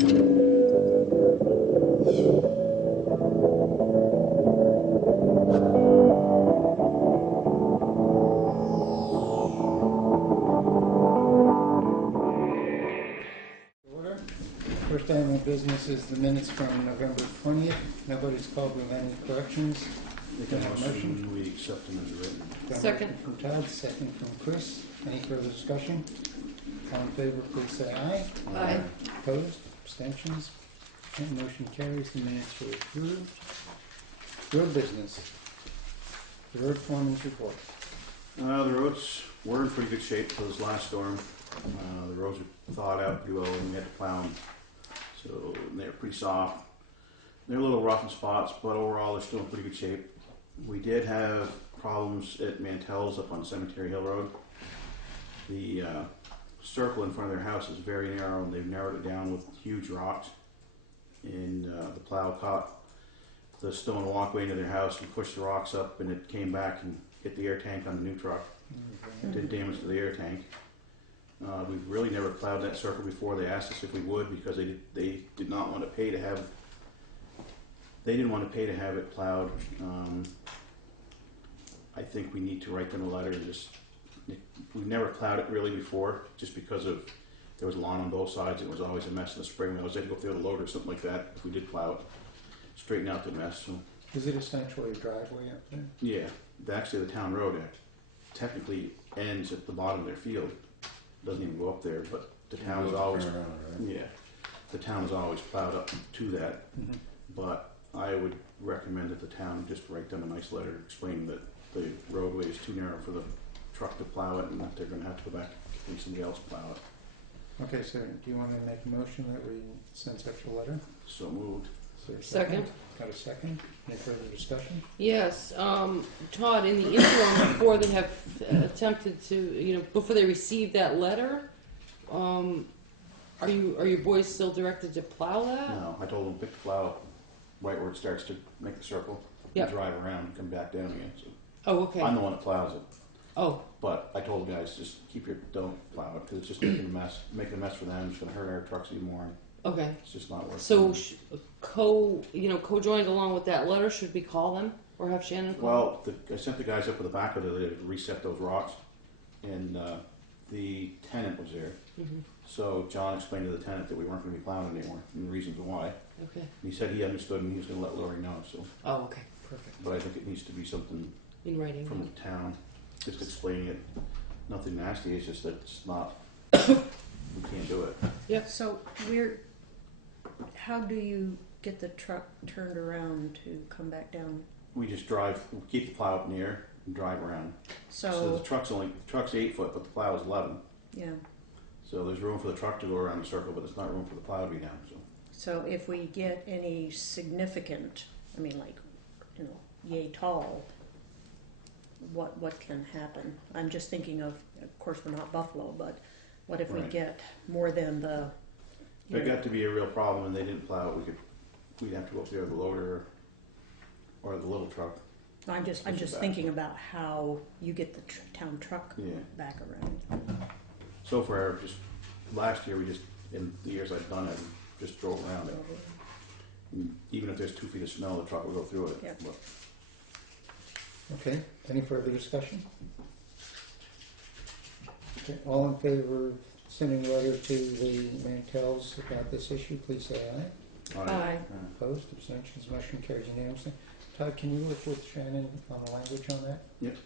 First item of business is the minutes from November 20th. Nobody's called with any corrections. Make a motion, we accept them as written. Second. From Todd, second from Chris. Any further discussion? All in favor, please say aye. Aye. Opposed? Abstentions? And motion carries. The minutes are approved. Road business. The road foreman's report. The roads were in pretty good shape for this last storm. The roads are thawed out pretty well when we had to plow them. So they're pretty soft. They're a little rough in spots, but overall they're still in pretty good shape. We did have problems at Mantell's up on Cemetery Hill Road. The circle in front of their house is very narrow, and they've narrowed it down with huge rocks. And the plow caught the stone walkway into their house and pushed the rocks up, and it came back and hit the air tank on the new truck. It did damage to the air tank. We've really never plowed that circle before. They asked us if we would because they did not want to pay to have. They didn't want to pay to have it plowed. I think we need to write them a letter and just. We've never plowed it really before, just because of there was lawn on both sides. It was always a mess in the spring. When I was able to go through the loader or something like that, if we did plow it, straighten out the mess. So. Is it essentially a driveway up there? Yeah, actually the town road technically ends at the bottom of their field. Doesn't even go up there, but the town is always the town is always plowed up to that. Mm-hmm. But I would recommend that the town just write them a nice letter explaining that the roadway is too narrow for the truck to plow it, and that they're going to have to go back and somebody else plow it. Okay, so do you want to make a motion that we send such a letter? So moved. Second. Got a second? Any further discussion? Yes, Todd, in the interim, before they have attempted to, before they receive that letter, are your boys still directed to plow that? No, I told them pick the plow right where it starts to make the circle, yep. and drive around and come back down again. So oh, okay. I'm the one that plows it. Oh. But I told the guys just don't plow it because it's just making a mess. Making a mess for them. It's going to hurt our trucks even more. Okay. It's just not worth it. So, co-joined along with that letter, should we call them or have Shannon call? Well, I sent the guys up with the back of it to reset those rocks, and the tenant was there. Mm-hmm. So John explained to the tenant that we weren't going to be plowing anymore, and the reasons why. Okay. And he said he understood, and he was going to let Lori know. So. Oh, okay, perfect. But I think it needs to be something in writing from the town, just explaining it. Nothing nasty. It's just that it's not. We can't do it. Yep. So how do you get the truck turned around to come back down? We just drive, keep the plow up in the air and drive around. So the truck's 8 foot, but the plow is 11. Yeah. So there's room for the truck to go around the circle, but there's not room for the plow to be down. So if we get any significant, yay tall, what can happen? I'm just thinking of course we're not Buffalo, but what if we get more than the? If it got to be a real problem and they didn't plow it, we'd have to go up there with the loader or the little truck. I'm just thinking about how you get the town truck back around. So far, just last year, in the years I've done it, just drove around it. And even if there's 2 feet of snow, the truck will go through it. Yeah. Okay. Any further discussion? Okay. All in favor of sending a letter to the Mantells about this issue, please say aye. Aye. Opposed? Abstentions? Motion carries unanimously. Todd, can you work with Shannon on the language on that? Yep.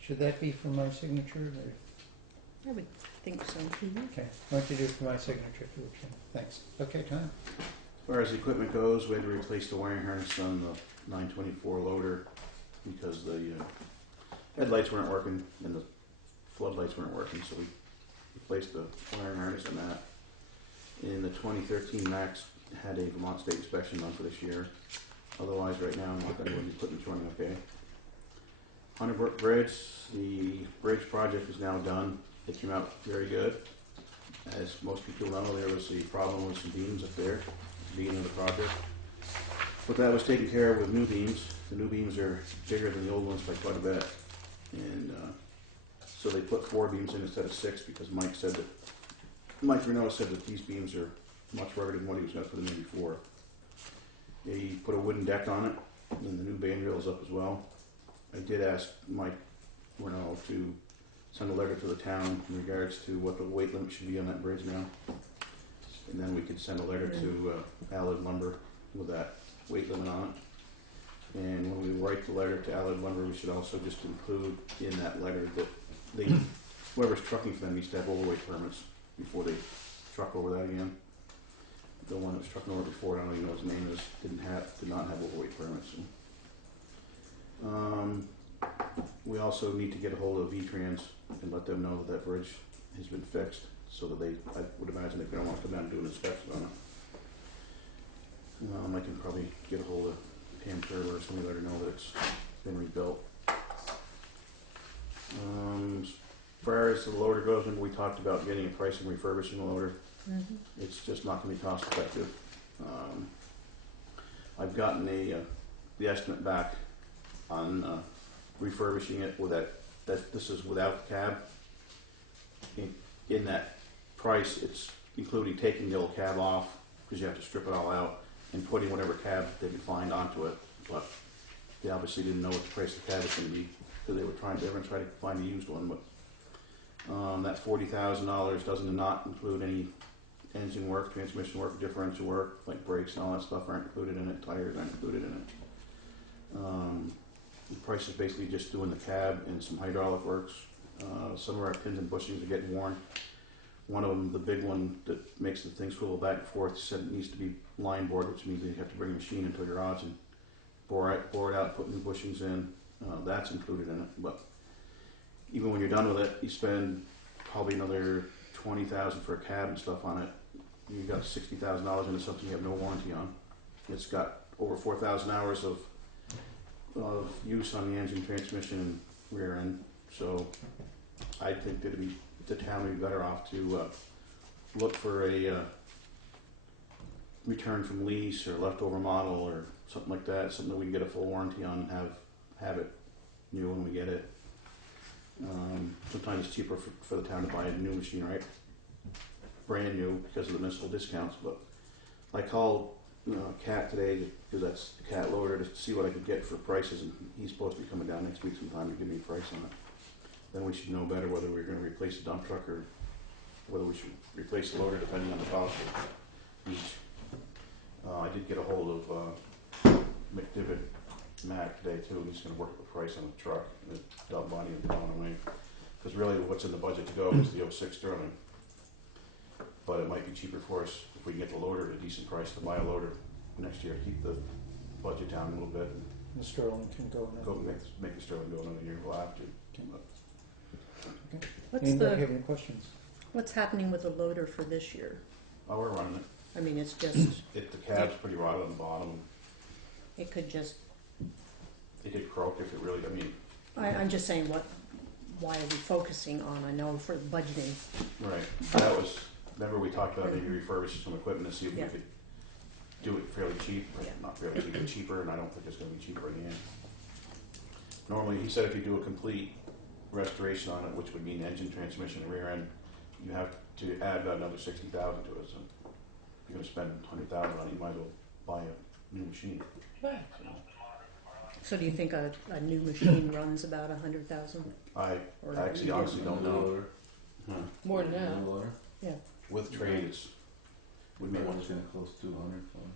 Should that be for my signature? Or? I would think so. Mm-hmm. Okay. Why don't you do it for my signature? Thanks. Okay, Tom. As far as the equipment goes, we had to replace the wiring harness on the 924 loader because the headlights weren't working and the floodlights weren't working, so we replaced the wiring harness on that. In the 2013 Max had a Vermont State inspection done for this year. Otherwise, right now, I'm not going to be putting it running okay. Hunterbrook Bridge, the bridge project is now done. It came out very good. As most people know, there was a problem with some beams up there at the beginning of the project. But that was taken care of with new beams. The new beams are bigger than the old ones by quite a bit. And so they put 4 beams in instead of 6 because Mike Renault said that these beams are much ruggeder than what he was gonna put in there before. He put a wooden deck on it, and the new band rail's up as well. I did ask Mike Renault to send a letter to the town in regards to what the weight limit should be on that bridge now. And then we could send a letter to Allied Lumber with that weight limit on it. And when we write the letter to Allied Lumber, we should also just include in that letter that they, whoever's trucking for them needs to have overweight permits before they truck over that again. The one that was trucking over before, I don't even know his name is, did not have overweight permits. We also need to get a hold of V-Trans and let them know that that bridge has been fixed, so that I would imagine they don't want to come down and do an inspection on it. I can probably get a hold of Pam Kerber or somebody, let her know that it's been rebuilt. As far as the loader goes, remember we talked about getting a price and refurbishing the loader. Mhm. It's just not going to be cost effective. I've gotten the estimate back on refurbishing it with that this is without the cab. In that price, it's including taking the old cab off, because you have to strip it all out, and putting whatever cab they can find onto it. But they obviously didn't know what the price of the cab was going to be, because they were going to try to find a used one. But that $40,000 doesn't not include any engine work, transmission work, differential work, like brakes and all that stuff aren't included in it, tires aren't included in it. The price is basically just doing the cab and some hydraulic works. Some of our pins and bushings are getting worn. One of them, the big one that makes the thing swivel back and forth, said it needs to be line bored, which means you have to bring a machine into a garage and bore it out, put new bushings in. That's included in it. But even when you're done with it, you spend probably another $20,000 for a cab and stuff on it. You got $60,000 into something you have no warranty on. It's got over 4,000 hours of use on the engine, transmission, and rear end. So I think that the town would be better off to look for a return from lease or leftover model or something like that, something that we can get a full warranty on and have it new when we get it. Sometimes it's cheaper for the town to buy a new machine, right? Brand new, because of the municipal discounts. But I called Cat today, because that's the Cat loader, to see what I could get for prices, and he's supposed to be coming down next week sometime to give me a price on it. Then we should know better whether we're going to replace the dump truck or whether we should replace the loader, depending on the cost of each. I did get a hold of McDivitt Mac today too. He's going to work up the price on the truck, the dump body and the going away. Because really, what's in the budget to go is the 06 Sterling. But it might be cheaper for us if we can get the loader at a decent price to buy a loader next year, keep the budget down a little bit, and The Sterling can go now. make the Sterling go another year. We'll have to. Anybody have any questions? What's happening with the loader for this year? Oh, we're running it. I mean, it's just, The cab's pretty rotted on the bottom. it could just, It did croak if it really, I'm just saying why are we focusing on, I know for budgeting. right. That was, remember we talked about maybe refurbishing some equipment to see if we Yeah. could do it fairly cheap, Yeah. not fairly cheap, but cheaper, and I don't think it's gonna be cheaper in the end. Normally, he said if you do a complete restoration on it, which would mean engine, transmission, and rear end, you have to add about another $60,000 to it. So if you're gonna spend $100,000 on it, you might as well buy a new machine. So do you think a new machine runs about 100,000? I Or actually more? honestly don't know. Huh. More than that. Yeah, With trade, would make One's gonna close 200 for him.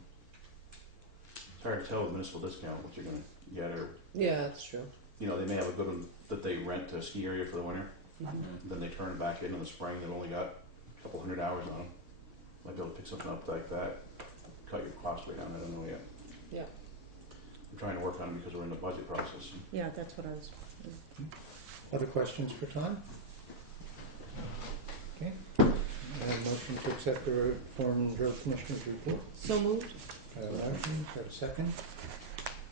it's hard to tell with municipal discount what you're gonna get, or Yeah, that's true. they may have a good one that they rent to a ski area for the winter, Mhm. then they turn it back in the spring. They've only got a couple hundred hours on them. Might be able to pick something up like that, cut your cost rate down. I don't know yet. Yeah. I'm trying to work on it because we're in the budget process. yeah, that's what I was, Other questions for Tom? Okay. Motion to accept the Foreman Road Commissioner's report. So moved. Got a motion, got a second.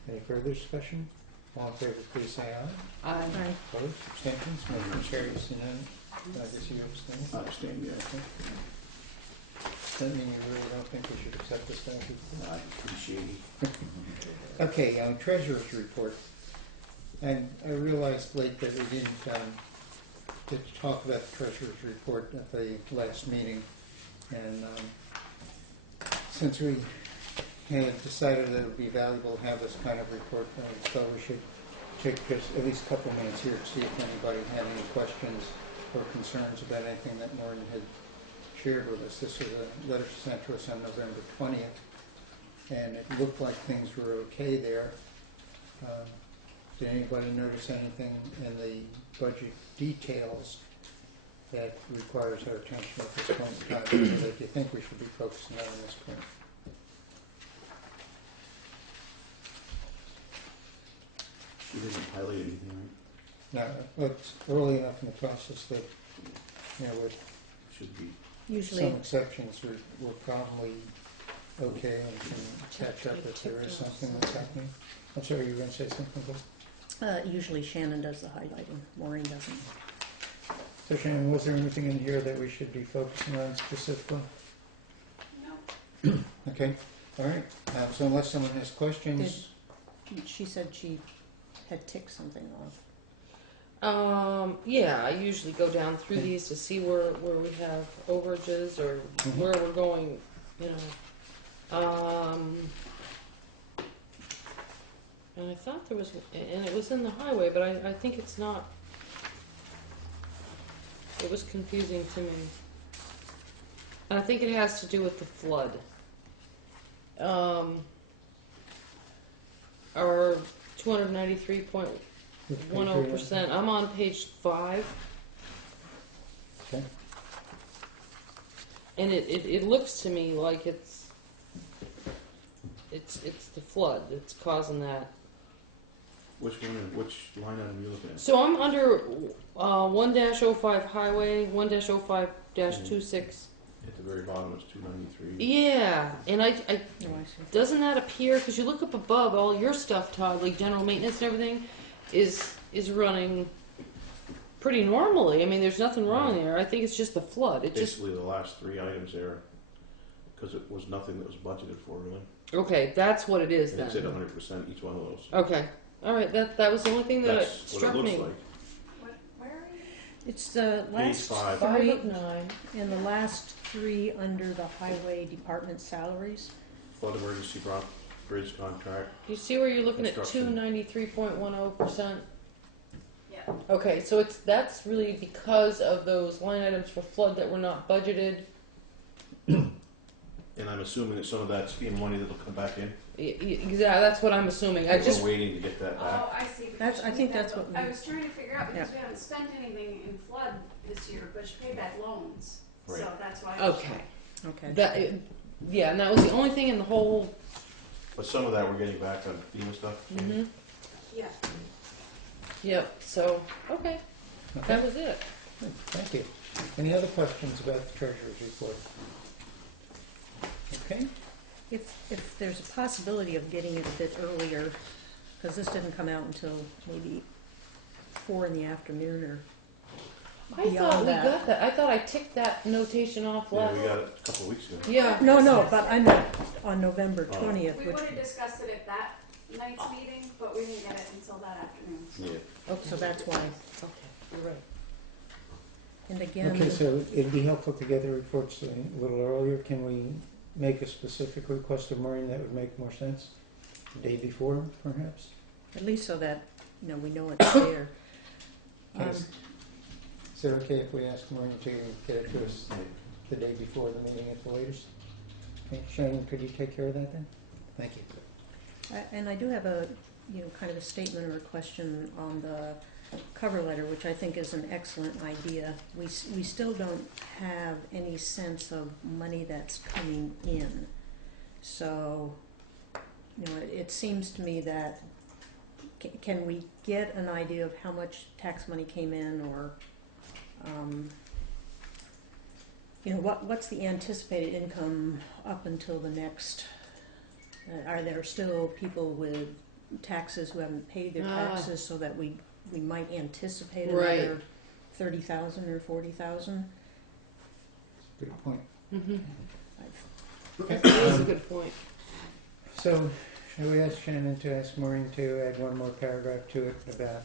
Any further discussion? All in favor, please say aye. Aye. Opposed, abstentions, motion carries unanimously. I guess you abstain? I understand, yeah. Okay. Does that mean you really don't think we should accept this guy's report? I appreciate it. Okay, treasurer's report. And I realized late that we didn't get to talk about the treasurer's report at the last meeting. And since we had decided that it would be valuable to have this kind of report, I thought we should take just at least a couple minutes here to see if anybody had any questions or concerns about anything that Maureen had shared with us. This was a letter she sent to us on November 20th, and it looked like things were okay there. Did anybody notice anything in the budget details that requires our attention at this point in time, or that you think we should be focusing on at this point? She didn't highlight anything, right? Now, it's early enough in the process that, with Should be. Usually, some exceptions, we're probably okay and can catch up if there is something that's happening. I'm sorry, you were going to say something, Bill? usually Shannon does the highlighting, Maureen doesn't. So Shannon, was there anything in here that we should be focusing on specifically? No. Okay, all right. So unless someone has questions, She said she had ticked something off. Yeah, I usually go down through these to see where we have overages or where we're going, and I thought there was, and it was in the highway, but I think it's not. It was confusing to me. I think it has to do with the flood. Our 293.10%. I'm on page 5. okay. And it looks to me like it's the flood that's causing that. Which line item are you looking at? So I'm under 1-05 highway, 1-05-26. At the very bottom, it's 293. Yeah, and I Oh, I see. doesn't that appear, because you look up above, all your stuff, Todd, like general maintenance and everything, is running pretty normally. I mean, there's nothing wrong there. I think it's just the flood. It just Basically, the last 3 items there, because it was nothing that was budgeted for, really. okay. That's what it is And then. it's at 100% each one of those. Okay, all right. That was the only thing that That's what struck it looks me. like. Where are you? It's the last Page 5. 5 three, of 9. and the last 3 under the highway department salaries. Flood emergency bridge contract. You see where you're looking at Construction. 293.10%. Yeah. Okay, so that's really because of those line items for flood that were not budgeted. And I'm assuming that some of that's in money that'll come back in. Exactly, that's what I'm assuming. We're waiting to get that back. Oh, I see. Because That's- I she think had that's what we- I was trying to figure out because Yeah. we haven't spent anything in flood this year, but she paid back loans, Right. so that's why. Okay. Okay. Yeah, and that was the only thing in the whole. But some of that we're getting back on FEMA stuff. Mm-hmm. Yeah. Yep. So okay, Okay. that was it. Good, thank you. Any other questions about the treasurer's report? Okay. If there's a possibility of getting it a bit earlier, because this didn't come out until maybe 4 in the afternoon or I thought beyond we that. got that. I thought I ticked that notation off Yeah, last. we got it a couple of weeks ago. Yeah. No, but I meant on November Oh. 20th, We which, would have discussed it at that night's meeting, but we didn't get it until that afternoon. Yeah. Okay. so that's why. Okay, you're right. And again, Okay, so it'd be helpful to get the reports a little earlier. Can we make a specific request of Maureen that would make more sense? The day before, perhaps? at least so that, we know it's there. Yes. Is it okay if we ask Maureen to get it to us the day before the meeting at the latest? Okay, Shannon, could you take care of that then? Thank you. And I do have a, kind of a statement or a question on the cover letter, which I think is an excellent idea. We still don't have any sense of money that's coming in. So, it seems to me that can we get an idea of how much tax money came in, or what's the anticipated income up until the next? Are there still people with taxes who haven't paid their taxes, so that we might anticipate Right. another 30,000 or 40,000? Good point. Mm-hmm. Okay. That is a good point. So, shall we ask Shannon to ask Maureen to add one more paragraph to it about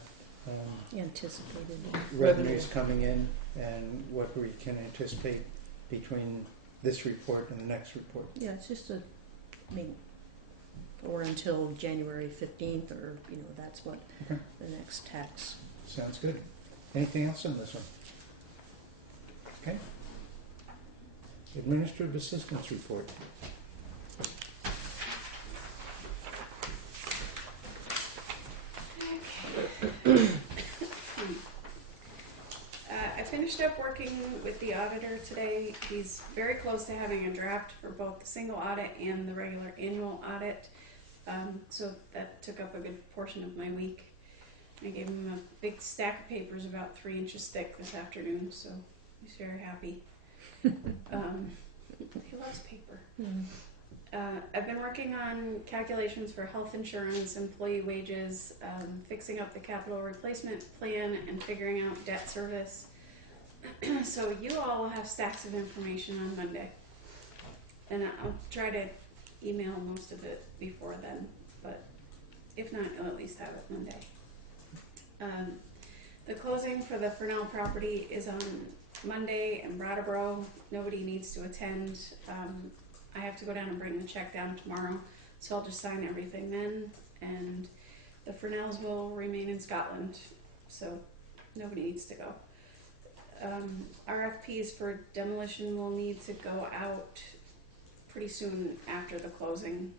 Anticipated. revenues coming in and what we can anticipate between this report and the next report. Yeah, it's just a, I mean, or until January 15th, or, you know, that's what Okay. the next tax. Sounds good. Anything else on this one? Okay. Administrative assistance report. I finished up working with the auditor today. He's very close to having a draft for both the single audit and the regular annual audit. So that took up a good portion of my week. I gave him a big stack of papers about 3 inches thick this afternoon, so he's very happy. He loves paper. I've been working on calculations for health insurance, employee wages, fixing up the capital replacement plan, and figuring out debt service. So you all will have stacks of information on Monday. And I'll try to email most of it before then, but if not, you'll at least have it Monday. The closing for the Fresnel property is on Monday in Brattleboro. Nobody needs to attend. I have to go down and bring the check down tomorrow, so I'll just sign everything then. And the Fresnels will remain in Scotland, so nobody needs to go. RFPs for demolition will need to go out pretty soon after the closing.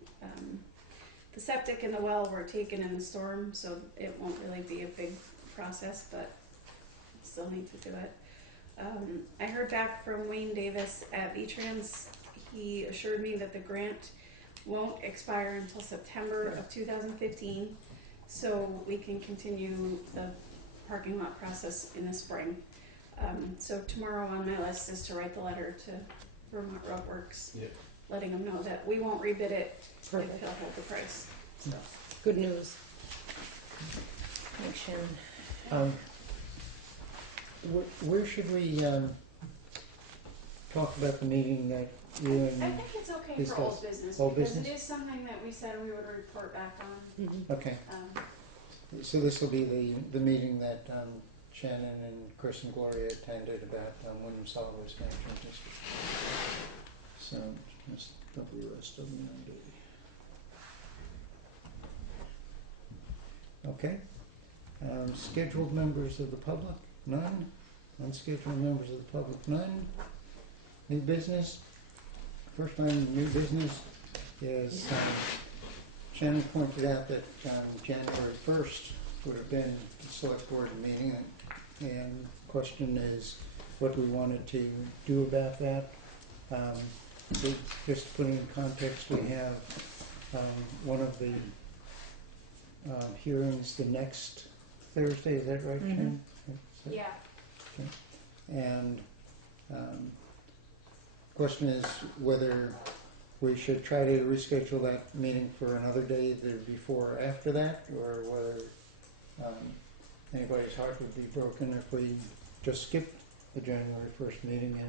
The septic and the well were taken in the storm, so it won't really be a big process, but still need to do it. I heard back from Wayne Davis at V-Trans. He assured me that the grant won't expire until September of 2015, so we can continue the parking lot process in the spring. So tomorrow on my list is to write the letter to Vermont Roadworks, letting them know that we won't rebid it if he'll hold the price. So. Good news. Thanks, Shannon. Where should we talk about the meeting that you and... I think it's okay Discuss for old business, old because business? it is something that we said we would report back on. Okay, so this will be the meeting that Shannon and Chris and Gloria attended about Wyndham Solid Waste Management District. So, just WSWND. Okay. Scheduled members of the public? None. Unscheduled members of the public? None. New business? First item of new business is Shannon pointed out that January 1st would have been the select board meeting, and the question is what we wanted to do about that. So just to put in context, we have one of the hearings the next Thursday, is that right, Shannon? Yeah. And question is whether we should try to reschedule that meeting for another day either before or after that, or whether anybody's heart would be broken if we just skip the January 1st meeting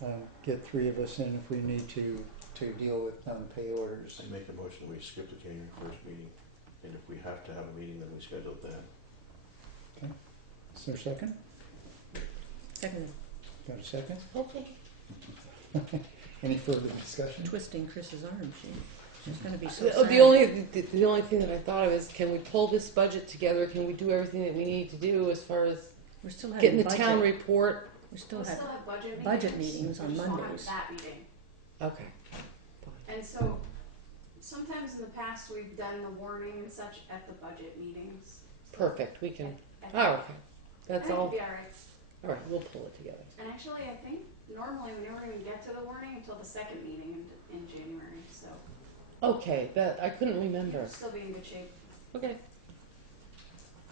and get 3 of us in if we need to deal with pay orders. I make a motion we skip the January 1st meeting, and if we have to have a meeting, then we schedule that. Okay. Is there a second? Second, Got a second? Okay. Any further discussion? twisting Chris's arm. She's going to be so sad. The only thing that I thought of is, can we pull this budget together? Can we do everything that we need to do as far as We're still having getting the budget. town report? We still We'll have still have budget meetings We on just won't have Mondays. that meeting. Okay. And so, sometimes in the past, we've done the warning and such at the budget meetings. Perfect. We can. I Oh, okay. That's think all. it'll be alright. All right. We'll pull it together. And actually, I think normally we never even get to the warning until the second meeting in January, so Okay. That I couldn't remember. we'll still be in good shape. Okay.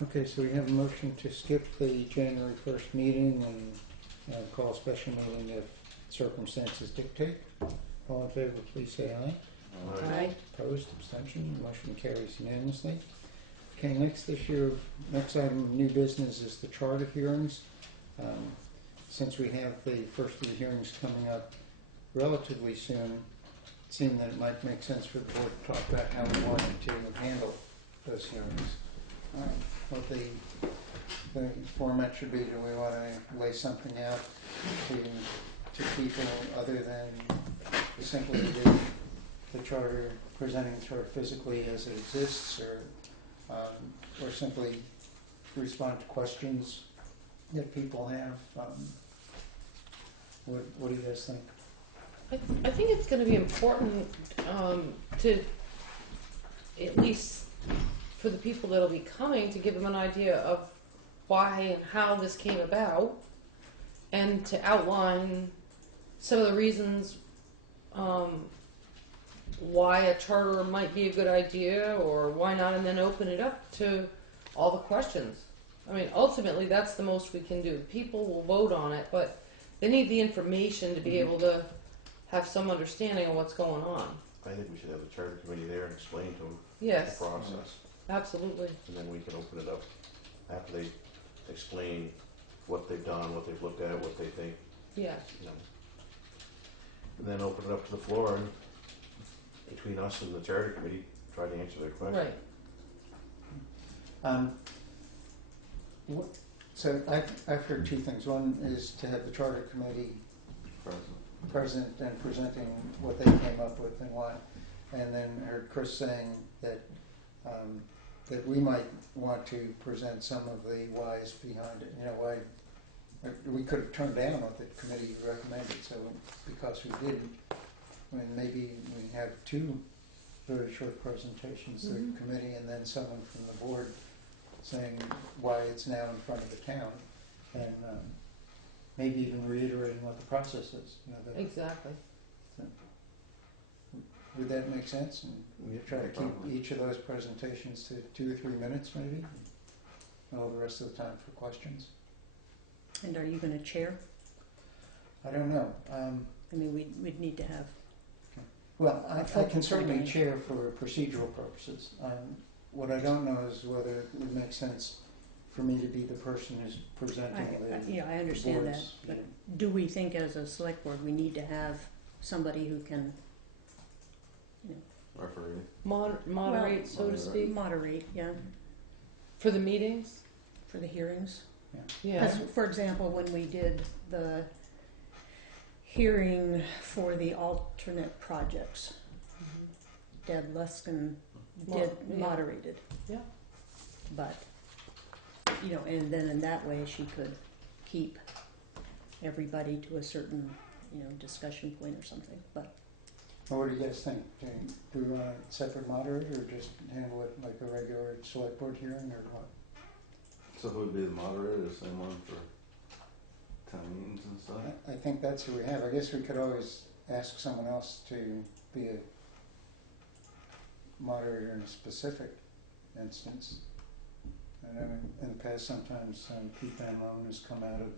Okay, so we have a motion to skip the January 1st meeting and call a special meeting if circumstances dictate. All in favor, please say aye. Aye. Opposed, abstention, motion carries unanimously. Okay, next item of new business is the charter hearings. Since we have the first of the hearings coming up relatively soon, it seemed that it might make sense for the board to talk about how we wanted to handle those hearings. What the format should be, do we want to lay something out to to people other than simply the charter presenting the charter physically as it exists, or simply respond to questions that people have? What do you guys think? I think it's going to be important to, at least for the people that'll be coming, to give them an idea of why and how this came about, and to outline some of the reasons why a charter might be a good idea or why not, and then open it up to all the questions. I mean, ultimately, that's the most we can do. People will vote on it, but they need the information to be able to have some understanding of what's going on. I think we should have the charter committee there and explain to them Yes, the process, absolutely. and then we can open it up after they explain what they've done, what they've looked at, what they think, Yeah. you know. And then open it up to the floor, and between us and the charter committee, try to answer their questions. Right. So I've heard two things. One is to have the charter committee present and presenting what they came up with and why. And then I heard Chris saying that that we might want to present some of the whys behind it. You know, why we could have turned down what the committee recommended. So because we didn't, I mean, maybe we have two very short presentations, the committee and then someone from the board saying why it's now in front of the town, and maybe even reiterating what the process is. You know, that, Exactly. would that make sense? And Yeah, try to keep probably. each of those presentations to 2 or 3 minutes, maybe, and all the rest of the time for questions. And are you going to chair? I don't know. I mean, we'd need to have. Well, I Full can certainly committee. chair for procedural purposes. What I don't know is whether it would make sense for me to be the person who's presenting I understand that, board's, but do we think as a select board we need to have somebody who can, you know, Referee. Moderate, so to moderate. speak, moderate, yeah, for the meetings. for the hearings? Yeah. Because, for example, when we did the hearing for the alternate projects, Deb Luskin moderated. Yeah. But, you know, and then in that way she could keep everybody to a certain, you know, discussion point or something. But Well, what do you guys think? Do we want a separate moderator or just handle it like a regular select board hearing or what? So who would be the moderator, the same one for town meetings and stuff? I think that's who we have. I guess we could always ask someone else to be a moderator in a specific instance. And then in the past, sometimes Pete Van Loan has come out of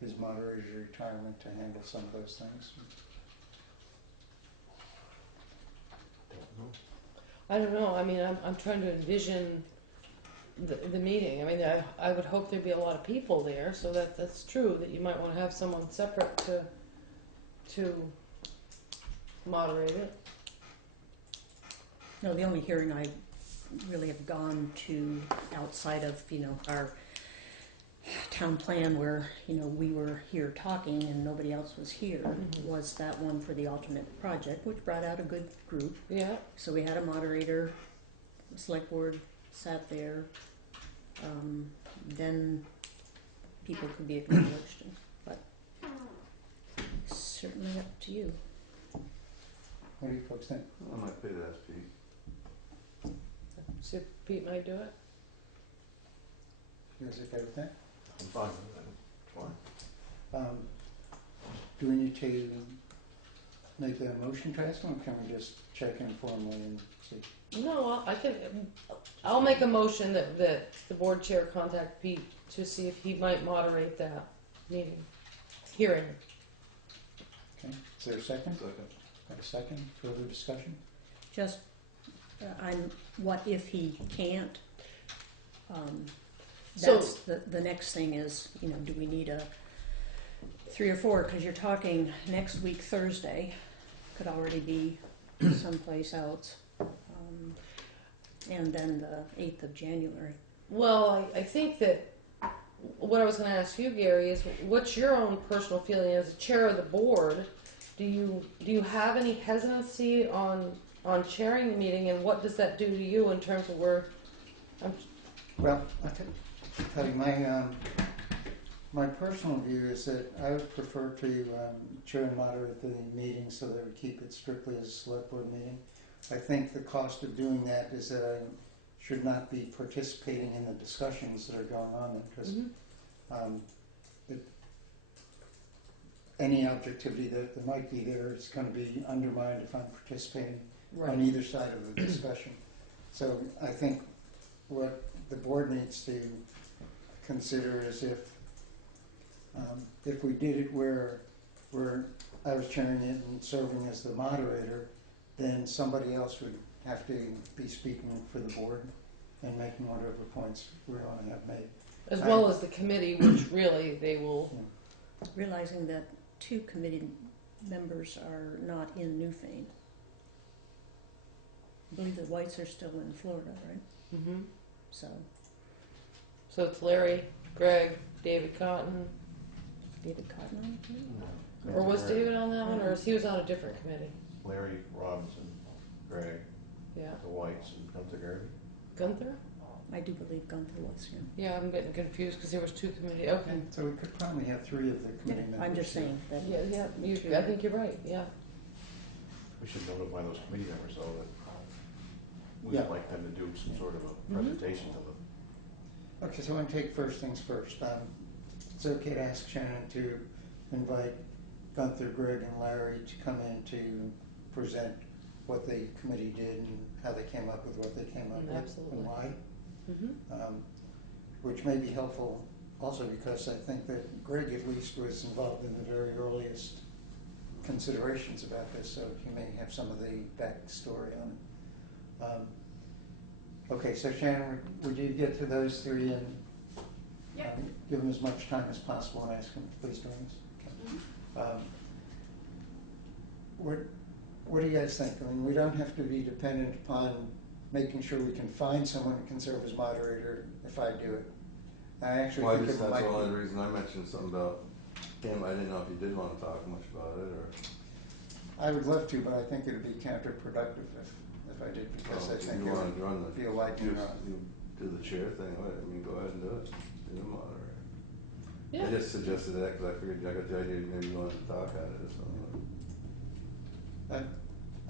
his moderator's retirement to handle some of those things. Don't know. I don't know. I mean, I'm trying to envision the meeting. I mean, I would hope there'd be a lot of people there, so that's true, that you might want to have someone separate to moderate it. no, the only hearing I really have gone to outside of, you know, our town plan where, you know, we were here talking and nobody else was here was that one for the alternate project, which brought out a good group. Yeah. So we had a moderator, the select board sat there, then people could be acknowledged, but certainly up to you. What do you folks think? I might pay that Pete. See if Pete might do it. You guys okay with that? I'm fine with that. It's fine. Do we need to make a motion to ask them, or can we just check informally and see? No, I'll make a motion that the board chair contact Pete to see if he might moderate that hearing. Okay, is there a second? Second. Got a second? Further discussion? Just, what if he can't? That's the next thing is, you know, do we need a 3 or 4? Because you're talking next week, Thursday, could already be someplace else. And then the 8th of January. Well, I think that what I was going to ask you, Gary, is what's your own personal feeling as chair of the board? Do you have any hesitancy on chairing the meeting, and what does that do to you in terms of where? Well, I'll tell you, my personal view is that I would prefer to chair and moderate the meeting so that we keep it strictly as a select board meeting. I think the cost of doing that is that I should not be participating in the discussions that are going on there, because any objectivity that might be there is going to be undermined if I'm participating on either side of the discussion. So I think what the board needs to consider is if we did it where I was chairing it and serving as the moderator, then somebody else would have to be speaking for the board and making whatever points we want to have made. As well as the committee, which really they will. Realizing that 2 committee members are not in Newfane. I believe the Whites are still in Florida, right? Mm-hmm. So it's Larry, Greg, David Cotton, David Cotton on the committee? No. or was David on that one, or was he on a different committee? Larry Robinson, Greg, Yeah, the Whites, and Gunther Garvey. Gunther. I do believe Gunther was here. Yeah, I'm getting confused because there was 2 committee. Okay. So we could probably have 3 of the committee members. I'm just saying that. Yeah. I think you're right. Yeah. We should notify those committee members though that we'd Yeah. like them to do some sort of a presentation to them. Okay, so I'm going to take first things first. It's okay to ask Shannon to invite Gunther, Greg, and Larry to come in to present what the committee did and how they came up with what they came up with Absolutely. and why. Mm-hmm. Which may be helpful also because I think that Greg at least was involved in the very earliest considerations about this, so he may have some of the backstory on it. Okay, so Shannon, would you get to those 3 and give them as much time as possible and ask them to please join us? Okay. What do you guys think? I mean, we don't have to be dependent upon making sure we can find someone who can serve as moderator if I do it. I actually Well, think that's it the might only be. reason I mentioned something about him. I didn't know if you did want to talk much about it, or I would love to, but I think it would be counterproductive if I did, because I if think you it want to would run the be a lightning rod. you do the chair thing. I mean, go ahead and do it. Be the moderator. Yeah. I just suggested that because I figured I got the idea maybe you wanted to talk at it or something.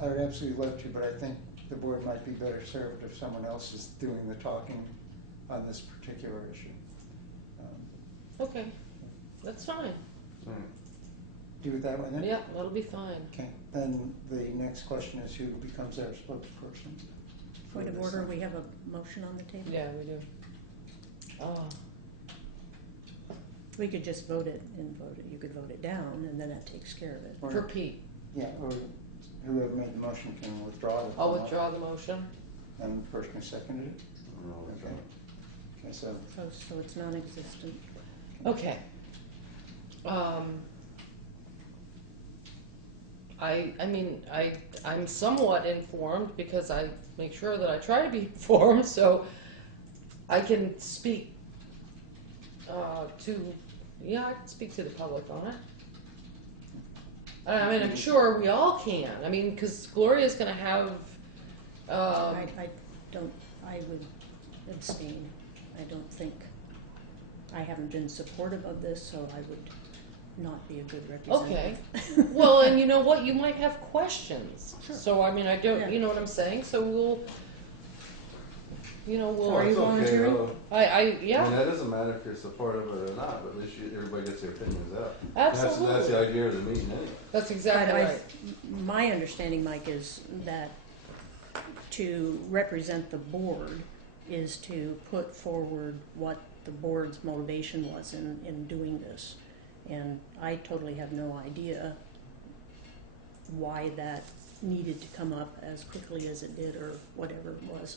I would absolutely love to, but I think the board might be better served if someone else is doing the talking on this particular issue. Okay, that's fine. Right. Do it that way then? Yeah, that'll be fine. Okay, then the next question is who becomes our spokesperson? for Point of this order, thing? we have a motion on the table. Yeah, we do. Oh, We could just vote it and vote it. You could vote it down, and then that takes care of it. Or- for Pete, Yeah, or whoever made the motion can withdraw it. I'll withdraw the motion. And the person who seconded it? I don't know what's Okay. wrong. Okay, so, So it's non-existent. Okay. I'm somewhat informed because I make sure that I try to be informed, so I can speak I can speak to the public on it. I mean, I'm sure we all can. I mean, because Gloria's going to have. I would abstain. I don't think, I haven't been supportive of this, so I would not be a good representative. Okay. Well, and you know what? You might have questions. Sure. So, I mean, I don't, Yeah. you know what I'm saying? So we'll. Oh, Are you it's okay, volunteering? though. I I yeah, mean, that doesn't matter if you're supportive of it or not, but at least everybody gets their opinions out. absolutely. That's the idea of the meeting anyway. That's exactly But right. my understanding, Mike, is that to represent the board is to put forward what the board's motivation was in doing this. And I totally have no idea why that needed to come up as quickly as it did, or whatever it was.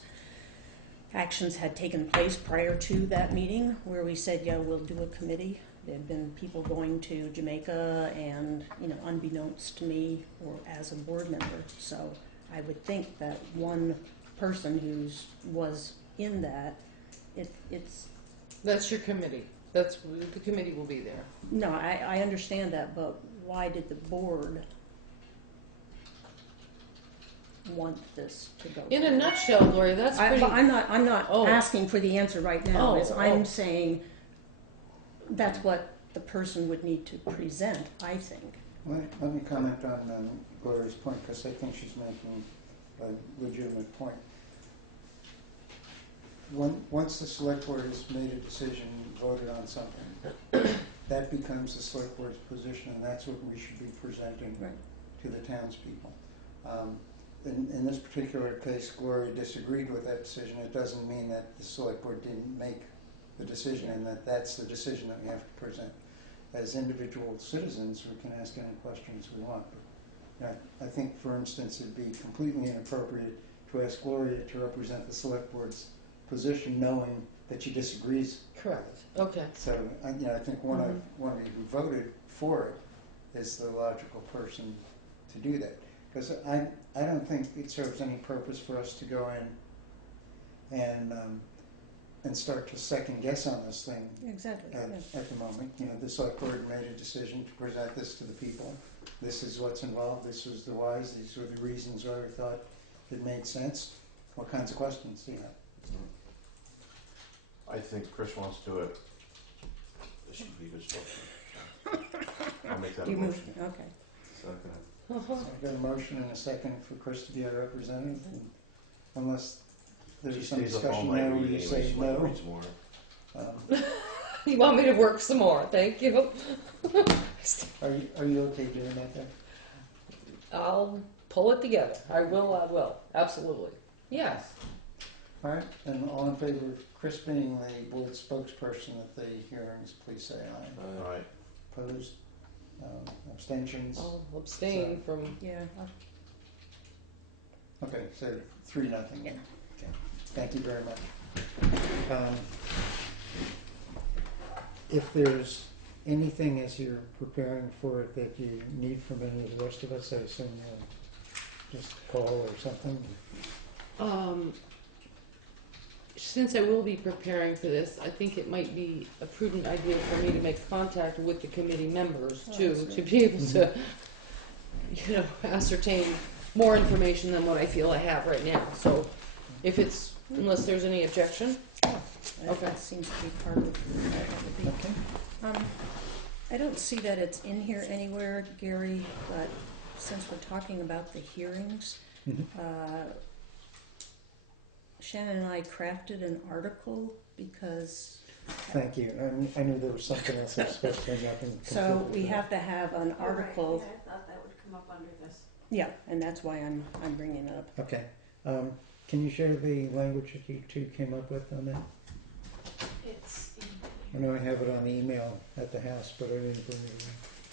Actions had taken place prior to that meeting where we said, yeah, we'll do a committee. There had been people going to Jamaica and, unbeknownst to me or as a board member. So I would think that one person was in that, it's, That's your committee. That's, the committee will be there. No, I understand that, but why did the board want this to go? In a forward? nutshell, Gloria, that's pretty. But I'm not Oh. asking for the answer right now. Oh, I'm oh. saying that's what the person would need to present, I think. Let me comment on Gloria's point, because I think she's making a legitimate point. Once the select board has made a decision, voted on something, that becomes the select board's position, and that's what we should be presenting Right. to the townspeople. In this particular case, Gloria disagreed with that decision. It doesn't mean that the select board didn't make the decision, and that's the decision that we have to present. As individual citizens, we can ask any questions we want. But, I think, for instance, it'd be completely inappropriate to ask Gloria to represent the select board's position, knowing that she disagrees. Correct. Okay. So, I think one of you who voted for it is the logical person to do that. Because I don't think it serves any purpose for us to go in and start to second guess on this thing Exactly. at the moment. The select board made a decision to present this to the people. This is what's involved. This was the whys. These were the reasons why we thought it made sense. What kinds of questions do you have? I think Chris wants to do it. This should be good stuff. I'll make that a You moved, motion. okay. Second. So I've got a motion and a second for Chris to be our representative, and unless She there's some stays up all discussion night now where reading you anyway, say she might no. read some more. You want me to work some more? Thank you. Are you okay doing that then? I'll pull it together. I will. Absolutely. Yes. All right, and all in favor of Chris being the board spokesperson at the hearings, please say aye. All right. Opposed? Abstentions? I'll abstain from. Yeah. Okay, so 3-0. Yeah. Okay. Thank you very much. If there's anything as you're preparing for it that you need from any of the rest of us, I assume you'll just call or something. Since I will be preparing for this, I think it might be a prudent idea for me to make contact with the committee members Oh, too, that's to good. be able to, ascertain more information than what I feel I have right now. So, unless there's any objection. Okay. That seems to be part of that would be. Okay. I don't see that it's in here anywhere, Gary, but since we're talking about the hearings, Mhm. Shannon and I crafted an article because, Thank you. I knew there was something else I was supposed to bring up. so we have to have an article. Yeah, I thought that would come up under this. Yeah, and that's why I'm bringing it up. Okay. Can you share the language that you two came up with on that? It's I know I have it on the email at the house, but I didn't bring it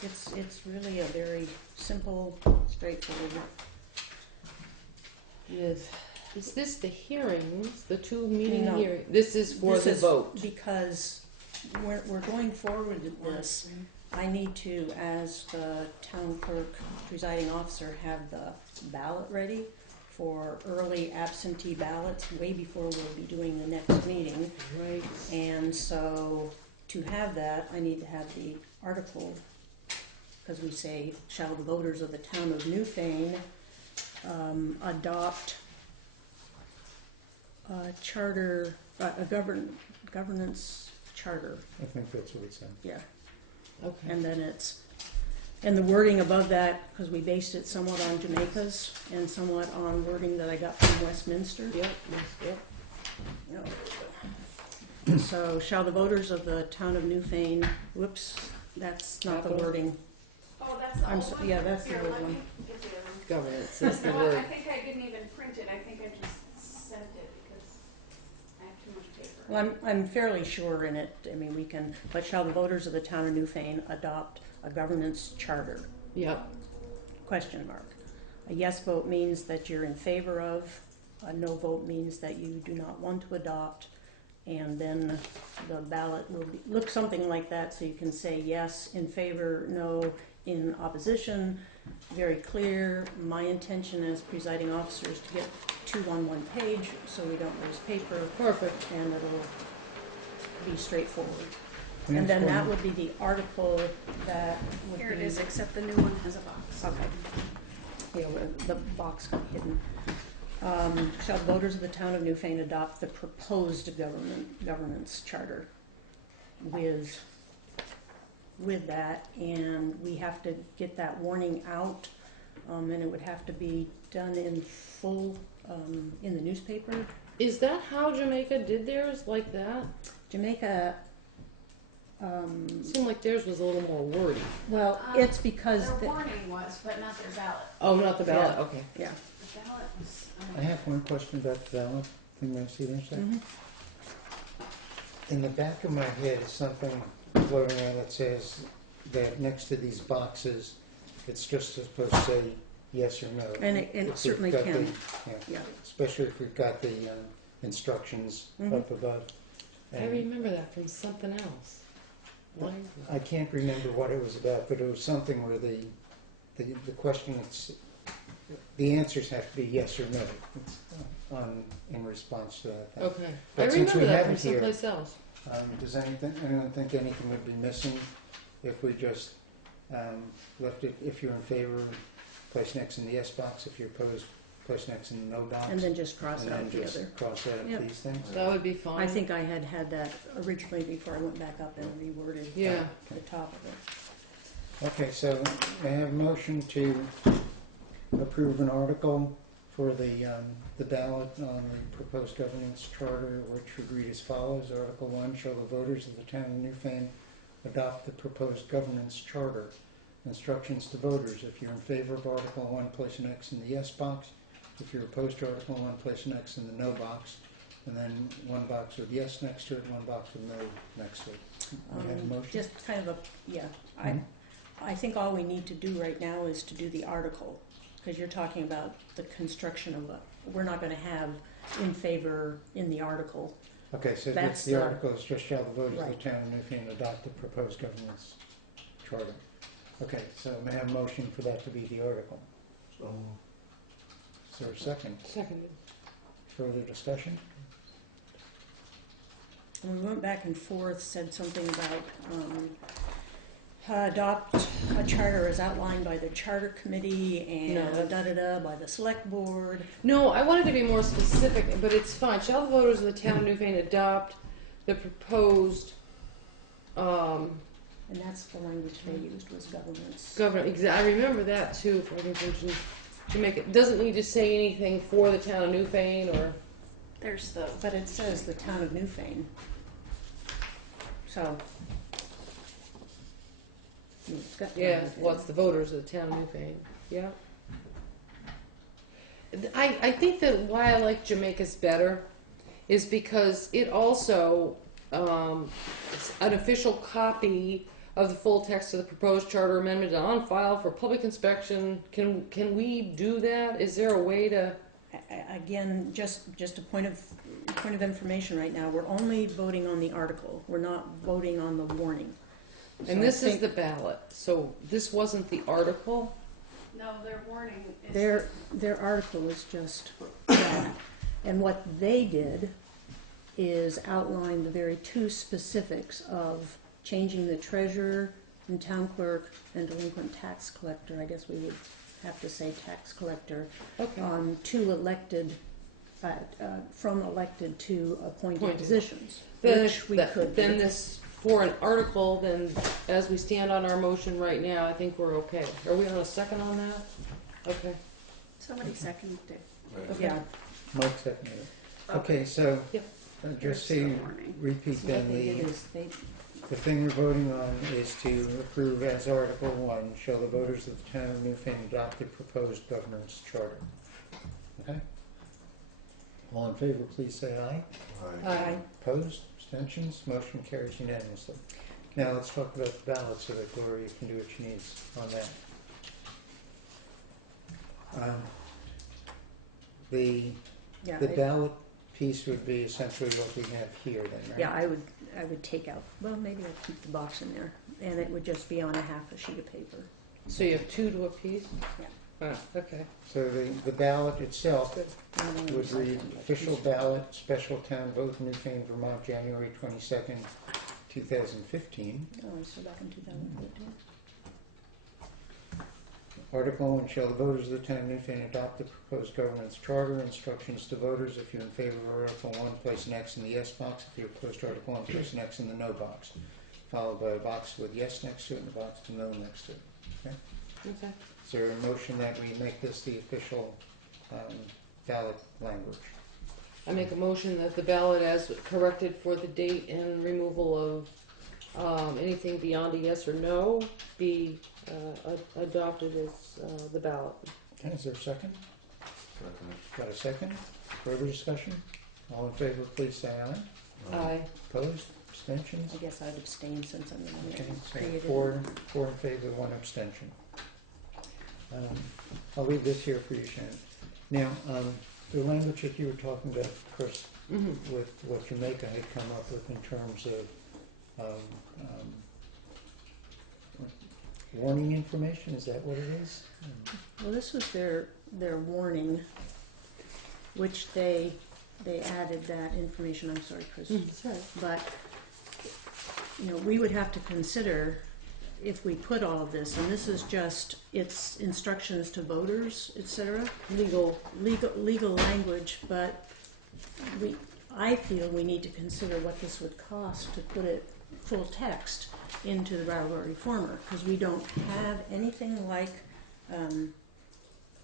in. It's really a very simple, straightforward. Is this the hearings, the two meeting No. hearings? This is for This the is vote. Because we're going forward with this. I need to, as the town clerk presiding officer, have the ballot ready for early absentee ballots way before we'll be doing the next meeting. Right. And so to have that, I need to have the article, because we say, shall the voters of the town of Newfane adopt a charter, a governance charter, I think that's what it said. yeah. Okay. And then and the wording above that, because we based it somewhat on Jamaica's and somewhat on wording that I got from Westminster. Yep. Yep. Yep. So, shall the voters of the town of Newfane, whoops, that's not the Capital. wording. Oh, that's the I'm old so- one? yeah, that's the Here, old let one. me get the other one. Governance is the No, word. I think I didn't even print it. I think I just sent it because I have too much paper. Well, I'm fairly sure in it, I mean, we can, but shall the voters of the town of Newfane adopt a governance charter? Yep. Question mark. A yes vote means that you're in favor of, a no vote means that you do not want to adopt, and then the ballot will look something like that, so you can say yes, in favor, no, in opposition. Very clear. My intention as presiding officer is to get 2 on 1 page, so we don't lose paper, Perfect. and it'll be straightforward. And then that Transform- would be the article that would be. Here it is, except the new one has a box. Okay. Yeah, the box got hidden. Shall voters of the town of Newfane adopt the proposed governance charter with that, and we have to get that warning out, and it would have to be done in full, in the newspaper. Is that how Jamaica did theirs, like that? Jamaica, It seemed like theirs was a little more wordy. well, it's because, Their warning was, but not their ballot. Oh, not the ballot, Yeah. okay. yeah. The ballot was. I have one question about the ballot. Can you see there, sir? Mhm. In the back of my head is something floating around that says that next to these boxes, it's just supposed to say yes or no. And it If we've certainly got can. the- yeah, Yeah. especially if we've got the instructions Mhm. up above. I And remember that from something else. Why is that? I can't remember what it was about, but it was something where the question, the answers have to be yes or no. It's in response to that thing. Okay. But I since we remember that have from it here- someplace else. Does anyone think anything would be missing if we just left it, if you're in favor, place next in the yes box, if you're opposed, place next in the no box? And then just cross and out then the just other. cross out Yep. these things? That would be fine. I think I had that originally before I went back up and reworded Yeah. the top of it. Okay, so I have a motion to approve an article for the ballot on the proposed governance charter, which would read as follows. Article 1, shall the voters of the town of Newfane adopt the proposed governance charter? Instructions to voters. If you're in favor of Article 1, place an X in the yes box. If you're opposed to Article 1, place an X in the no box. And then one box with yes next to it, one box with no next to it. We have a motion? Just kind of Mhm. I think all we need to do right now is to do the article, because you're talking about the construction of we're not going to have in favor in the article. Okay, so That's the the- article is just shall the voters of Right. the town of Newfane adopt the proposed governance charter. Okay, so may I have a motion for that to be the article? So, Is there a second? Seconded. Further discussion? And we went back and forth, said something about adopt a charter as outlined by the charter committee and No, that's- da-da-da by the select board. No, I wanted to be more specific, but it's fine. Shall the voters of the town of Newfane adopt the proposed And that's the language they used was governance. I remember that too. For instance, Jamaica doesn't need to say anything for the town of Newfane or. There's the. But it says the town of Newfane. So. It's got town Yeah, of Newfane. what's the voters of the town of Newfane? Yeah. I think that why I like Jamaica's better is because it also it's an official copy of the full text of the proposed charter amendment on file for public inspection. Can we do that? Is there a way to? Again, just a point of information right now. We're only voting on the article. We're not voting on the warning. So And this I is think the ballot, so this wasn't the article. No, their warning is. their article is just that. And what they did is outline the very two specifics of changing the treasurer and town clerk and delinquent tax collector. I guess we would have to say tax collector. Okay. To elected, from elected to appointed Appointed. positions, Then, which we could. then this for an article. Then, as we stand on our motion right now, I think we're okay. Are we on a second on that? Okay. Somebody seconded it. right. Yeah. Mike seconded it. Okay, so Yep. just Here's the to warning. repeat So then, what they did is the thing we're voting on is to approve as Article 1, shall the voters of the town of Newfane adopt the proposed governance charter. Okay? All in favor, please say aye. Aye. Opposed? Abstentions? Motion carries unanimously. Now let's talk about the ballot so that Gloria can do what she needs on that. The yeah, ballot piece would be essentially what we have here then, right? yeah, I would take out. Well, maybe I'd keep the box in there, and it would just be on a half a sheet of paper. So you have two to a piece. Yeah. Oh, okay. So the ballot itself And then would read official ballot, special town vote, Newfane, Vermont, January 22nd, 2015. Oh, it's still back in 2014. Article 1, shall the voters of the town of Newfane adopt the proposed governance charter? Instructions to voters: if you're in favor of Article 1, place an X in the yes box. If you're opposed to Article 1, place an X in the no box. Followed by a box with yes next to it and a box with no next to it. Okay. Is there a motion that we make this the official ballot language? I make a motion that the ballot as corrected for the date and removal of anything beyond a yes or no be adopted as the ballot. Okay, is there a second? Second. Got a second? Further discussion? All in favor, please say aye. Aye. Opposed? Abstentions? I guess I'd abstain since I'm the one Okay, that so created it. four in favor, one abstention. I'll leave this here for you, Shannon. Now, the language that you were talking about, Chris, Mm-hmm. with what Jamaica had come up with in terms of warning information, is that what it is? Well, this was their warning, which they added that information. I'm sorry, Chris. Sorry. But, you know, we would have to consider if we put all of this, and this is just, it's instructions to voters, etc. Legal. Legal language, but I feel we need to consider what this would cost to put it full text into the Brattleboro Reformer, because we don't have anything like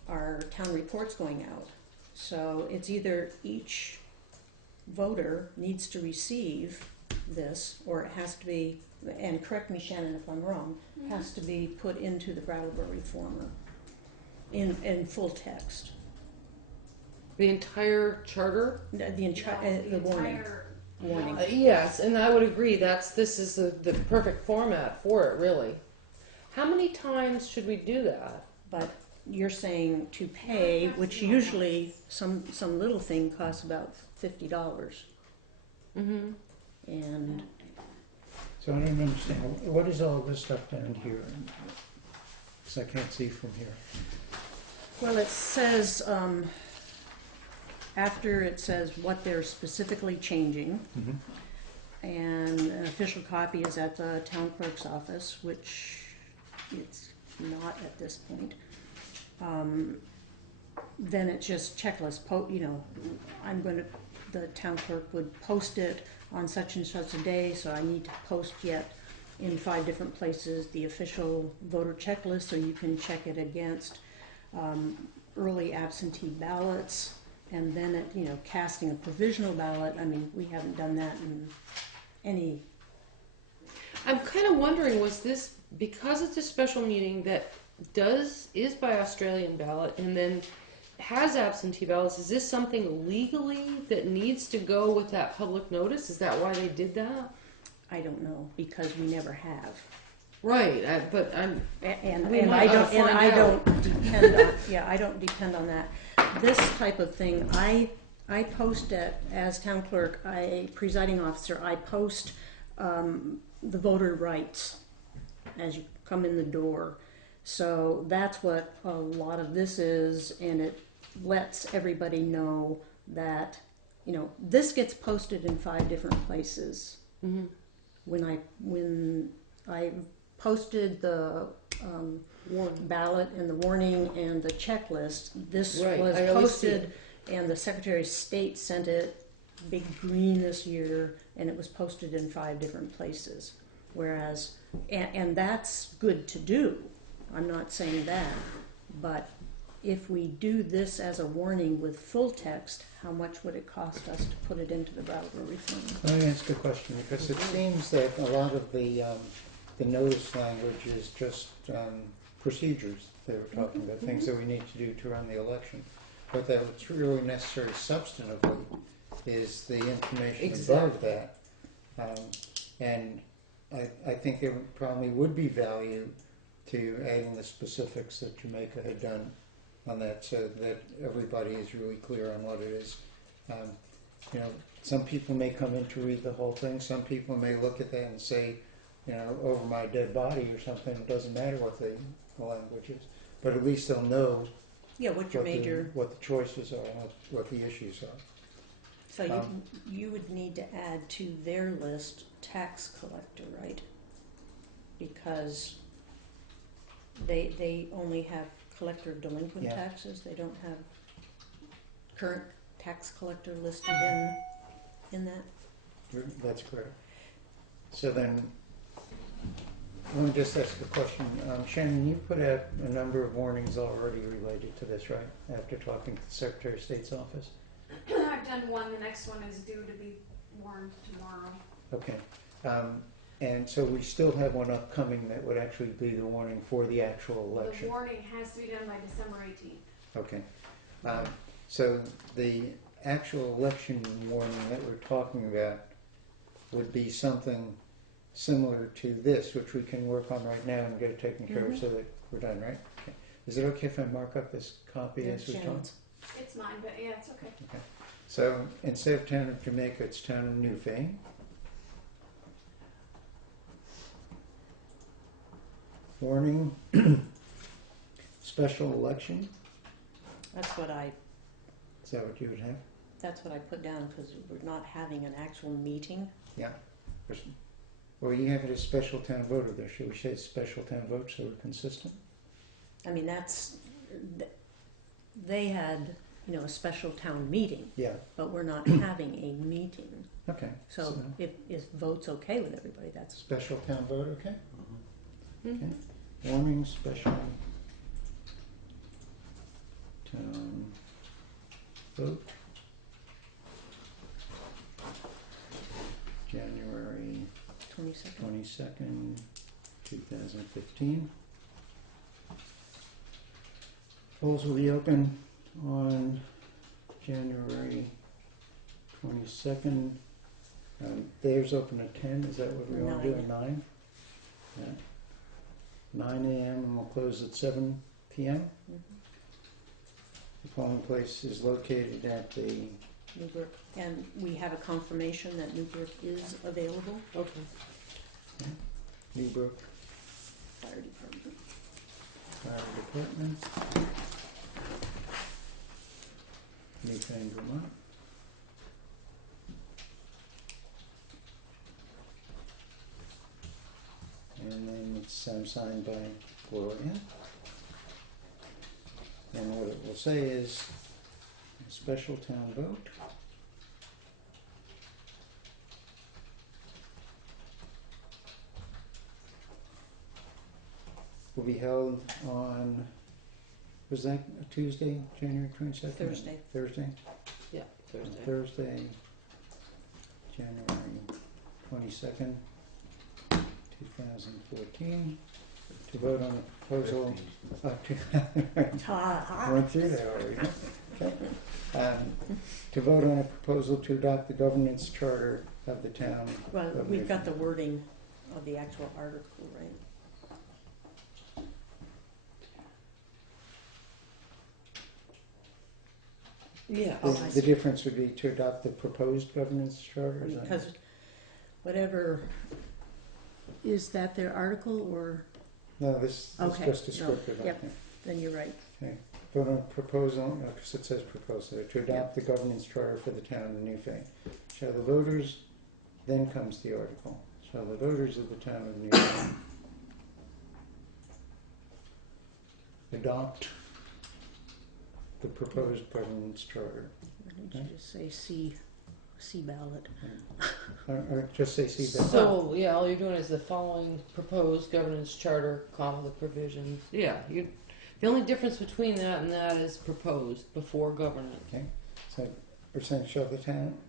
our town reports going out. So it's either each voter needs to receive this, or it has to be, and correct me, Shannon, if I'm wrong, has to be put into the Brattleboro Reformer in full text. The entire charter? The The warning. entire Warning. Yes, and I would agree. This is the perfect format for it, really. How many times should we do that? But you're saying to pay, which usually some little thing costs about $50, Mm-hmm. and So I don't understand, what is all this stuff down here? Because I can't see from here. well, it says after it says what they're specifically changing, and an official copy is at the town clerk's office, which it's not at this point. Then it's just checklist. The town clerk would post it on such and such a day, so I need to post yet in 5 different places the official voter checklist, so you can check it against early absentee ballots, and then casting a provisional ballot. I mean, we haven't done that in any. I'm kind of wondering, was this because it's a special meeting that is by Australian ballot and then has absentee ballots? Is this something legally that needs to go with that public notice? Is that why they did that? I don't know, because we never have. Right, but I'm. And We I might oughta don't and find I out. don't depend on I don't depend on that. This type of thing, I post it as town clerk, presiding officer. I post the voter rights as you come in the door. So that's what a lot of this is, and it lets everybody know that this gets posted in 5 different places. Mm-hmm. When I posted the ballot and the warning and the checklist, this Right, was I always see posted, and the Secretary of State sent it big green this year, and it was posted in 5 different places. Whereas, and that's good to do. I'm not saying that, but if we do this as a warning with full text, how much would it cost us to put it into the Brattleboro Reformer? Let me ask a question, because it seems that a lot of the notice language is just procedures they were talking about, things that we need to do to run the election. But that what's really necessary substantively is the information above that. And I think there probably would be value to adding the specifics that Jamaica had done on that, so that everybody is really clear on what it is. Some people may come in to read the whole thing. Some people may look at that and say, over my dead body or something. It doesn't matter what the language is, but at least they'll know Yeah, what your major. what the choices are, and what the issues are. So you would need to add to their list tax collector, right? Because they only have collector of delinquent Yeah. taxes, they don't have current tax collector listed in that? That's correct. So then, let me just ask a question. Shannon, you put out a number of warnings already related to this, right? After talking to the Secretary of State's office? I've done one. The next one is due to be warned tomorrow. Okay. And so we still have one upcoming that would actually be the warning for the actual The election. warning has to be done by December 18th. Okay. So the actual election warning that we're talking about would be something similar to this, which we can work on right now and get it taken care of so that we're done, right? Okay. Is it okay if I mark up this copy as we talk? Shannon's. It's mine, but yeah, it's okay. Okay. So instead of Town of Jamaica, it's Town of Newfane. Warning, special election. That's what I Is that what you would have? put down, because we're not having an actual meeting. Yeah. Well, you have it as special town vote, or there. Should we say special town vote so we're consistent? I mean, they had, a special town meeting, Yeah. but we're not having a meeting. Okay. So if vote's okay with everybody, that's, Special town vote, okay? Mhm. Okay. Warning, special town vote. January 22nd. 22nd, 2015. Polls will be open on January 22nd. Theirs open at 10. Is that what we want to do? At 9? Yeah. 9 a.m. and we'll close at 7 p.m. Mhm. The polling place is located at the Newbrook, and we have a confirmation that Newbrook is available. Okay. Newbrook Fire department. Fire Department, Newfane, Vermont. And then it's signed by Gloria. And what it will say is, a special town vote. Will be held on, was that a Tuesday, January 22nd? Thursday. Thursday? Yeah, Thursday. Thursday, January 22nd, 2014, to vote on the proposal. I went through that already. Okay. To vote on a proposal to adopt the governance charter of the town. Well, of we've got the Newfane. wording of the actual article, right? Yeah. Oh, I The see. difference would be to adopt the proposed governance charter. Is that- Because whatever, is that their article, or, No, this is Okay, just no, descriptive. I yep. think. then you're right. Okay. Vote on proposal, because it says proposal, to adopt the governance charter for the town of Newfane. Shall the voters, then comes the article, shall the voters of the town of Newfane adopt the proposed governance charter? Why don't you just say C ballot? Or just say see that. So yeah, all you're doing is the following proposed governance charter, comma the provisions. Yeah, you. The only difference between that and that is proposed before governance. Okay, so we're saying shall the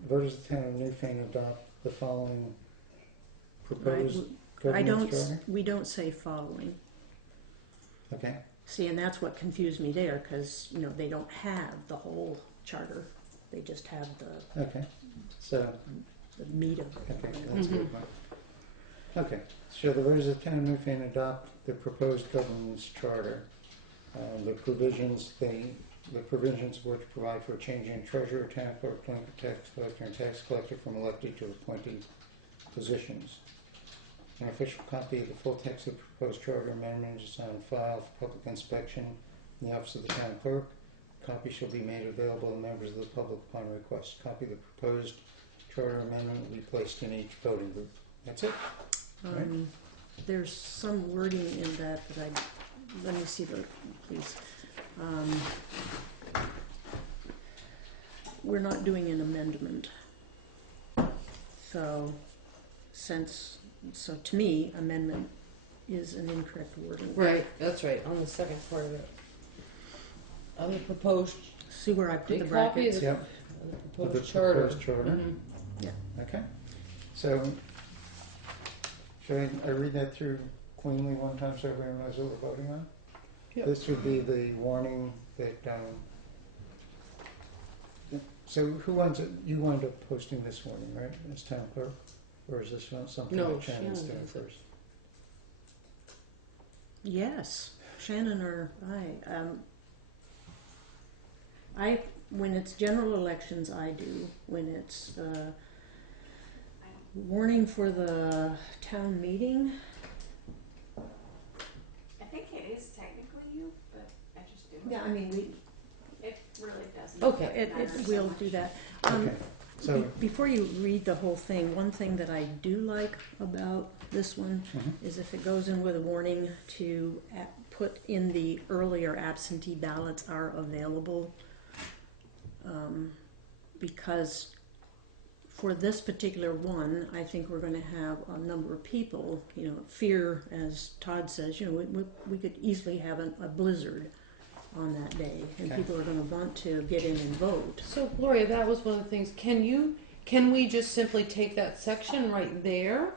voters of the town of Newfane adopt the following proposed governance charter? We don't say following. Okay, See, and that's what confused me there, because, they don't have the whole charter. They just have okay, so, the meat of it. okay, that's a good point. Okay, shall the voters of the town of Newfane adopt the proposed governance charter? The provisions which provide for changing treasurer, town clerk, tax collector, and tax collector from elected to appointed positions. An official copy of the full text of the proposed charter amendment is on file for public inspection in the office of the town clerk. Copy shall be made available to members of the public upon request. Copy of the proposed charter amendment will be placed in each voting booth. That's it. Um, there's some wording in that let me see please. We're not doing an amendment. So to me, amendment is an incorrect wording. Right, that's right, on the second part of it. On the proposed, See where I put a the copy brackets? of Yep. the Of proposed the charter. proposed charter. Mhm. Okay. So, should I read that through cleanly one time so everyone knows what we're voting on? Yep. This would be the warning that, so who winds up, you wind up posting this warning, right, as town clerk? Or is this something No, that Shannon's Shannon doing does it. first? Yes, Shannon or I, when it's general elections, I do. When it's warning for the town meeting, I think it is technically you, but I just do. yeah, I mean, It really doesn't. Okay. matter so we'll much. do that. Okay, so, Before you read the whole thing, one thing that I do like about this one mhm. is if it goes in with a warning to put in the earlier absentee ballots are available. Because for this particular one, I think we're going to have a number of people, fear, as Todd says, we could easily have a blizzard on that day, and Okay. people are going to want to get in and vote. So Gloria, that was one of the things, can we just simply take that section right there,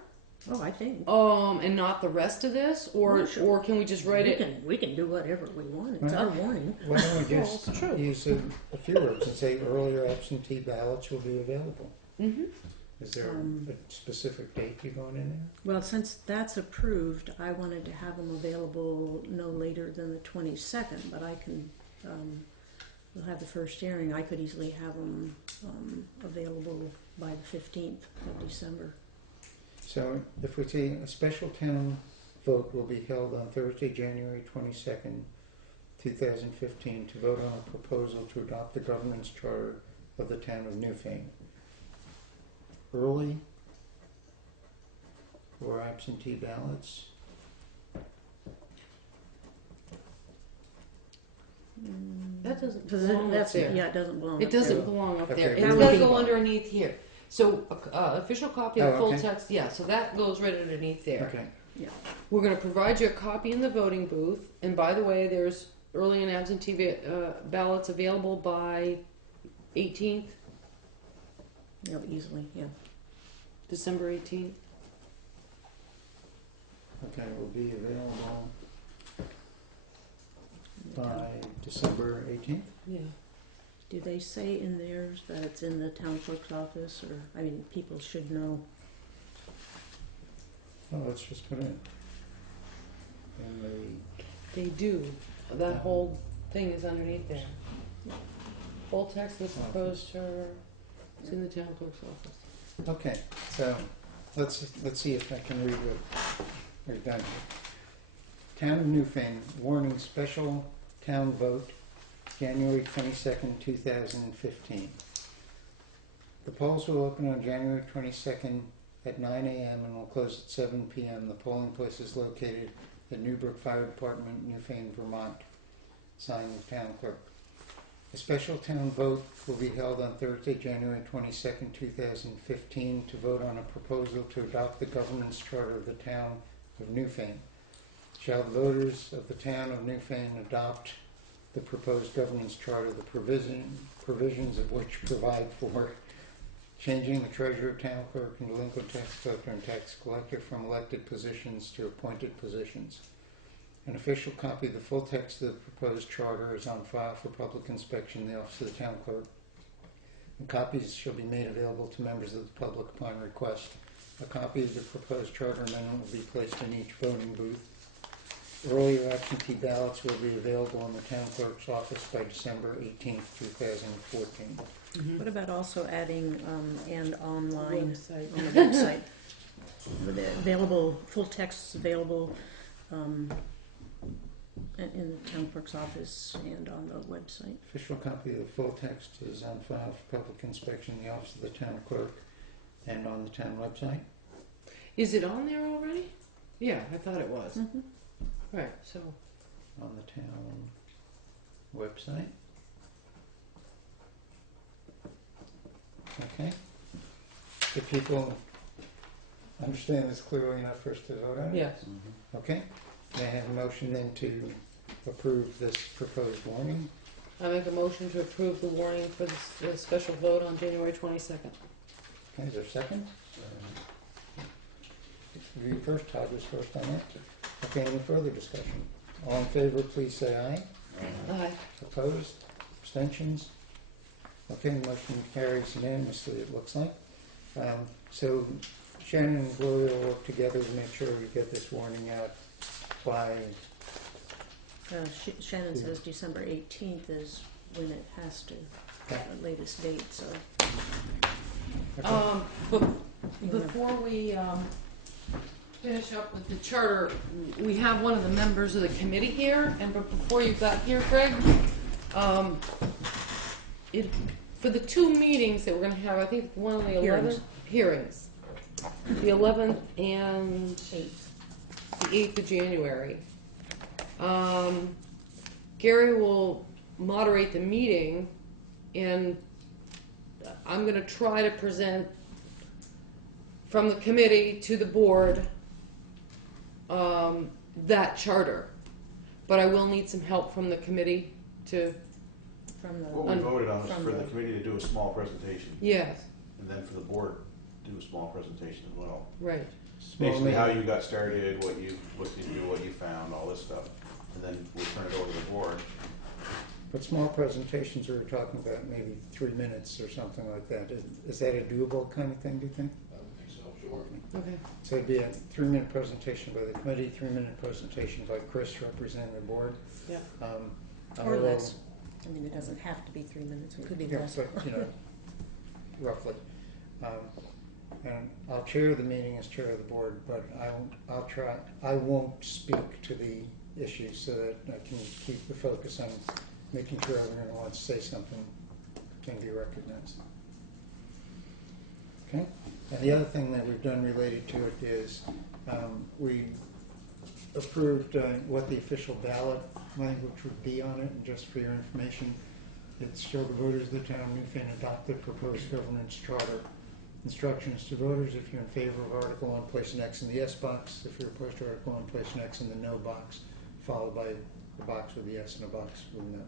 Oh, I think. and not the rest of this, or Oh, sure. or can we just write we it? we can do whatever we want. It's our warning. Why don't we Well, just it's true. use a few words and say earlier absentee ballots will be available? Mm-hmm. Is there a specific date you going in there? Well, since that's approved, I wanted to have them available no later than the 22nd, but I can, we'll have the first hearing. I could easily have them available by the 15th of December. So if we say a special town vote will be held on Thursday, January 22nd, 2015 to vote on a proposal to adopt the governance charter of the town of Newfane. Early or absentee ballots. That doesn't Because belong up there. yeah, it doesn't belong. It up there. doesn't belong up Okay, there. we're It's got to looking go for- underneath here. So, official copy of Oh, full okay. text, yeah, so that goes right underneath there. Okay. We're going to provide you a copy in the voting booth, and by the way, there's early and absentee ballots available by 18th, Yeah, easily, yeah. December 18th. Okay, will be available by December 18th. Yeah. Do they say in theirs that it's in the town clerk's office, or, I mean, people should know? Oh, let's just put it in the They do. That whole thing is underneath there. Full text of the proposed charter. It's in the town clerk's office. Okay, so let's see if I can read what we've done here. Town of Newfane, warning special town vote, January 22nd, 2015. The polls will open on January 22nd at 9 a.m. and will close at 7 p.m. The polling place is located at Newbrook Fire Department, Newfane, Vermont. Signed, the town clerk. A special town vote will be held on Thursday, January 22nd, 2015 to vote on a proposal to adopt the governance charter of the town of Newfane. Shall the voters of the town of Newfane adopt the proposed governance charter, the provisions of which provide for changing the treasurer, town clerk, and delinquent tax collector and tax collector from elected positions to appointed positions. An official copy of the full text of the proposed charter is on file for public inspection in the office of the town clerk. And copies shall be made available to members of the public upon request. A copy of the proposed charter amendment will be placed in each voting booth. Earlier absentee ballots will be available in the town clerk's office by December 18th, 2014. What about also adding, and online Website. on the website? With the available, full text is available, in the town clerk's office and on the website. Official copy of the full text is on file for public inspection in the office of the town clerk and on the town website. Is it on there already? Yeah, I thought it was. Mm-hmm. Right, so. On the town website. Okay. If people understand this clearly enough for us to vote on it? Yes. Okay. May I have a motion then to approve this proposed warning? I make a motion to approve the warning for the special vote on January 22nd. Okay, is there a second? You first, Todd was first on that. Okay, any further discussion? All in favor, please say aye. Aye. Opposed? Abstentions? Okay, motion carries unanimously, it looks like. So Shannon and Gloria will work together to make sure we get this warning out by, Shannon says December 18th is when it has to, Yeah. the latest date, so. okay. But before we finish up with the charter, we have one of the members of the committee here, and before you got here, Craig, for the 2 meetings that we're going to have, I think one on the 11th, hearings, the 11th and the 8th of January. Gary will moderate the meeting, and I'm going to try to present from the committee to the board that charter. But I will need some help from the committee to, From the. What we voted on was From for the the- committee to do a small presentation, yes, and then for the board to do a small presentation as well. right. Basically, how you got started, what you looked into, what you found, all this stuff, and then we'll turn it over to the board. But small presentations, we were talking about maybe 3 minutes or something like that. Is that a doable kind of thing, do you think? I would think so, sure. Okay. So it'd be a 3-minute presentation by the committee, 3-minute presentation by Chris representing the board. Yeah. Or although- less. I mean, it doesn't have to be 3 minutes, it could be Yeah, less. but, roughly. And I'll chair the meeting as chair of the board, but I won't speak to the issues so that I can keep the focus on making sure everyone who wants to say something can be recognized. Okay? And the other thing that we've done related to it is we approved what the official ballot language would be on it, and just for your information, it's show the voters of the town of Newfane adopt the proposed governance charter. Instructions to voters: if you're in favor of Article 1, place an X in the yes box. If you're opposed to Article 1, place an X in the no box, followed by the box with the yes and a box with no.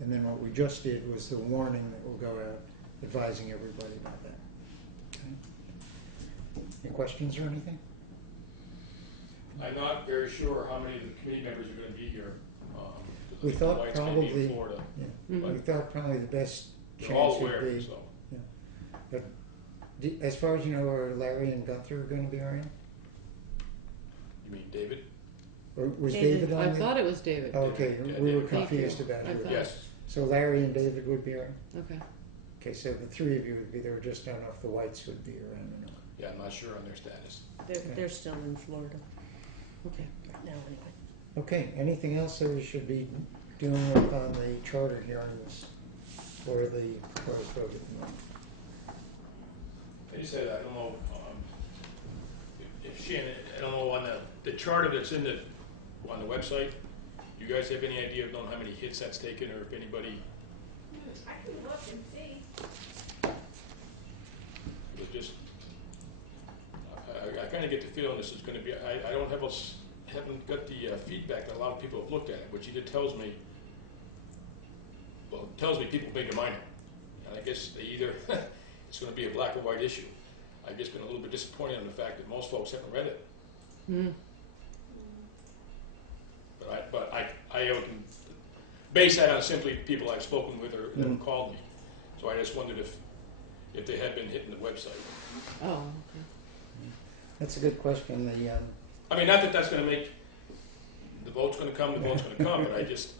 And then what we just did was the warning that will go out advising everybody about that. Okay. Any questions or anything? I'm not very sure how many of the committee members are going to be here. We thought White's going to be probably- in Florida. Yeah. We thought probably the best They're all chance would aware, be. so. As far as you know, are Larry and Gunther going to be around? You mean David? Or was David. David on I there? thought it was David. Oh, okay, Yeah, we were David. Thank confused you. about I who. thought- Yes. So Larry and David would be around? Okay. Okay, so the 3 of you would be there, just don't know if the Whites would be around or not. Yeah, I'm not sure on their status. They're still in Florida Okay. right now, anyway. Okay, anything else that we should be doing with on the charter hearings or the proposed vote at the moment? I just said, I don't know, if Shannon, I don't know, on the charter that's on the website, you guys have any idea of knowing how many hits that's taken, or if anybody, I can look and see. it was just, I kind of get the feeling this is going to be, I don't have haven't got the feedback that a lot of people have looked at it, which either tells me people made their mind up. And I guess they either, it's going to be a black or white issue. I've just been a little bit disappointed in the fact that most folks haven't read it. Mm. But I can base that on simply people I've spoken with or that have called me. So I just wondered if they had been hitting the website. Oh, okay. That's a good question. I mean, not that that's going to make the vote's going to come, but I just,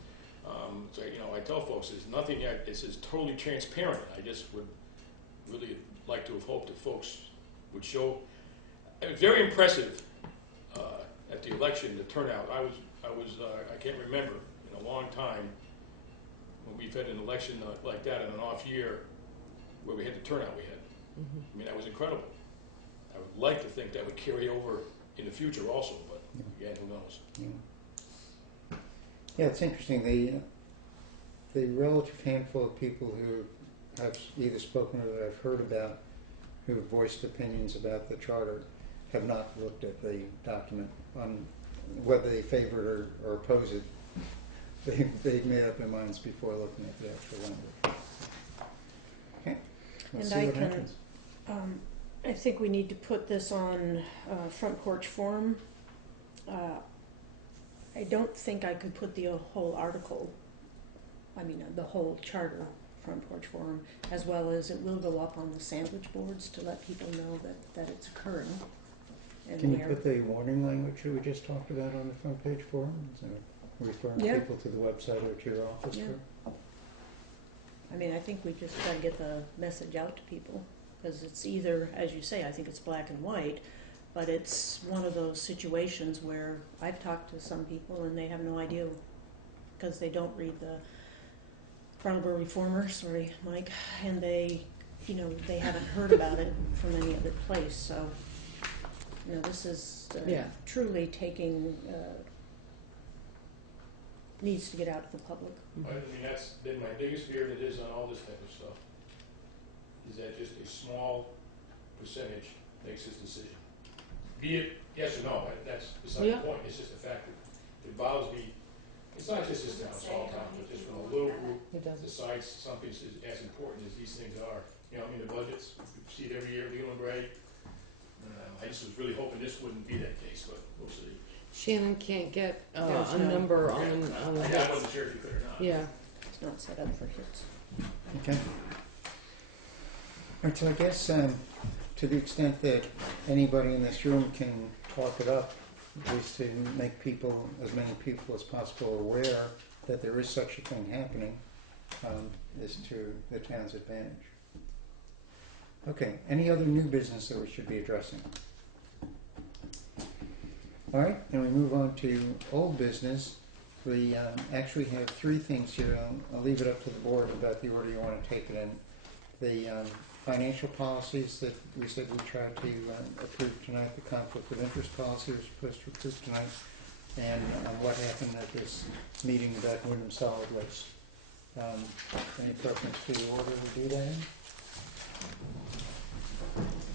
so, I tell folks there's nothing yet. This is totally transparent. I just would really like to have hoped that folks would show. It was very impressive at the election, the turnout. I I can't remember in a long time when we've had an election like that in an off year where we had the turnout we had. Mhm. I mean, that was incredible. I would like to think that would carry over in the future also, but again, who knows? Yeah, it's interesting. The relative handful of people who I've either spoken or that I've heard about who have voiced opinions about the charter have not looked at the document on whether they favor it or oppose it. They've made up their minds before looking at the actual language. Okay, let's And see I what can- happens. I think we need to put this on Front Porch Forum. I don't think I could put the whole article, the whole charter, Front Porch Forum, as well as it will go up on the sandwich boards to let people know that it's occurring. And Can you where- put the warning language that we just talked about on the front page forum? So referring Yeah. people to the website or to your office Yeah. for? I think we just gotta get the message out to people, because it's either, as you say, I think it's black and white, but it's one of those situations where I've talked to some people and they have no idea, because they don't read the Brattleboro Reformer, sorry, Mike, and they haven't heard about it from any other place, so, this is Yeah. truly taking, needs to get out to the public. I mean, that's been my biggest fear that is on all this type of stuff, is that just a small percentage makes this decision. Be it yes or no, that's beside Yeah. the point, it's just a fact that it bothers me. It's not just this town, it's all towns, but just when a little group It does. decides something's as important as these things are. The budgets, we see it every year, legal and Gray. I just was really hoping this wouldn't be that case, but we'll see. Shannon can't get There's a no- number Okay. on the I hits. wasn't sure if you could or not. Yeah. It's not set up for hits. Okay. All right, so I guess to the extent that anybody in this room can talk it up, at least to make people, as many people as possible, aware that there is such a thing happening, is to the town's advantage. Okay, any other new business that we should be addressing? All right, then we move on to old business. We actually have three things here. I'll leave it up to the board about the order you want to take it in. The financial policies that we said we tried to approve tonight, the conflict of interest policy was supposed to approve tonight, and what happened at this meeting about Wyndham Solid Waste. Any preference to the order we do that in?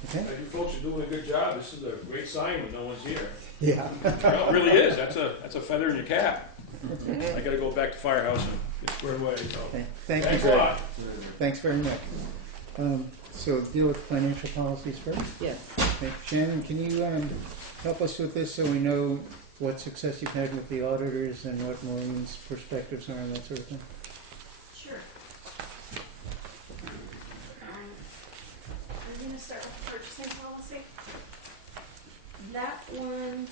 Okay. You folks are doing a good job. This is a great sign when no one's here. Yeah. No, it really is. That's a feather in your cap. I got to go back to Firehouse and get squared away. So. Okay. Thank you, Thanks a Greg. lot. Thanks very much. So deal with financial policies first. Yes. Okay. Shannon, can you help us with this so we know what success you've had with the auditors and what Maureen's perspectives are and that sort of thing? Sure. I'm going to start with the purchasing policy. That one,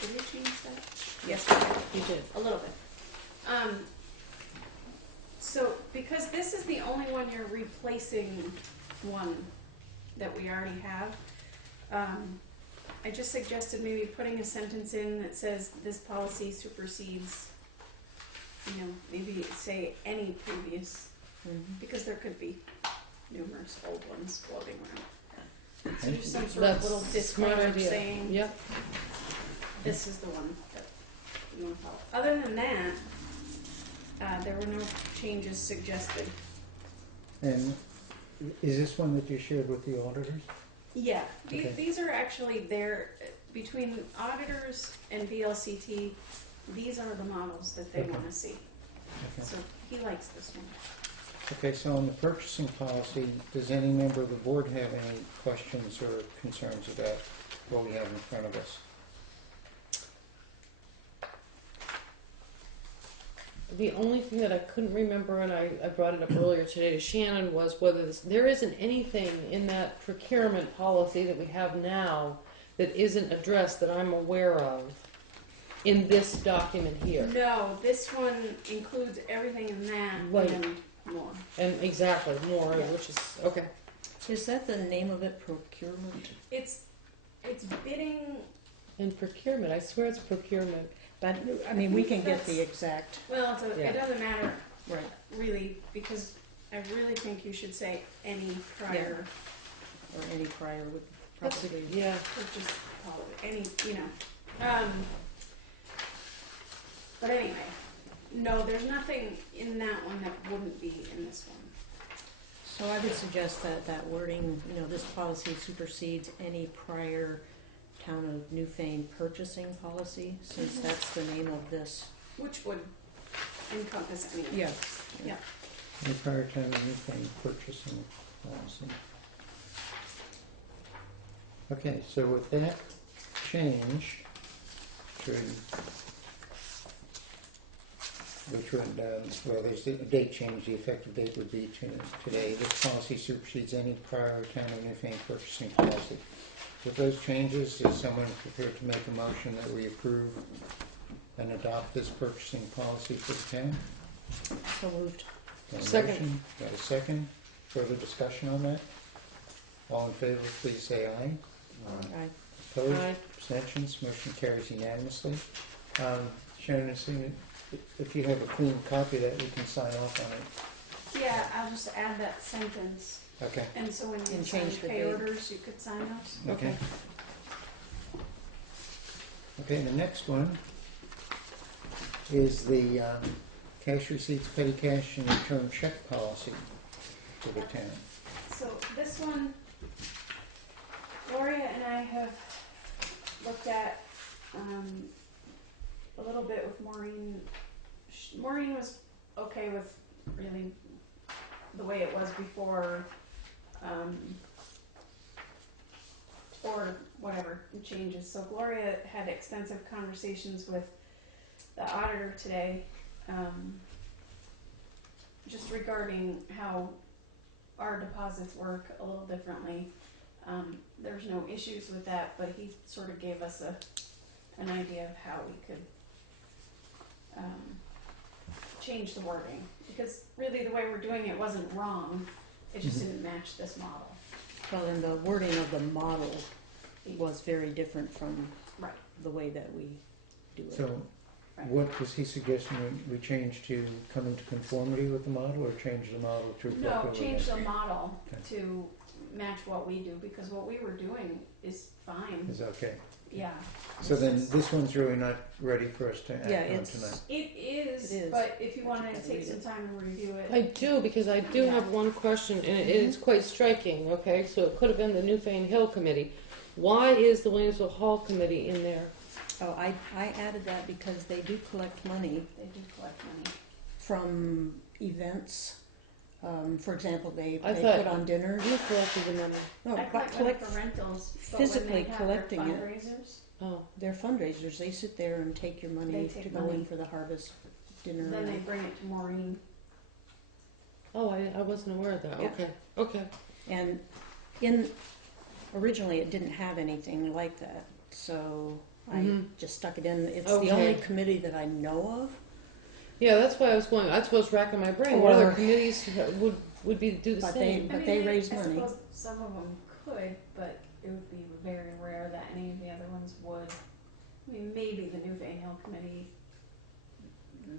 did we change that? Yes, we did. You did. A little bit. So because this is the only one you're replacing one that we already have, I just suggested maybe putting a sentence in that says this policy supersedes, maybe say any previous, because there could be numerous old ones floating around. So just some sort of little Smart disclaimer idea. saying Yep. this is the one that you want to follow. Other than that, there were no changes suggested. And is this one that you shared with the auditors? Yeah, Okay. these are actually there between auditors and VLCT. These are the models that they Okay. want to see. Okay. So he likes this one. Okay, so on the purchasing policy, does any member of the board have any questions or concerns about what we have in front of us? The only thing that I couldn't remember, and I brought it up earlier today to Shannon, was whether there isn't anything in that procurement policy that we have now that isn't addressed that I'm aware of in this document here. No, this one includes everything in that Right. and more. And exactly, more, Yeah. which is, okay. Is that the name of it, procurement? It's bidding. And procurement, I swear it's procurement. But, I mean, we can get the exact, Well, Yeah. it doesn't matter right, really, because I really think you should say any prior, or any prior would That's a- probably. Yeah, or just call it any, you know. But anyway, no, there's nothing in that one that wouldn't be in this one. So I would suggest that that wording, you know, this policy supersedes any prior town of Newfane purchasing policy, since that's the name of this. Which would encompass any. Yeah. Yeah. Any prior time Newfane purchasing policy. Okay, so with that change, which would, well, there's a date change, the effective date would be today. This policy supersedes any prior town of Newfane purchasing policy. With those changes, is someone prepared to make a motion that we approve and adopt this purchasing policy for the town? So moved. Got a Second. motion? Got a second? Further discussion on that? All in favor, please say aye. Aye. Opposed? Aye. Abstentions? Motion carries unanimously. Sharon, if you have a clean copy of that, we can sign off on it. Yeah, I'll just add that sentence, Okay. and so when you And sign change the pay date. orders, you could sign those. Okay. Okay, the next one is the cash receipts, petty cash, and return check policy for the town. So this one, Gloria and I have looked at a little bit with Maureen. Maureen was okay with really the way it was before, or whatever changes. So Gloria had extensive conversations with the auditor today, just regarding how our deposits work a little differently. There's no issues with that, but he sort of gave us an idea of how we could change the wording. Because really the way we're doing it wasn't wrong, it just didn't match this model. Well, and the wording of the model was very different from Right. the way that we do it. So what was he suggesting we change to come into conformity with the model, or change the model to reflect No, what we're change the doing? model Okay. to match what we do, because what we were doing is fine. Is okay. Yeah. So This then is- this one's really not ready for us to act Yeah, on it's- tonight. It is, It is. but if you wanted to take Read some it. time and review it. I do, because I do have one question, and it is quite striking, okay? So it could have been the Newfane Hill Committee. Why is the Williamsville Hall Committee in there? Oh, I added that because they do collect money They do collect money. from events. For example, they I put thought- on dinners. You collected the money. No, I but collect money collect, for rentals, but physically when they have collecting it. their fundraisers, Oh, they're fundraisers. They sit there and take your money They take to go money. in for the harvest dinner. then they bring it to Maureen. oh, I wasn't aware of that. Yeah. Okay, okay. And originally it didn't have anything like that, so I Mhm. just stuck it in. It's Okay. the only committee that I know of. Yeah, that's why I was going. I was racking my brain. What other Or- committees would be do the But same? But they raise I money. suppose some of them could, but it would be very rare that any of the other ones would. I mean, maybe the Newfane Hill Committee,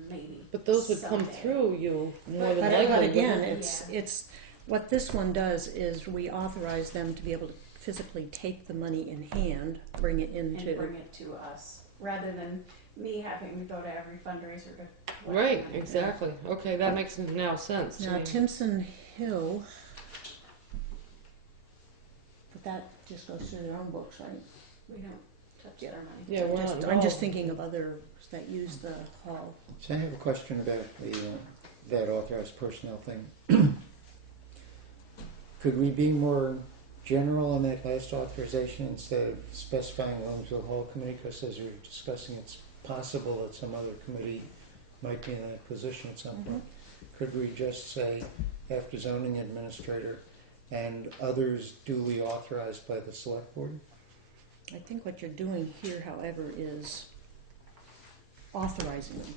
maybe. But those would come someday. through you more than But likely. But again, wouldn't it's what this one does is we authorize them to be able to physically take the money in hand, bring it And into. bring it to us, rather than me having to go to every fundraiser to. collect Right, money. exactly. Okay, that makes now sense to Now me. Timpson Hill, but that just goes through their own books, right? We don't touch Yeah. their money. Yeah, we're not I'm just involved. thinking of others that use the hall. So I have a question about that authorized personnel thing. Could we be more general on that last authorization instead of specifying Williamsville Hall Committee? Because as we were discussing, it's possible that some other committee might be in that position at some point. Could we just say, after zoning administrator and others duly authorized by the select board? I think what you're doing here, however, is authorizing them.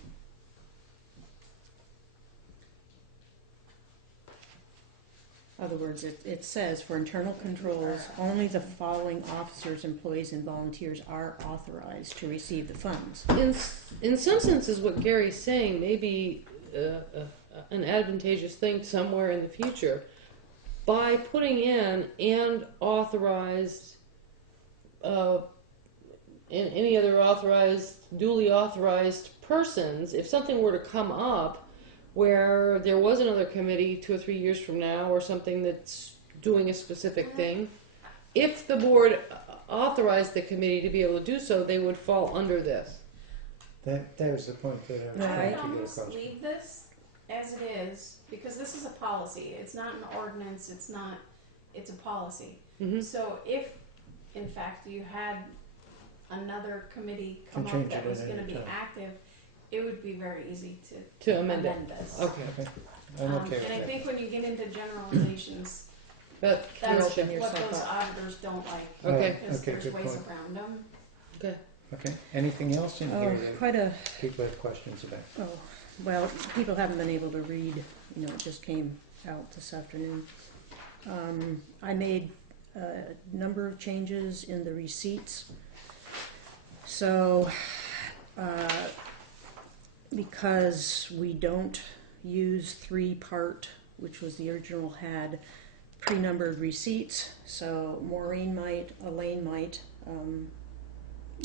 other words, it says for internal controls, only the following officers, employees, and volunteers are authorized to receive the funds. In some senses, what Gary's saying may be an advantageous thing somewhere in the future. By putting in and authorized, and any other authorized, duly authorized persons, if something were to come up where there was another committee 2 or 3 years from now or something that's doing a specific thing, if the board authorized the committee to be able to do so, they would fall under this. That was the point that I was Right. I trying would to get almost across. leave this as it is, because this is a policy. It's not an ordinance, it's a policy. Mm-hmm. So if, in fact, you had another committee come Can up change that it was at gonna any be time. active, it would be very easy To amend it. this. Okay. Okay, I'm okay with And I that. think when you get into generalizations, But that's open what yourself those up. auditors don't like, Okay. because Okay, there's good ways point. around them. Okay, anything else in Oh, here that quite a, people have questions about? oh, well, people haven't been able to read, it just came out this afternoon. I made a number of changes in the receipts. So, because we don't use 3-part, which was the original had, pre-numbered receipts, so Maureen might, Elaine might,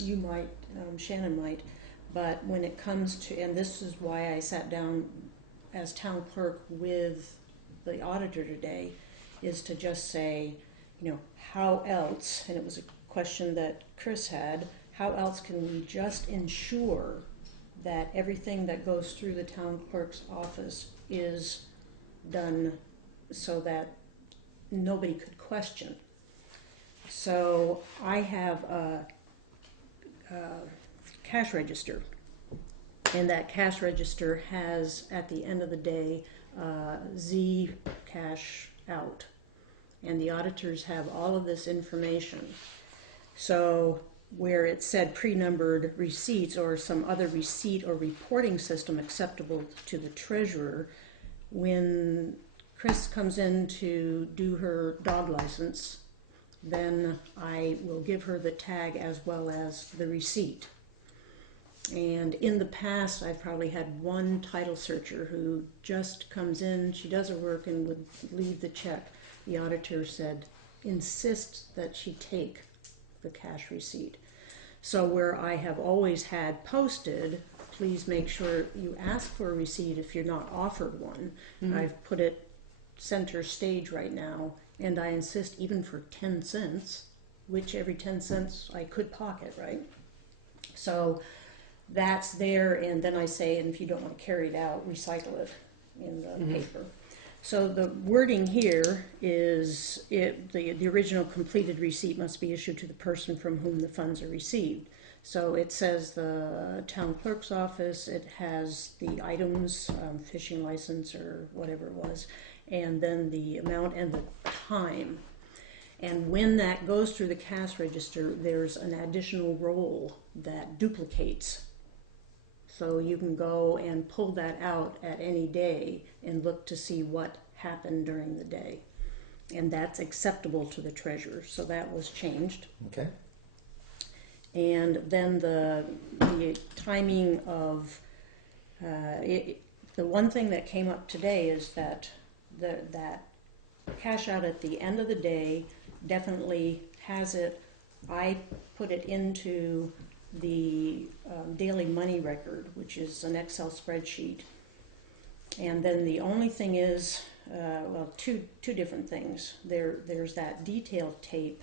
you might, Shannon might, but when it comes to, and this is why I sat down as town clerk with the auditor today, is to just say, how else, and it was a question that Chris had, how else can we just ensure that everything that goes through the town clerk's office is done so that nobody could question. So I have a cash register, and that cash register has, at the end of the day, Z cash out, and the auditors have all of this information. So where it said pre-numbered receipts or some other receipt or reporting system acceptable to the treasurer, when Chris comes in to do her dog license, then I will give her the tag as well as the receipt. And in the past, I've probably had one title searcher who just comes in, she does her work and would leave the check. The auditor said, insist that she take the cash receipt. So where I have always had posted, please make sure you ask for a receipt if you're not offered one. Mm-hmm. I've put it center stage right now, and I insist even for 10 cents, which every 10 cents I could pocket, right? So that's there, and then I say, and if you don't want to carry it out, recycle it in the paper. So the wording here is the original completed receipt must be issued to the person from whom the funds are received. So it says the town clerk's office, it has the items, fishing license or whatever it was, and then the amount and the time. And when that goes through the cash register, there's an additional roll that duplicates. So you can go and pull that out at any day and look to see what happened during the day. And that's acceptable to the treasurer. So that was changed. Okay. And then the timing of the one thing that came up today is that that cash out at the end of the day definitely has it. I put it into the daily money record, which is an Excel spreadsheet. And then the only thing is, two different things. There's that detailed tape,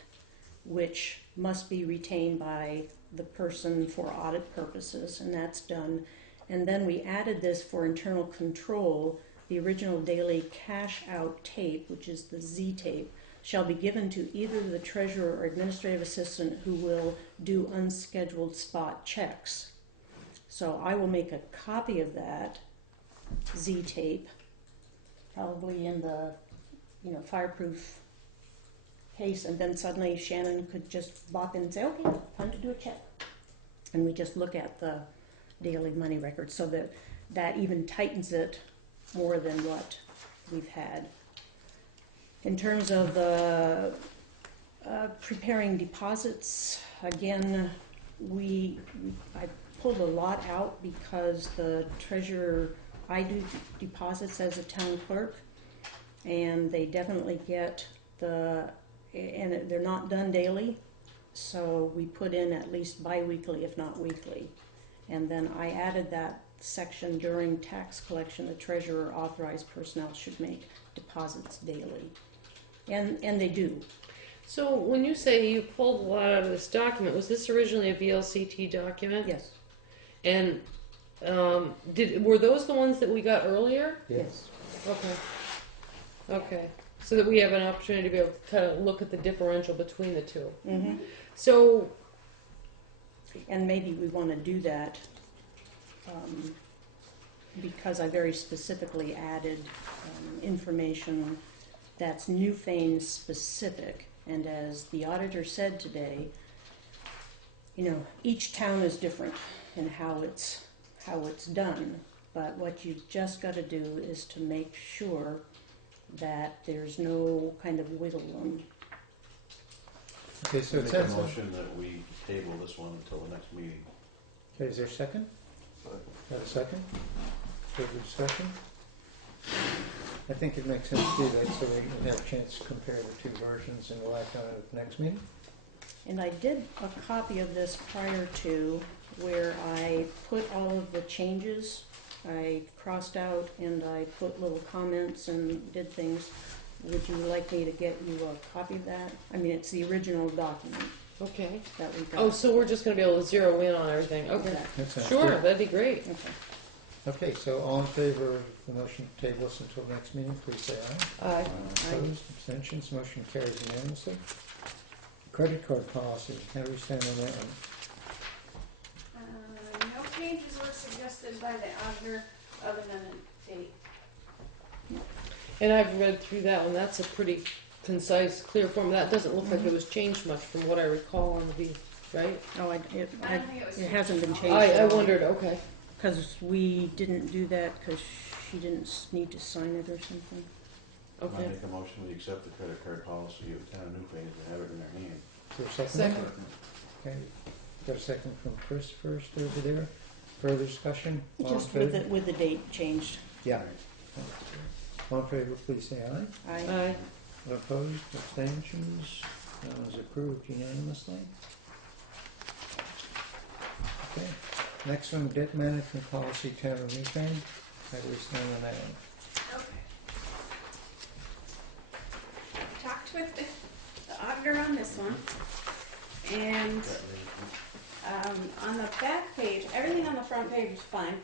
which must be retained by the person for audit purposes, and that's done. And then we added this for internal control, the original daily cash out tape, which is the Z tape, shall be given to either the treasurer or administrative assistant who will do unscheduled spot checks. So I will make a copy of that Z tape, probably in the fireproof case, and then suddenly Shannon could just bop in and say, okay, time to do a check. And we just look at the daily money record, so that even tightens it more than what we've had. In terms of preparing deposits, again, I pulled a lot out because the treasurer, I do deposits as a town clerk, and they definitely get and they're not done daily, so we put in at least bi-weekly, if not weekly. And then I added that section during tax collection, the treasurer authorized personnel should make deposits daily. And they do. So when you say you pulled a lot out of this document, was this originally a VLCT document? Yes. And were those the ones that we got earlier? Yes. Okay. Okay. So that we have an opportunity to be able to kind of look at the differential between the two. Mm-hmm. So, And maybe we want to do that because I very specifically added information that's Newfane specific. And as the auditor said today, you know, each town is different in how it's done. But what you've just got to do is to make sure that there's no kind of wiggle room. Okay, so it Make a says, motion that we table this one until the next meeting. okay, is there a second? Got a second? Further discussion? I think it makes sense to do that so we can have a chance to compare the two versions and we'll act on it at the next meeting. And I did a copy of this prior to where I put all of the changes. I crossed out and I put little comments and did things. Would you like me to get you a copy of that? I mean, it's the original document okay. that we got. Oh, so we're just going to be able to zero in on everything. Okay. Exactly. That sounds Sure, good. that'd be great. Okay. Okay, so all in favor of the motion to table this until the next meeting, please say aye. Aye. Opposed, abstentions, motion carries unanimously. Credit card policy, how do we stand on that one? No changes were suggested by the auditor other than a date. And I've read through that one. That's a pretty concise, clear form. That doesn't look like it was changed much from what I recall on the right? Oh, I don't think it was. it hasn't been changed. I wondered, okay. Because we didn't do that because she didn't need to sign it or something. I Okay. make a motion we accept the credit card policy of the town of Newfane and have it in their hand. Is there a second? Second. Okay, got a second from Chris first over there. Further discussion? All in Just favor? with the date changed. Yeah. All in favor, please say aye. Aye. Opposed, abstentions, that was approved unanimously. Okay, next one, debt management policy, town of Newfane. How do we stand on that one? Okay. Talked with the auditor on this one, and on the back page, everything on the front page is fine.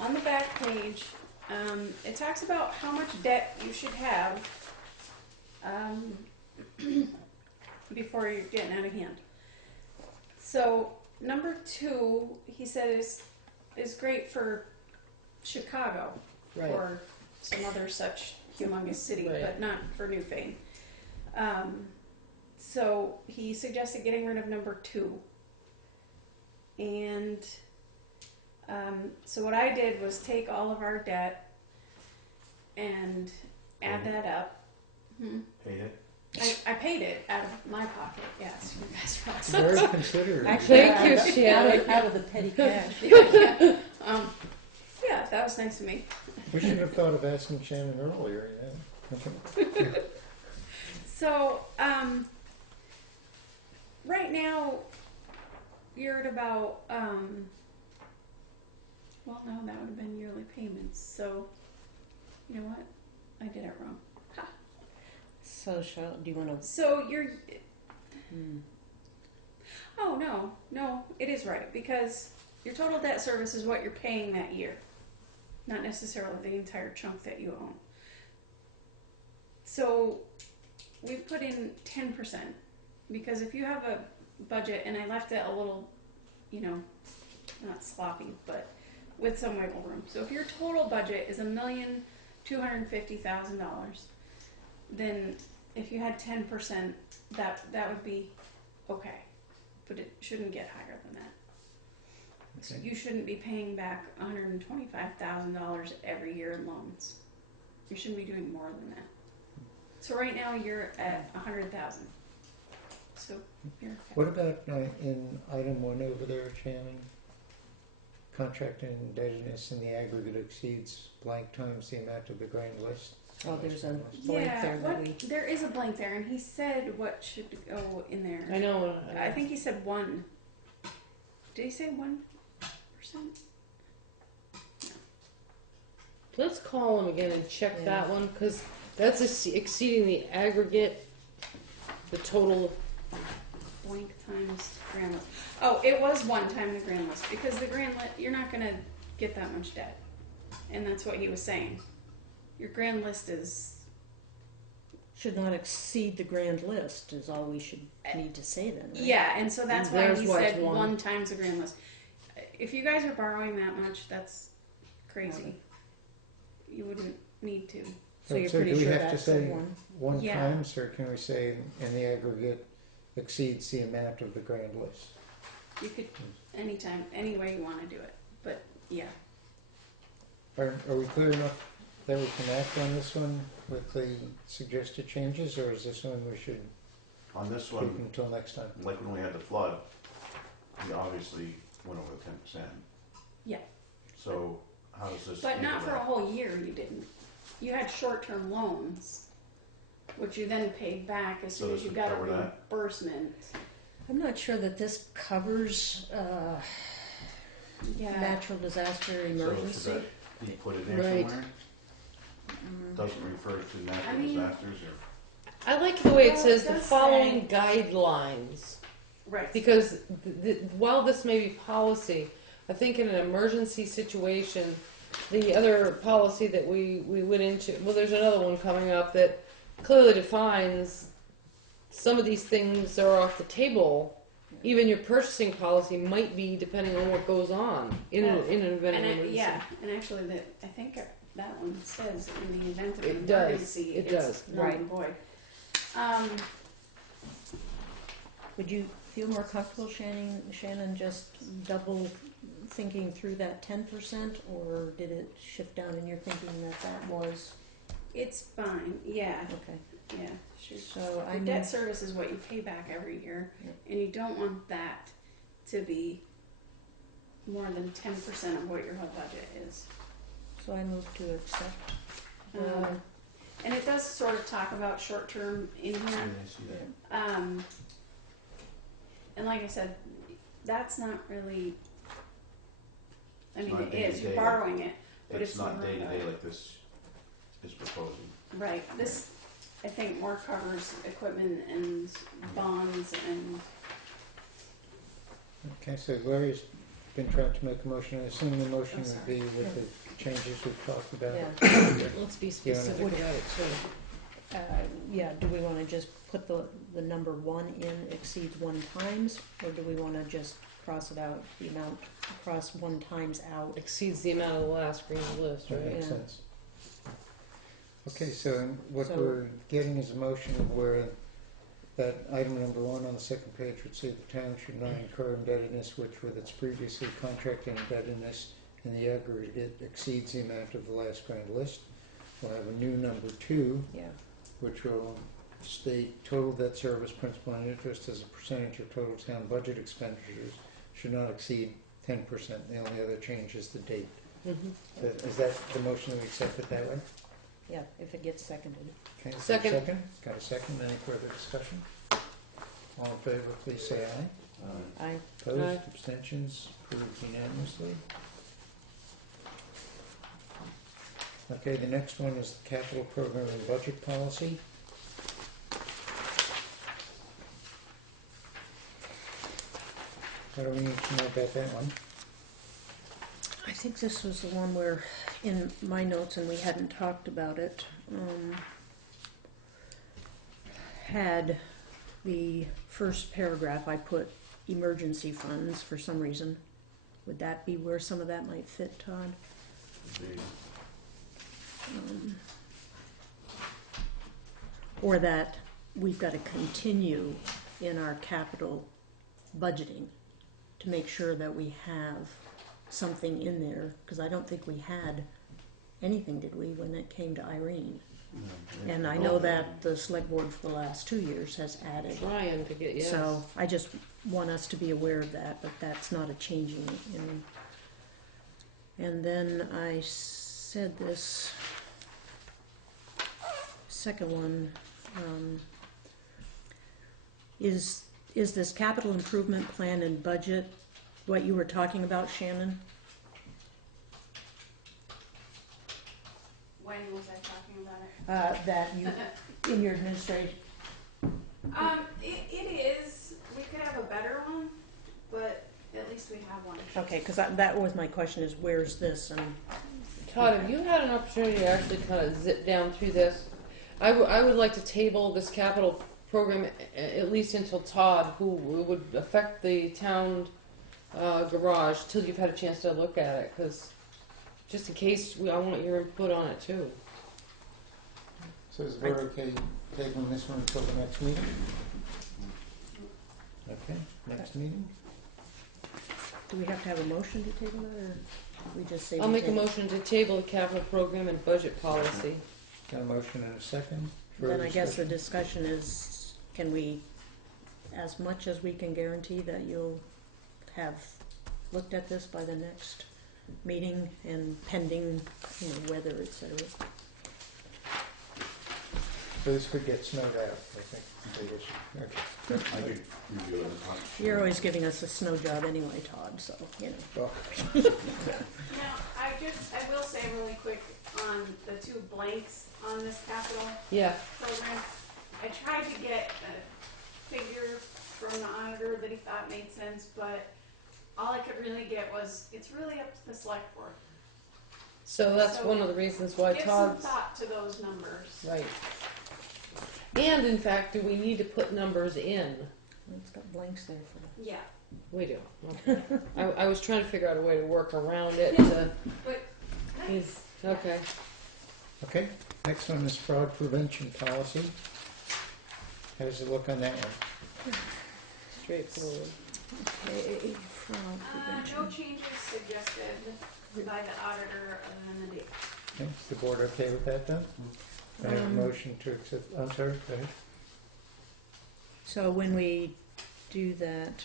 On the back page, it talks about how much debt you should have before you're getting out of hand. So number 2, he said is great for Chicago Right. or some other such humongous city, Right. but not for Newfane. So he suggested getting rid of number 2. And so what I did was take all of our debt and add that up. Paid it? I paid it out of my pocket, yes, you guys It's very considerate. Thank you, Shannon. Out of the petty cash. Yeah, that was nice of me. We should have thought of asking Shannon earlier, yeah. Okay. So, right now, you're at about, well, no, that would have been yearly payments, so, you know what? I did it wrong. Ha. So, do you want to? So you're, oh, no, it is right, because your total debt service is what you're paying that year, not necessarily the entire chunk that you own. So we've put in 10%, because if you have a budget, and I left it a little, you know, not sloppy, but with some wiggle room. So if your total budget is $1,250,000, then if you had 10%, that would be okay, but it shouldn't get higher than that. So Okay. you shouldn't be paying back $125,000 every year in loans. You shouldn't be doing more than that. So right now you're at 100,000. So you're okay. What about in item 1 over there, Shannon? Contracting indebtedness in the aggregate exceeds blank times the amount of the grand list. Oh, there's a blank there that we, there is a blank there, and he said what should go in there. I know. I think he said 1. Did he say 1%? Let's call him again and check that one, because that's exceeding the aggregate, the total. Blank times grand list. Oh, it was 1 time the grand list, because the grand list, you're not gonna get that much debt, and that's what he was saying. Your grand list is should not exceed the grand list is all we should need to say then, right? yeah, and so that's why There's he why said it's 1. 1 times the grand list. If you guys are borrowing that much, that's crazy. You wouldn't need to. So you're do pretty we sure have to that's say the one? 1 Yeah. times, or can we say in the aggregate exceeds the amount of the grand list? You could anytime, any way you want to do it. But yeah, Are we clear enough that we can act on this one with the suggested changes, or is this one we should On this keep one, until next time? like when we had the flood, we obviously went over the 10%. Yeah. So how does this? but not handle for a that? whole year. You didn't. You had short-term loans, which you then paid back as So soon as this you would got a cover that? reimbursement. I'm not sure that this covers Yeah. natural disaster So emergency. should that be put in there Right. somewhere? Doesn't refer to natural I mean- disasters or? I like the way it Well, says it the does following guidelines. Right. Because while this may be policy, I think in an emergency situation, the other policy that we went into, well, there's another one coming up that clearly defines some of these things are off the table. Even your purchasing policy might be depending on what goes on in an event of And emergency. yeah, and actually, I think that one says in the event of an It does. emergency, It it's does. null Right. and void. Would you feel more comfortable, Shannon, just double thinking through that 10%, or did it shift down in your thinking that was It's fine. Yeah, okay? yeah, sure. So Your I'm debt service is what you pay back every year, and you don't want that to be more than 10% of what your whole budget is. so I move to accept. And it does sort of talk about short term in Yeah, here. I see that. And like I said, that's not really. I It's mean, not it is. You're day-to-day. borrowing it, but It's it's not not, day to day like this is proposing. right. This, I think, more covers equipment and bonds and. Okay, so Larry's been trying to make a motion. I assume the motion I'm would sorry. be with the changes we've talked about. Yeah. Let's be specific about it too. Yeah, do we want to just put the number 1 in exceeds 1 times, or do we want to just cross it out, the amount, cross 1 times out? Exceeds the amount of the last green list, That right? makes Yeah. sense. Okay, so what So- we're getting is a motion where that item number 1 on the second page would say the town should not incur indebtedness which with its previously contracted indebtedness in the aggregate exceeds the amount of the last grand list. We'll have a new number 2, Yeah, which will state total debt service, principal and interest as a percentage of total town budget expenditures should not exceed 10%. The only other change is the date. Mm-hmm. Is that the motion that we accept it that way? yeah, if it gets seconded. Okay, is there a Second. Got a second? Any further discussion? All in favor, please say aye. I Opposed, Aye. abstentions, approved unanimously. Okay, the next one is the capital program and budget policy. What do we need to know about that one? I think this was the one where, in my notes, and we hadn't talked about it, had the first paragraph, I put emergency funds for some reason. Would that be where some of that might fit, Todd? Or that we've got to continue in our capital budgeting to make sure that we have something in there, because I don't think we had anything, did we, when it came to Irene? And I know that the select board for the last 2 years has added. Trying to get, yes. So I just want us to be aware of that, but that's not a changing in. And then I said this second one, is this capital improvement plan and budget what you were talking about, Shannon? When was I talking about it? That you, in your administration, It is. We could have a better one, but at least we have one. okay, because that was my question, is where's this? And Todd, have you had an opportunity to actually kind of zip down through this? I would like to table this capital program at least until Todd, who would affect the town garage, till you've had a chance to look at it, because just in case, I want your input on it too. So is the board okay tabling this one until the next meeting? Okay, next meeting? do we have to have a motion to table it, or we just say? I'll we make a table? motion to table the capital program and budget policy. Got a motion and a second? Then Further I guess the discussion? discussion is, can we, as much as we can guarantee that you'll have looked at this by the next meeting and pending, weather, et cetera. So this could get snowed out, I think. the big issue. Okay. I could review it. You're always giving us a snow job anyway, Todd, so, Well, Now, I will say really quick on the 2 blanks on this capital Yeah, program. I tried to get a figure from the auditor that he thought made sense, but all I could really get was, it's really up to the select board. so that's So one of the reasons why Give some Todd's, thought to those numbers. right. And in fact, do we need to put numbers in? it's got blanks there for Yeah, We do. Okay. I was trying to figure out a way to work around it to, but nice. okay. okay, next one is fraud prevention policy. How does it look on that one? Straightforward. Okay, fraud No prevention. changes suggested by the auditor other than the date. Okay, is the board okay with that then? I have a motion to accept, I'm sorry, go ahead. So when we do that,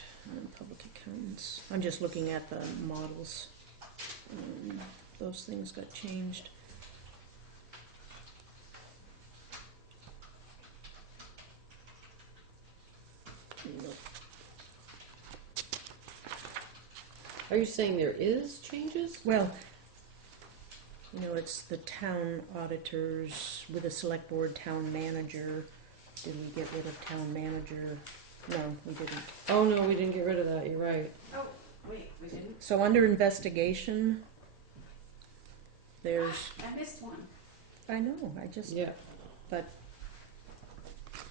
public accountants, I'm just looking at the models. Those things got changed. Nope. Are you saying there is changes? Well, it's the town auditors with a select board town manager. Did we get rid of town manager? No, we didn't. Oh no, we didn't get rid of that. You're right. Oh, wait, we didn't? So under investigation, there's, I missed one. I know, Yeah.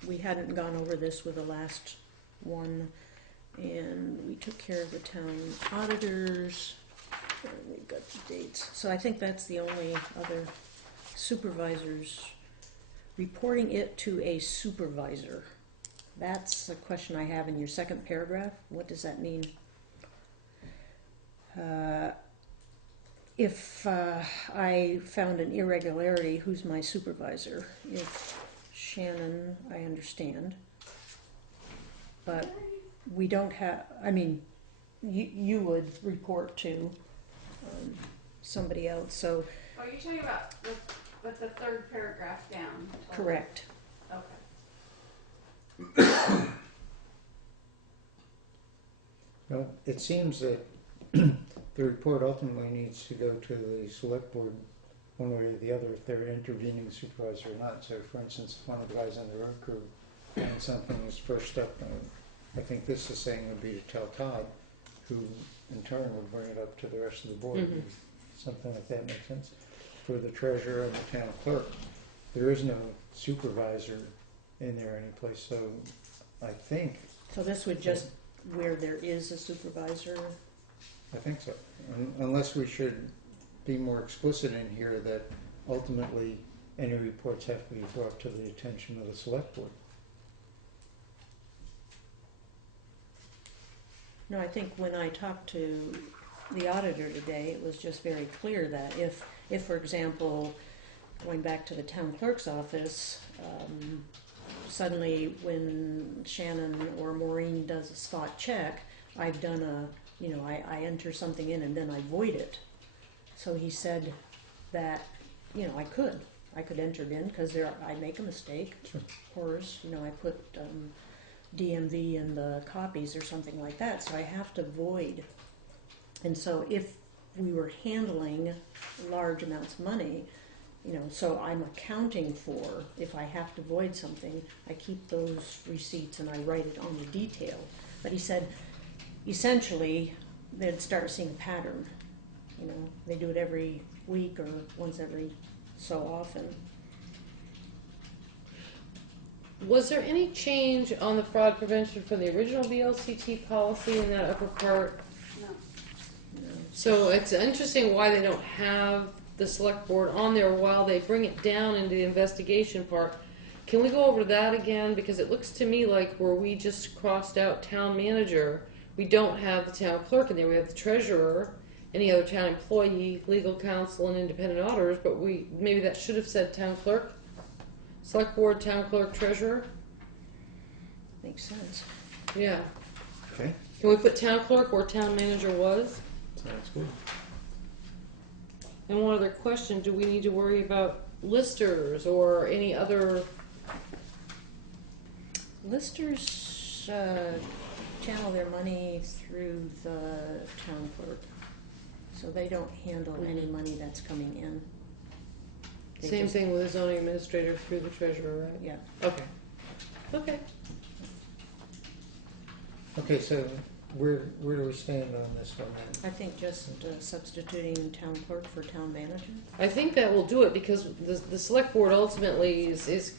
we hadn't gone over this with the last one, and we took care of the town auditors, and we got the dates. So I think that's the only other supervisors, reporting it to a supervisor. That's a question I have in your second paragraph. What does that mean? If I found an irregularity, who's my supervisor? If Shannon, I understand. But we don't have, you would report to somebody else, so, Oh, you're talking about with the 3rd paragraph down. correct. Okay. Well, it seems that the report ultimately needs to go to the select board one way or the other if they're intervening supervisor or not. So for instance, if one of the guys on the road crew found something was first up, I think this is saying would be to tell Todd, who in turn would bring it up to the rest of the board. Mhm. Something like that makes sense. For the treasurer and the town clerk, there is no supervisor in there anyplace, so I think So this would just, where there is a supervisor, so. Unless we should be more explicit in here that ultimately any reports have to be brought to the attention of the select board. no, I think when I talked to the auditor today, it was just very clear that if for example, going back to the town clerk's office, suddenly when Shannon or Maureen does a spot check, I've done I enter something in and then I void it. So he said that, I could enter it in because I make a mistake. Sure. Or, I put DMV in the copies or something like that, so I have to void. And so if we were handling large amounts of money, so I'm accounting for, if I have to void something, I keep those receipts and I write it on the detail. But he said, essentially, they'd start seeing a pattern. They do it every week or once every so often. Was there any change on the fraud prevention from the original VLCT policy in that upper part? No. So it's interesting why they don't have the select board on there while they bring it down into the investigation part. Can we go over that again? Because it looks to me like where we just crossed out town manager, we don't have the town clerk in there. We have the treasurer, any other town employee, legal counsel, and independent auditors, but maybe that should have said town clerk, select board, town clerk, treasurer. Makes sense. Yeah. Okay, Can we put town clerk where town manager was? sounds good. And one other question, do we need to worry about listers or any other? Listers channel their money through the town clerk, so they don't handle any money that's coming in. They Same just- thing with the zoning administrator through the treasurer, right? Yeah. Okay. Okay. Okay, so where do we stand on this one then? I think just substituting town clerk for town manager. I think that will do it because the select board ultimately is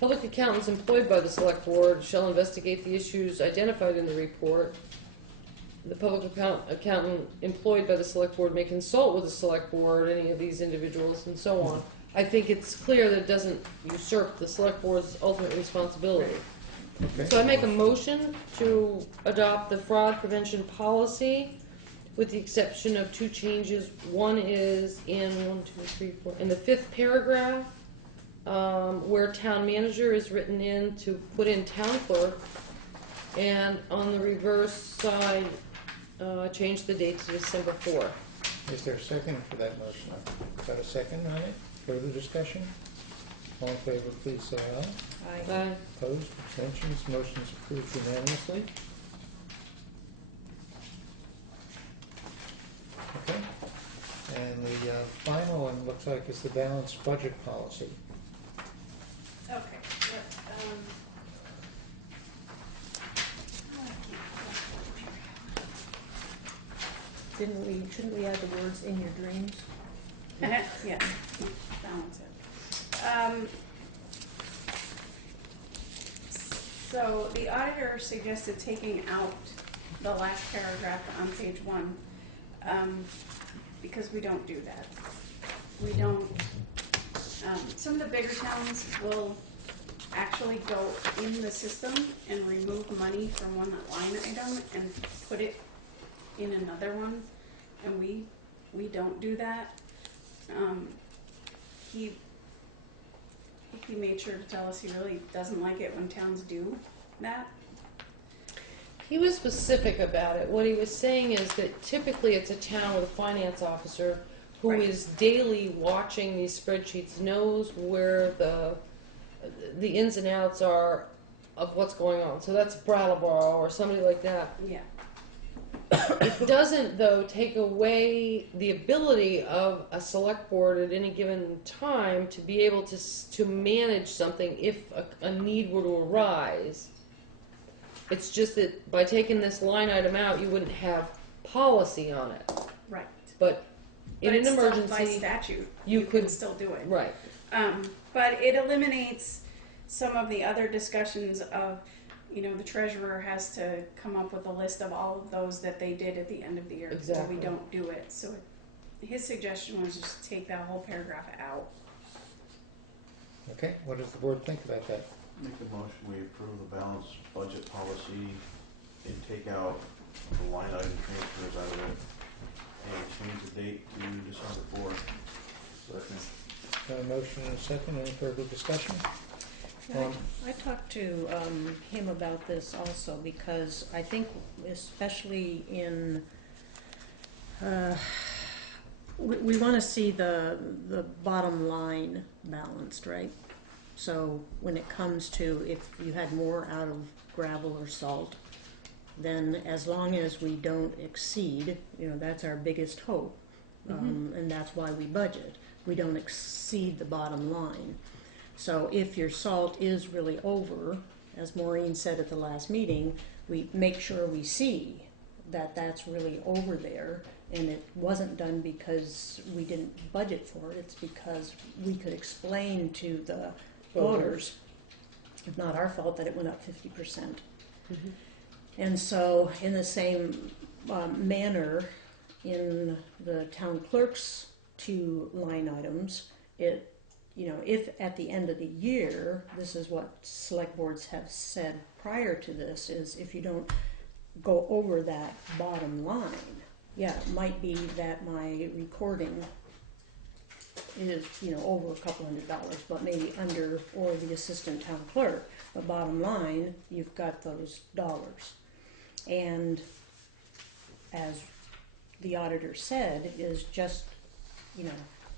public accountants employed by the select board shall investigate the issues identified in the report. The public accountant employed by the select board may consult with the select board, any of these individuals, and so on. I think it's clear that it doesn't usurp the select board's ultimate responsibility. Okay. So I make a motion to adopt the fraud prevention policy with the exception of two changes. One is in in the fifth paragraph, where town manager is written in to put in town clerk, and on the reverse side, change the date to December 4th. Is there a second for that motion? Is that a second on it? Further discussion? All in favor, please say aye. I Opposed, abstentions, motion is approved unanimously. Okay. And the final one looks like is the balanced budget policy. Okay. shouldn't we add the words in your dreams? Yeah, balance it. So the auditor suggested taking out the last paragraph on page 1, because we don't do that. We don't, some of the bigger towns will actually go in the system and remove money from one line item and put it in another one, and we don't do that. He made sure to tell us he really doesn't like it when towns do that. He was specific about it. What he was saying is that typically it's a town with a finance officer who Right. is daily watching these spreadsheets, knows where the ins and outs are of what's going on. So that's Brattleboro or somebody like that. Yeah. It doesn't, though, take away the ability of a select board at any given time to be able to manage something if a need were to arise. It's just that by taking this line item out, you wouldn't have policy on it. Right. But in But an it's still by emergency, statute, you you could- can still do it. right. But it eliminates some of the other discussions of, the treasurer has to come up with a list of all of those that they did at the end of the year. Exactly. Or we don't do it. So his suggestion was just take that whole paragraph out. Okay, what does the board think about that? Make a motion, we approve the balanced budget policy and take out the line item transfers out of it and change the date to December 4th. Second. A motion and a second, any further discussion? I talked to him about this also because I think especially in, we want to see the bottom line balanced, right? So when it comes to if you had more out of gravel or salt, then as long as we don't exceed, that's our biggest hope, and that's why we budget. We don't exceed the bottom line. So if your salt is really over, as Maureen said at the last meeting, we make sure we see that that's really over there, and it wasn't done because we didn't budget for it. It's because we could explain to the voters, it's not our fault that it went up 50%. And so in the same manner, in the town clerk's 2 line items, if at the end of the year, this is what select boards have said prior to this, is if you don't go over that bottom line, it might be that my recording is, over a couple $100, but maybe under, or the assistant town clerk. But bottom line, you've got those dollars. And as the auditor said, is just,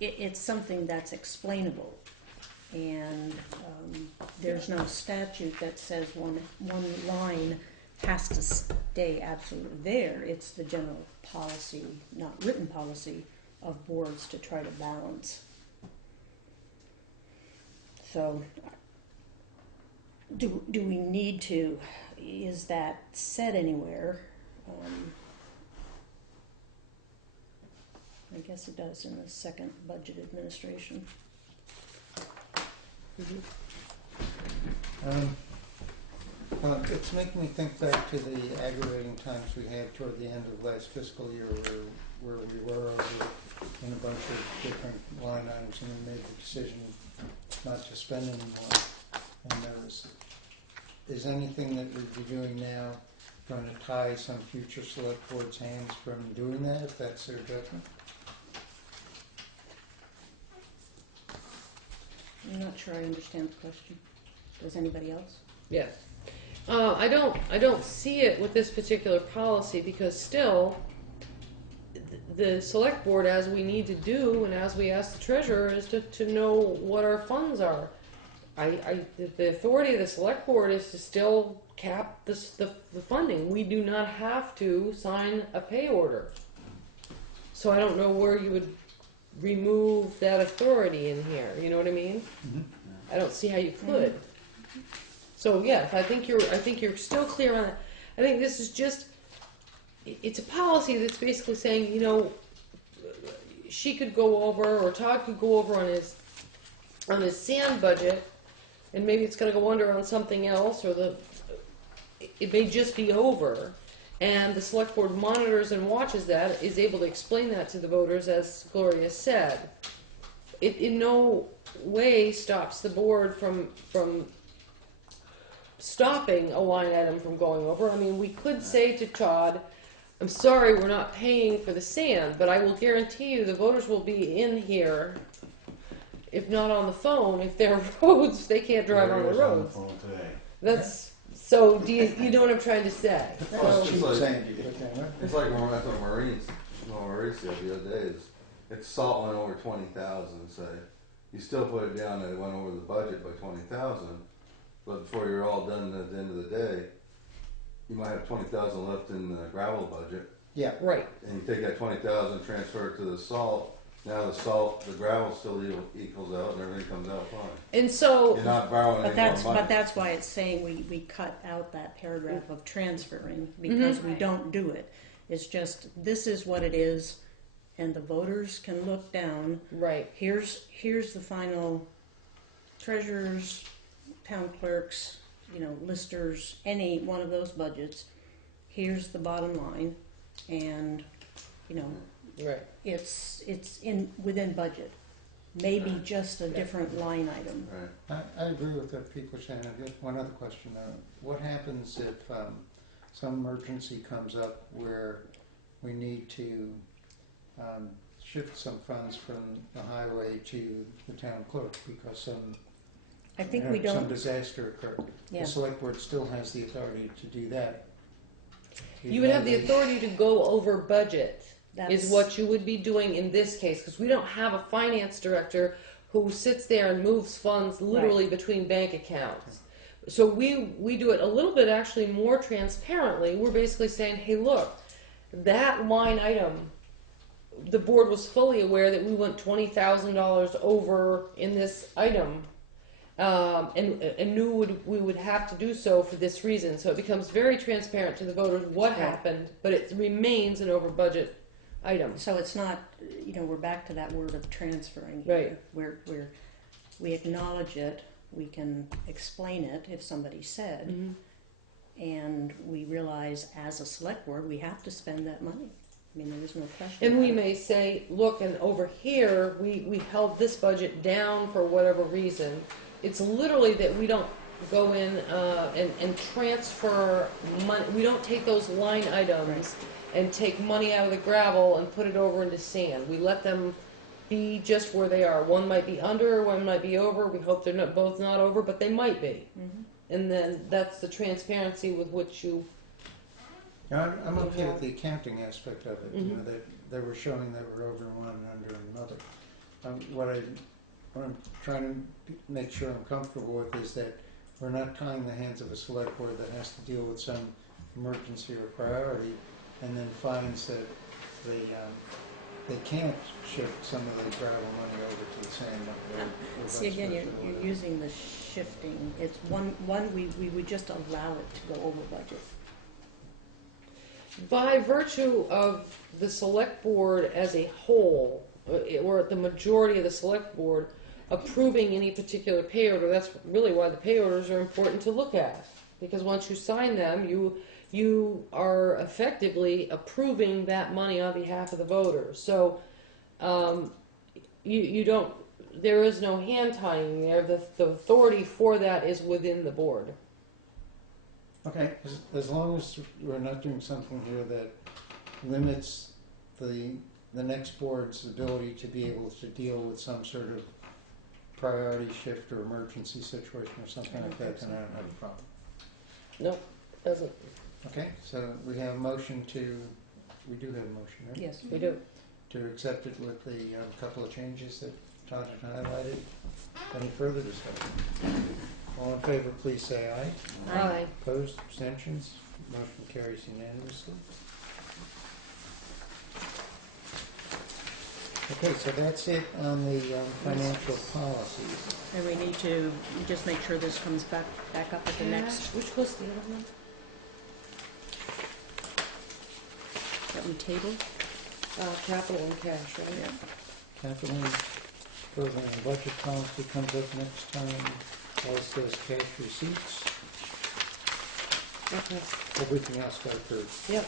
it's something that's explainable. And there's no statute that says one line has to stay absolutely there. It's the general policy, not written policy, of boards to try to balance. So do we need to, is that said anywhere? I guess it does in the second budget administration. It's making me think back to the aggravating times we had toward the end of last fiscal year where we were over in a bunch of different line items and we made the decision not to spend anymore on those. Is anything that we'd be doing now going to tie some future select board's hands from doing that, if that's their judgment? I'm not sure I understand the question. Does anybody else? Yes. I don't see it with this particular policy because still, the select board, as we need to do, and as we ask the treasurer, is to know what our funds are. The authority of the select board is to still cap the funding. We do not have to sign a pay order. So I don't know where you would remove that authority in here. You know what I mean? Mm-hmm. I don't see how you could. So yes, I think you're still clear on it. I think this is just, it's a policy that's basically saying, she could go over, or Todd could go over on his sand budget, and maybe it's going to go under on something else, or it may just be over. And the select board monitors and watches that, is able to explain that to the voters, as Gloria said. It in no way stops the board from stopping a line item from going over. I mean, we could say to Todd, I'm sorry, we're not paying for the sand, but I will guarantee you the voters will be in here, if not on the phone, if there are roads, they can't drive on the roads. On the phone today. That's, so do you know what I'm trying to say? Well, She it's was like, saying you put that up. it's like that's what Maureen said the other day, is if salt went over 20,000, say, you still put it down that it went over the budget by 20,000, but before you're all done at the end of the day, you might have 20,000 left in the gravel budget, Yeah. Right. and you take that 20,000, transfer it to the salt. Now the gravel still equals out, and everything comes out fine. And so, You're not borrowing any more money. But that's why it's saying we cut out that paragraph of transferring, because we don't do it. It's just, this is what it is, and the voters can look down. right. Here's the final treasurers, town clerks, listers, any one of those budgets. Here's the bottom line, and Right. it's within budget. Maybe just a different line item. Right. I agree with what people are saying. I've got one other question. What happens if some emergency comes up where we need to shift some funds from the highway to the town clerk because I think we some don't, disaster occurred. yeah. The select board still has the authority to do that. You would have the Even though authority to go over budget, That's, is what you would be doing in this case, because we don't have a finance director who sits there and moves funds literally between bank accounts. So we do it a little bit actually more transparently. We're basically saying, hey, look, that line item, the board was fully aware that we went $20,000 over in this item, and knew we would have to do so for this reason. So it becomes very transparent to the voters what Right. happened, but it remains an over budget item. so it's not, we're back to that word of transferring Right. here. We acknowledge it, we can explain it if somebody said, Mhm. and we realize as a select board, we have to spend that money. I mean, there is no question. And we about it. may say, look, and over here, we held this budget down for whatever reason. It's literally that we don't go in and transfer money. We don't take those line items and take money out of the gravel and put it over into sand. We let them be just where they are. One might be under, one might be over. We hope they're not, both not over, but they might be. Mhm. And then that's the transparency with which you... I'm okay with the accounting aspect of it, Mhm. that they were showing they were over one and under another. What I'm trying to make sure I'm comfortable with is that we're not tying the hands of a select board that has to deal with some emergency or priority and then finds that they can't shift some of the gravel money over to the sand money. or See, vice again, versa, or you're whatever. using the shifting, it's we would just allow it to go over budget. By virtue of the select board as a whole, or the majority of the select board approving any particular pay order, that's really why the pay orders are important to look at. Because once you sign them, you are effectively approving that money on behalf of the voters. So you don't, there is no hand tying there. The authority for that is within the board. Okay, as long as we're not doing something here that limits the next board's ability to be able to deal with some sort of priority shift or emergency situation or something like that, then I don't have a problem. Nope, doesn't. Okay, so we do have a motion, right? Yes. We do. To accept it with the couple of changes that Todd had highlighted. Any further discussion? All in favor, please say aye. Aye. Opposed, abstentions, motion carries unanimously. Okay, so that's it on the financial policies. And we need to just make sure this comes back up at the next, Which was the other one? that we table. Capital and cash, right? Yeah. Capital program and budget policy comes up next time, as does cash receipts. Okay. Everything else got approved. Yep.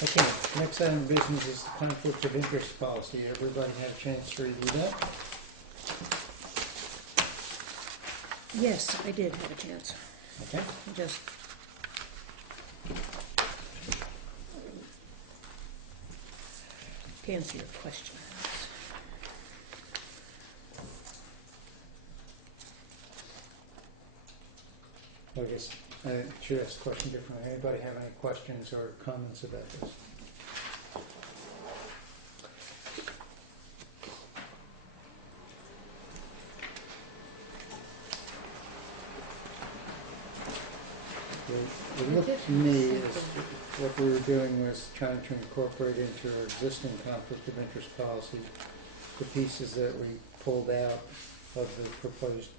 Okay, next item of business is the conflict of interest policy. Everybody had a chance to review that? Yes, I did have a chance. Okay. Just to answer your question. I guess I should ask the question differently. Anybody have any questions or comments about this? It looked to me as what we were doing was trying to incorporate into our existing conflict of interest policy the pieces that we pulled out of the proposed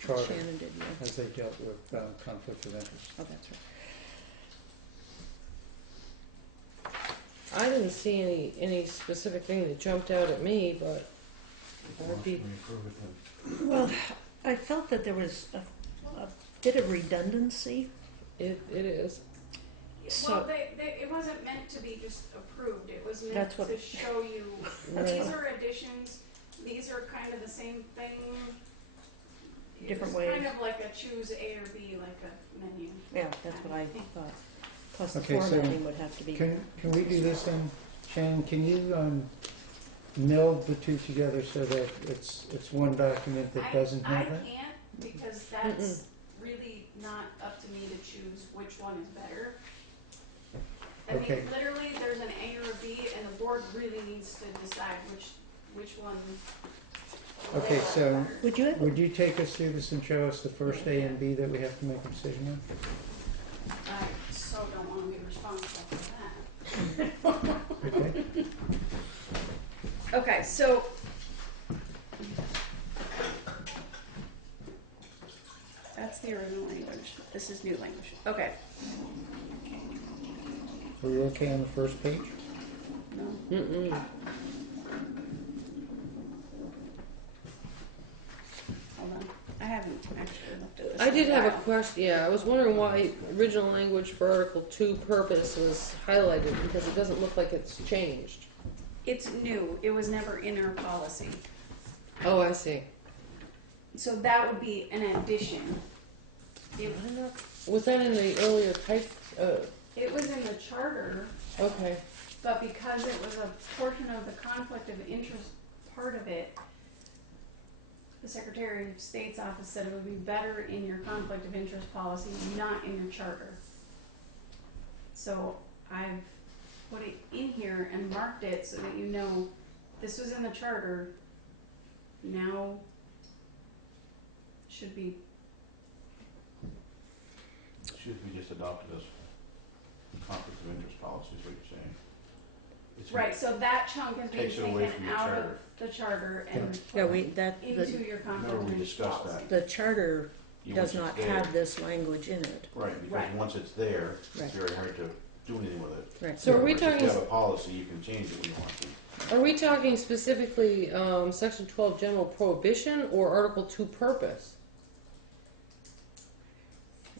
charter Shannon did, yeah. as they dealt with conflict of interest. Oh, that's right. I didn't see any specific thing that jumped out at me, but I'd be, Well, I felt that there was a bit of redundancy. it is. So- Well, it wasn't meant to be just approved, it was meant That's what- to show you, Right. these are additions, these are kind of the same thing. Different It's ways. kind of like a choose A or B, like a menu. Yeah, that's what I thought. Plus the Okay, so formatting would have to be. Can we do this then, Shannon, can you meld the two together so that it's one document that doesn't I have that? can't, because that's really not up to me to choose which one is better. I Okay. mean, literally, there's an A or a B, and the board really needs to decide which one. Okay, they like so better. Would you? would you take us through this and show us the first A and B that we have to make a decision I so don't want to be responsible for that. on? Okay. Okay, so that's the original language. This is new language. Okay. Are we okay on the first page? No. Mm-mm. Hold on. I haven't actually looked at this. I in did have a while. question, yeah, I was wondering why original language for Article 2 purpose was highlighted, because it doesn't look like it's changed. It's new. It was never in our policy. Oh, I see. So that would be an addition. It, Was that in the earlier type, it was in the charter, okay, but because it was a portion of the conflict of interest part of it, the Secretary of State's office said it would be better in your conflict of interest policy, not in your charter. So I've put it in here and marked it so that you know this was in the charter, now should be. Should be just adopted as conflict of interest policy is what you're saying. It's- Right, so that chunk is being Takes it away taken from the out of charter. the charter and Yeah, put into your conflict Remember of we interest discussed policy. that. the charter You- does once not it's there- have this language in it. Right, because Right. once it's there, Right. it's very hard to do anything with it. Right. so are we Whereas if talking, you have a policy, you can change it when you want to. are we talking specifically, Section 12 general prohibition, or Article 2 purpose?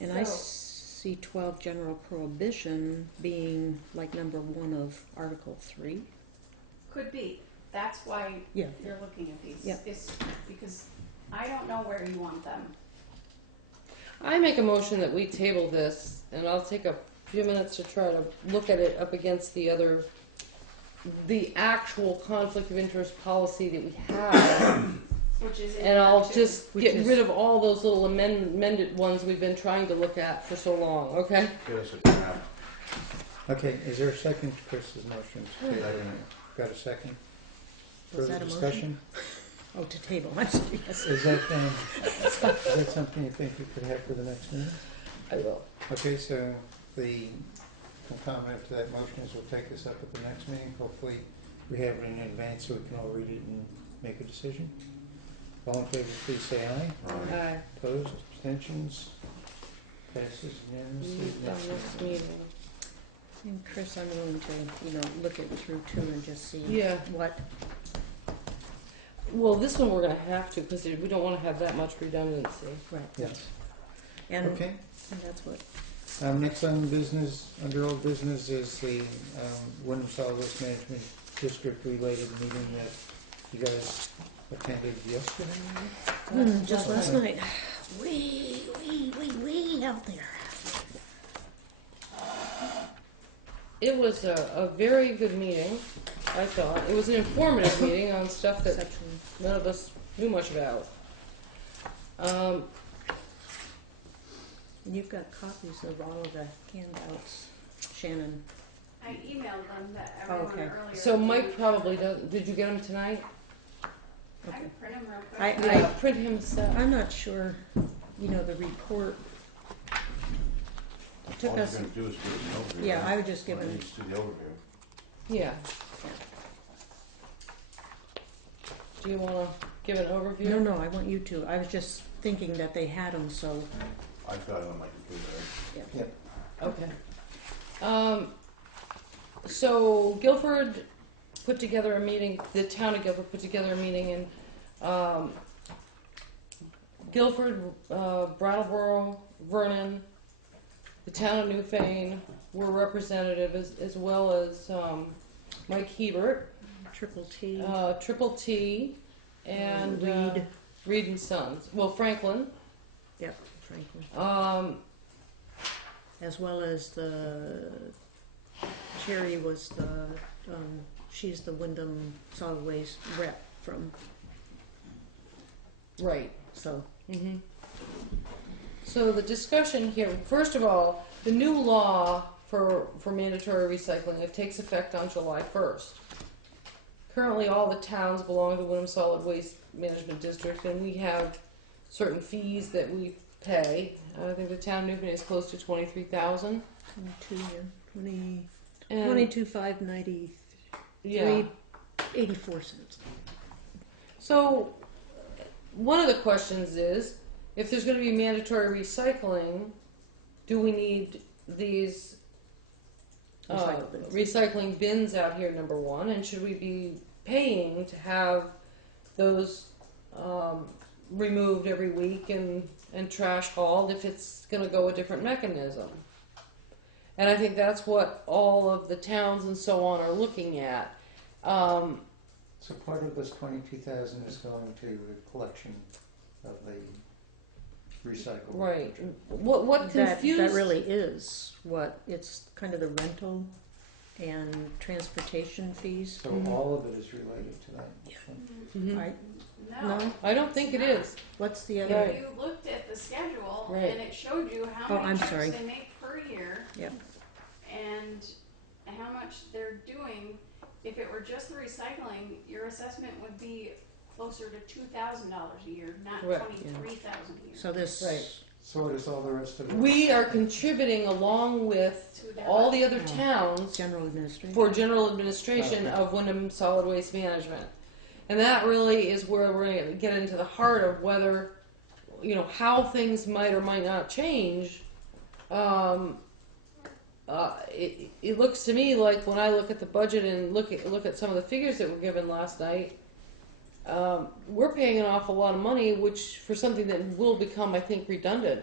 And I So- see 12 general prohibition being like number 1 of Article 3. Could be, that's why Yeah. you're looking at these. Yeah. It's because I don't know where you want them. I make a motion that we table this, and I'll take a few minutes to try to look at it up against the actual conflict of interest policy that we have, Which is in and I'll there too. just Which get is- rid of all those little amended ones we've been trying to look at for so long, okay? Get us a draft. Okay, is there a second to Chris's motion? Second. Got a second? Was Further that a motion? discussion? Oh, to table, I'm sorry, yes. Is that something you think you could have for the next meeting? I will. Okay, so the comment to that motion is we'll take this up at the next meeting. Hopefully we have it in advance so we can all read it and make a decision. All in favor, please say aye. Aye. Opposed, abstentions, passes unanimously. Next meeting. And Chris, I'm willing to, look it through too and just see Yeah. what, Well, this one we're gonna have to, because we don't wanna have that much redundancy. right. Yes, And, okay. and that's what, Next on business, under old business, is the Wyndham Solid Waste Management District related meeting that you guys attended yesterday. just last night. Way out there. It was a very good meeting, I thought. It was an informative meeting on stuff that Section. none of us knew much about. And you've got copies of all of the handouts, Shannon. I emailed them to Oh, everyone okay. earlier. So Mike probably does. Did you get them tonight? I can print them real quick. I- Yeah, print him a set. I'm not sure, the report took All you're us, gonna do is give us an overview. yeah, right? I would just give Well, it, it needs to do the overview. Yeah. Do you want to give an overview? no, I want you to. I was just thinking that they had them, so, I've got it on my computer. Okay. So Guilford put together a meeting, the town of Guilford put together a meeting, and Guilford, Brattleboro, Vernon, the town of Newfane were representative, as well as Mike Hebert, Triple T, Triple T, and Reed. and Sons. Well, Franklin. Yep, Franklin. As well as the Cherry was the she's the Wyndham Solid Waste rep from, Right. so. Mm-hmm. So the discussion here, first of all, the new law for mandatory recycling, it takes effect on July 1st. Currently, all the towns belong to Wyndham Solid Waste Management District, and we have certain fees that we pay. I think the town of Newfane is close to 23,000. 22,593, Yeah. 84 cents. So, one of the questions is, if there's going to be mandatory recycling, do we need these recycling bins out here, number one, and should we be paying to have those removed every week and trash hauled if it's going to go a different mechanism? And I think that's what all of the towns and so on are looking at. So part of this 22,000 is going to the collection of the recyclable. Right. What confused... That really is what, it's kind of the rental and transportation fees. So all of it is related to that. Mhm. Right? No. No? I don't think it is. What's the If other? Right. you looked at the schedule Right. and it showed you how Oh, many I'm trips sorry. they make per year Yep. and how much they're doing, if it were just the recycling, your assessment would be closer to $2,000 a year, not Correct. $23,000 a year. So this, Right. So what is all the rest of it? We are contributing along with To that. all the other Oh. towns general administration. for general administration Okay. of Wyndham Solid Waste Management. And that really is where we're going to get into the heart of whether, how things might or might not change. It looks to me like when I look at the budget and look at some of the figures that were given last night, we're paying an awful lot of money, which for something that will become, I think, redundant.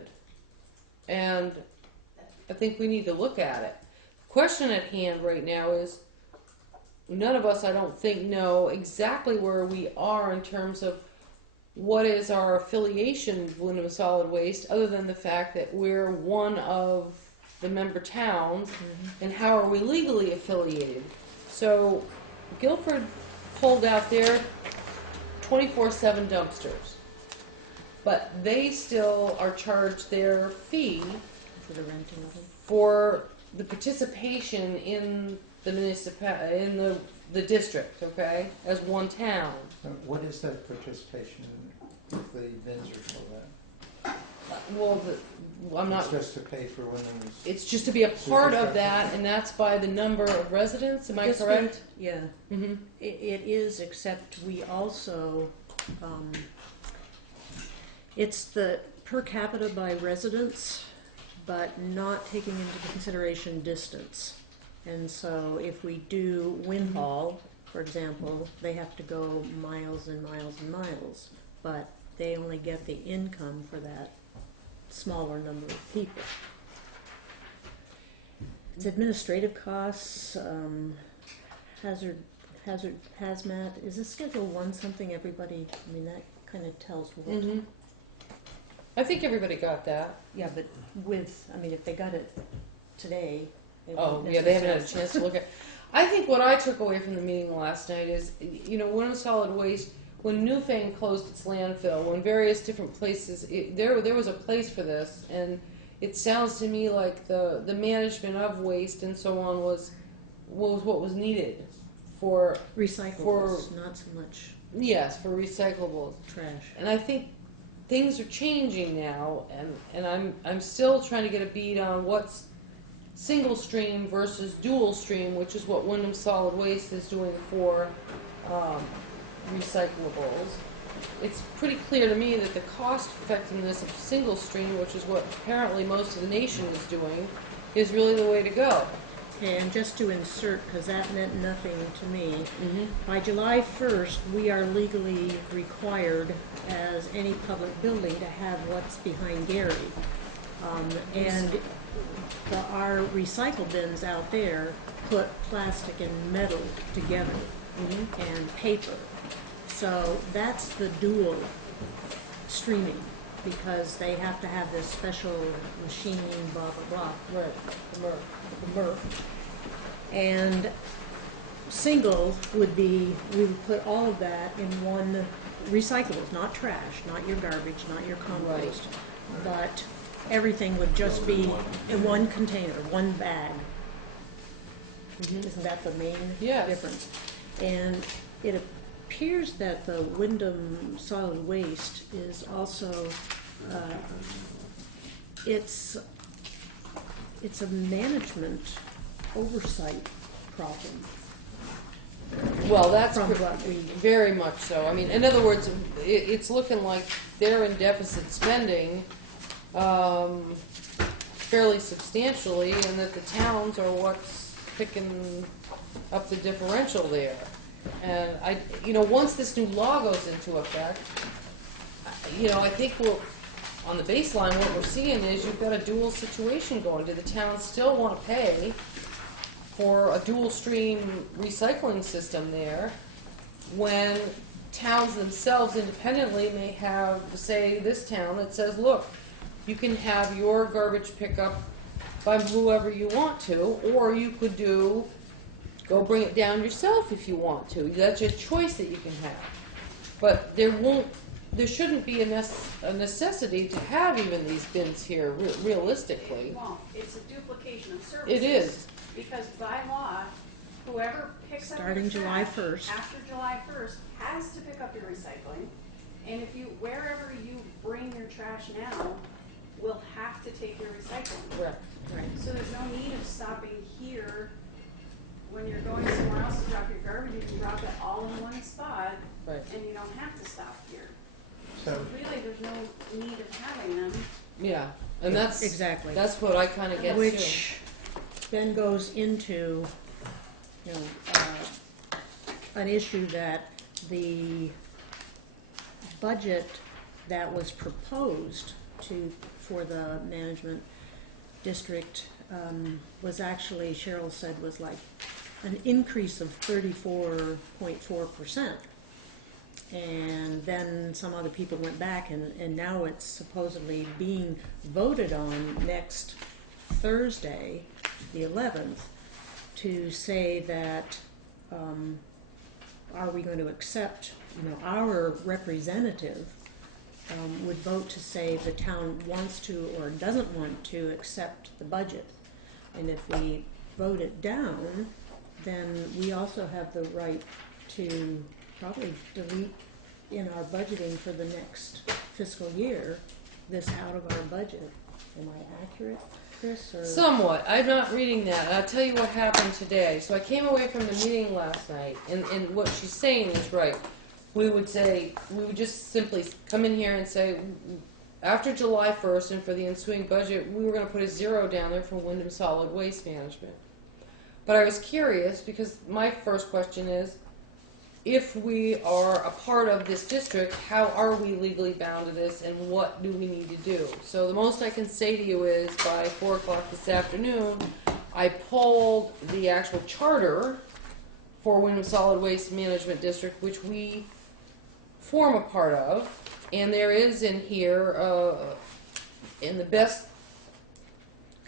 And I think we need to look at it. The question at hand right now is, none of us, I don't think, know exactly where we are in terms of what is our affiliation with Wyndham Solid Waste, other than the fact that we're one of the member towns, and how are we legally affiliated. So Guilford pulled out their 24/7 dumpsters, but they still are charged their fee For the renting of them. for the participation in the district, okay, as one town. What is that participation if the bins are filled out? Well, I'm not. It's just to pay for Wyndham's. It's just to be a part of that, and that's by the number of residents. Am I Yes, correct? Yeah, Mm-hmm. it is, except we also, it's the per capita by residents, but not taking into consideration distance. And so if we do wind haul, for example, they have to go miles and miles and miles, but they only get the income for that smaller number of people. It's administrative costs, hazmat. Is this Schedule 1 something everybody, I mean, that kind of tells what. Mm-hmm. I think everybody got that. Yeah, but with, I mean, if they got it today, they Oh, won't yeah, they haven't had a necessarily- chance to look at. I think what I took away from the meeting last night is, Wyndham Solid Waste, when Newfane closed its landfill, when various different places, there was a place for this, and it sounds to me like the management of waste and so on was what was needed for, Recyclables, not so much yes, for recyclables. trash. And I think things are changing now, and I'm still trying to get a beat on what's single stream versus dual stream, which is what Wyndham Solid Waste is doing for recyclables. It's pretty clear to me that the cost effectiveness of single stream, which is what apparently most of the nation is doing, is really the way to go. Okay, and just to insert, because that meant nothing to me, Mm-hmm. by July 1st, we are legally required as any public building to have what's behind Gary. And our recycle bins out there put plastic and metal together and paper. So that's the dual streaming, because they have to have this special machine, blah, blah, blah. Right. The MRF. And single would be, we would put all of that in one recyclables, not trash, not your garbage, not your compost, but everything would just be in one container, one bag. Isn't that the main Yes. difference? And it appears that the Wyndham Solid Waste is also, it's a management oversight problem. Well, that's From what we, very much so. I mean, in other words, it's looking like they're in deficit spending fairly substantially, and that the towns are what's picking up the differential there. And once this new law goes into effect, I think on the baseline, what we're seeing is you've got a dual situation going. Do the towns still want to pay for a dual stream recycling system there when towns themselves independently may have, say, this town that says, look, you can have your garbage pickup by whoever you want to, or you could go bring it down yourself if you want to. That's a choice that you can have. But there shouldn't be a necessity to have even these bins here, realistically. It won't. It's a duplication of services. It is. Because by law, whoever picks up your starting July trash 1st. after July 1st has to pick up your recycling. And wherever you bring your trash now, will have to take your recycling. Correct. right, So there's no need of stopping here. When you're going somewhere else to drop your garbage, you can drop it all in one spot, Right. and you don't have to stop here. So, Really, there's no need of having them. Yeah. And that's exactly. That's what I kind of get Which then goes into, an issue that the budget that was proposed for the management district was actually, Cheryl said, was like an increase of 34.4%. And then some other people went back, and now it's supposedly being voted on next Thursday, the 11th, to say that are we going to accept, our representative would vote to say the town wants to or doesn't want to accept the budget. And if we vote it down, then we also have the right to probably delete in our budgeting for the next fiscal year this out of our budget. Am I accurate, Chris? Or? Somewhat. I'm not reading that. I'll tell you what happened today. So I came away from the meeting last night, and what she's saying is right. We would just simply come in here and say, after July 1st and for the ensuing budget, we were going to put a zero down there for Wyndham Solid Waste Management. But I was curious because my first question is, if we are a part of this district, how are we legally bound to this, and what do we need to do? So the most I can say to you is, by 4 o'clock this afternoon, I pulled the actual charter for Wyndham Solid Waste Management District, which we form a part of, and there is in here, in the best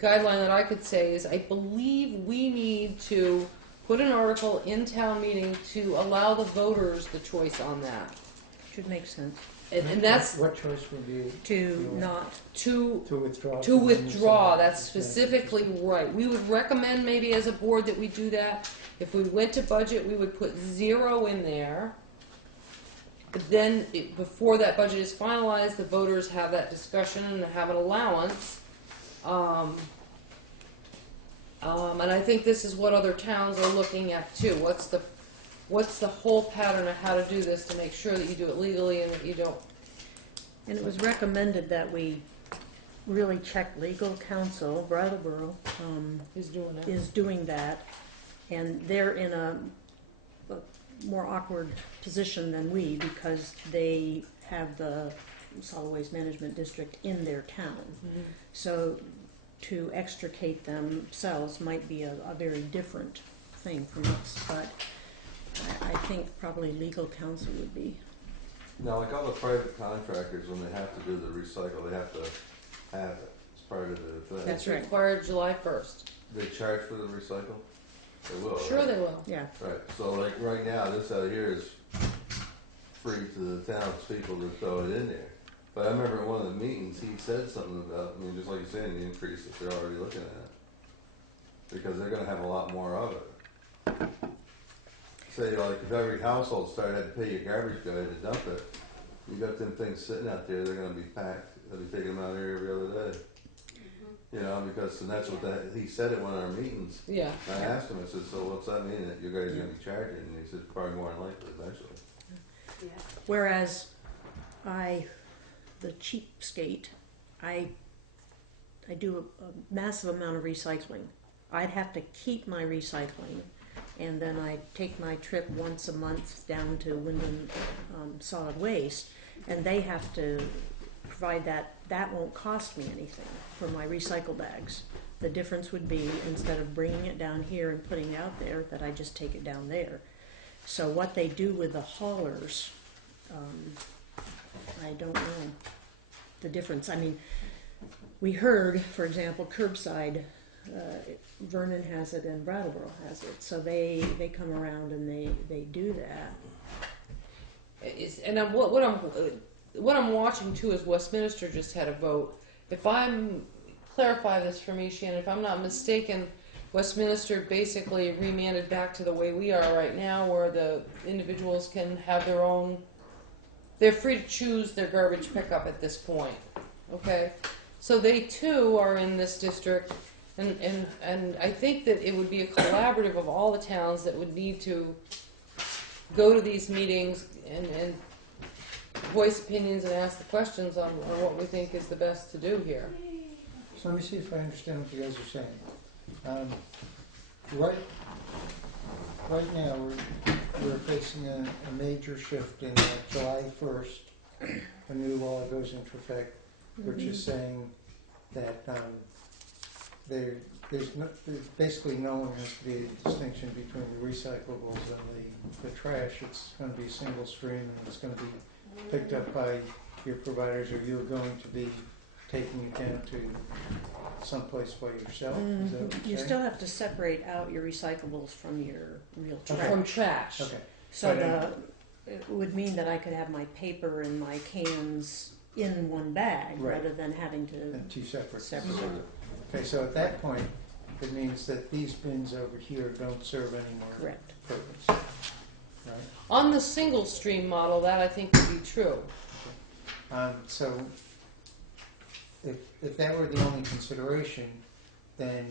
guideline that I could say is, I believe we need to put an article in town meeting to allow the voters the choice on that. Should make sense. And that's what choice would be To not, to withdraw? to from withdraw. the- That's specifically right. We would recommend maybe as a board that we do that. If we went to budget, we would put zero in there. But then, before that budget is finalized, the voters have that discussion and have an allowance. And I think this is what other towns are looking at too. What's the whole pattern of how to do this to make sure that you do it legally and that you don't. and it was recommended that we really check legal counsel. Brattleboro Is doing it. is doing that, and they're in a more awkward position than we because they have the solid waste management district in their town. Mm-hmm. So to extricate themselves might be a very different thing from us, but I think probably legal counsel would be. Now, like all the private contractors, when they have to do the recycle, they have to have it as part of the thing. That's It's right. required July 1st. They charge for the recycle? They will. Sure right? they will. Yeah. Right, so like right now, this out here is free to the townspeople to throw it in there. But I remember at one of the meetings, he said something about, I mean, just like you're saying, the increase that they're already looking at. Because they're gonna have a lot more of it. Say like if every household started had to pay your garbage guy to dump it, you got them things sitting out there, they're gonna be packed. They'll be taking them out here every other day. You know, because and that's what he said at one of our meetings. Yeah. I asked him, I said, so what's that mean that you guys are gonna be charging? And he said, probably more than likely eventually. Yeah. Whereas the cheapskate, I do a massive amount of recycling. I'd have to keep my recycling, and then I take my trip once a month down to Wyndham Solid Waste, and they have to provide that. That won't cost me anything for my recycle bags. The difference would be, instead of bringing it down here and putting it out there, that I just take it down there. So what they do with the haulers, I don't know the difference. I mean, we heard, for example, curbside, Vernon has it and Brattleboro has it. So they come around and they do that. And what I'm watching too is Westminster just had a vote. If I'm clarify this for me, Shannon, if I'm not mistaken, Westminster basically remanded back to the way we are right now, where the individuals can have their own. They're free to choose their garbage pickup at this point. Okay, so they too are in this district, and I think that it would be a collaborative of all the towns that would need to go to these meetings and voice opinions and ask the questions on what we think is the best to do here. So let me see if I understand what you guys are saying. Right now, we're facing a major shift in July 1st. A new law goes into effect, which is saying that there's basically no one has to be a distinction between the recyclables and the trash. It's going to be a single stream, and it's going to be picked up by your providers, or you're going to be taking it down to someplace by yourself. Is that what you're You saying? still have to separate out your recyclables from your real trash. From trash. Okay. So it would mean that I could have my paper and my cans in one bag, Right. rather than having to And two separate. separate. Okay, so at that point, it means that these bins over here don't serve any more Correct. purpose, right? On the single stream model, that I think would be true. So if that were the only consideration, then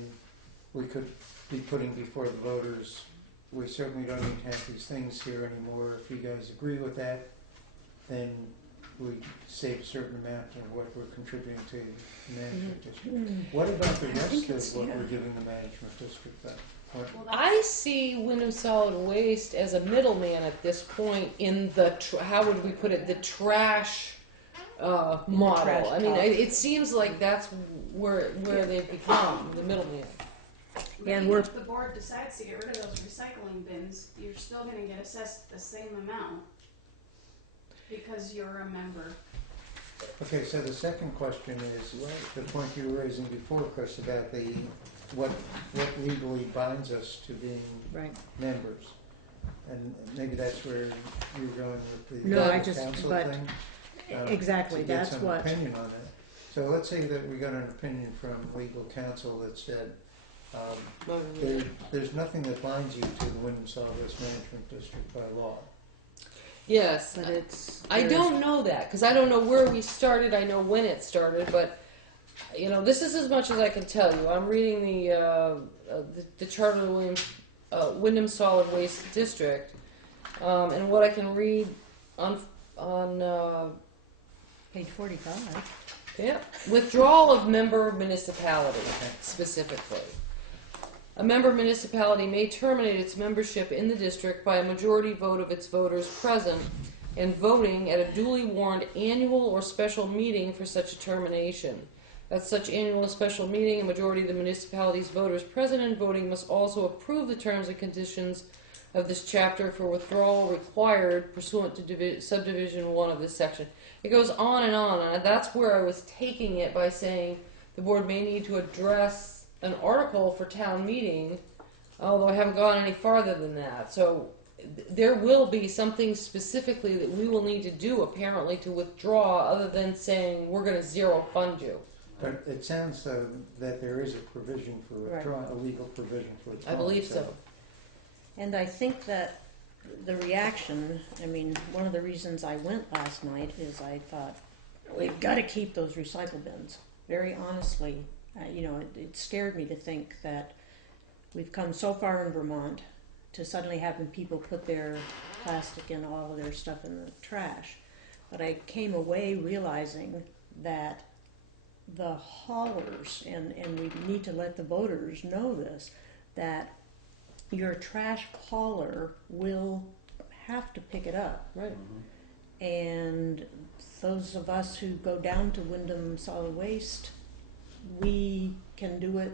we could be putting before the voters, we certainly don't need to have these things here anymore. If you guys agree with that, then we save a certain amount of what we're contributing to the management district. What about the I rest think of it's- what yeah. we're giving the management district then? What, Well, I see Wyndham Solid Waste as a middleman at this point in the, how would we put it, the trash model. trash I mean, top. it seems like that's where they've become, the middleman. But And even we're- if the board decides to get rid of those recycling bins, you're still gonna get assessed the same amount because you're a member. okay, so the second question is the point you were raising before, Chris, about what legally binds us to being Right. members, and maybe that's where you're going with the No, I legal just- counsel but- thing. Exactly, To get that's some what. opinion on it. So let's say that we got an opinion from legal counsel that said there's nothing that binds you to the Wyndham Solid Waste Management District by law. Yes, But it's. I don't know that because I don't know where we started. I know when it started, but you know, this is as much as I can tell you. I'm reading the charter of the Wyndham Solid Waste District, and what I can read on Page 45. yeah, withdrawal of member municipality specifically. A member municipality may terminate its membership in the district by a majority vote of its voters present and voting at a duly warned annual or special meeting for such a termination. At such annual or special meeting, a majority of the municipality's voters present and voting must also approve the terms and conditions of this chapter for withdrawal required pursuant to subdivision 1 of this section. It goes on, and that's where I was taking it by saying the board may need to address an article for town meeting although I haven't gone any farther than that. So there will be something specifically that we will need to do apparently to withdraw, other than saying we're going to zero fund you. But it sounds that there is a provision for withdrawing, a legal provision for I withdrawing. believe so. And I think that the reaction, I mean, one of the reasons I went last night is I thought, we've got to keep those recycle bins. Very honestly, you know, it scared me to think that we've come so far in Vermont to suddenly having people put their plastic and all of their stuff in the trash. But I came away realizing that the haulers, and we need to let the voters know this, that your trash hauler will have to pick it up. Right. And those of us who go down to Wyndham Solid Waste, we can do it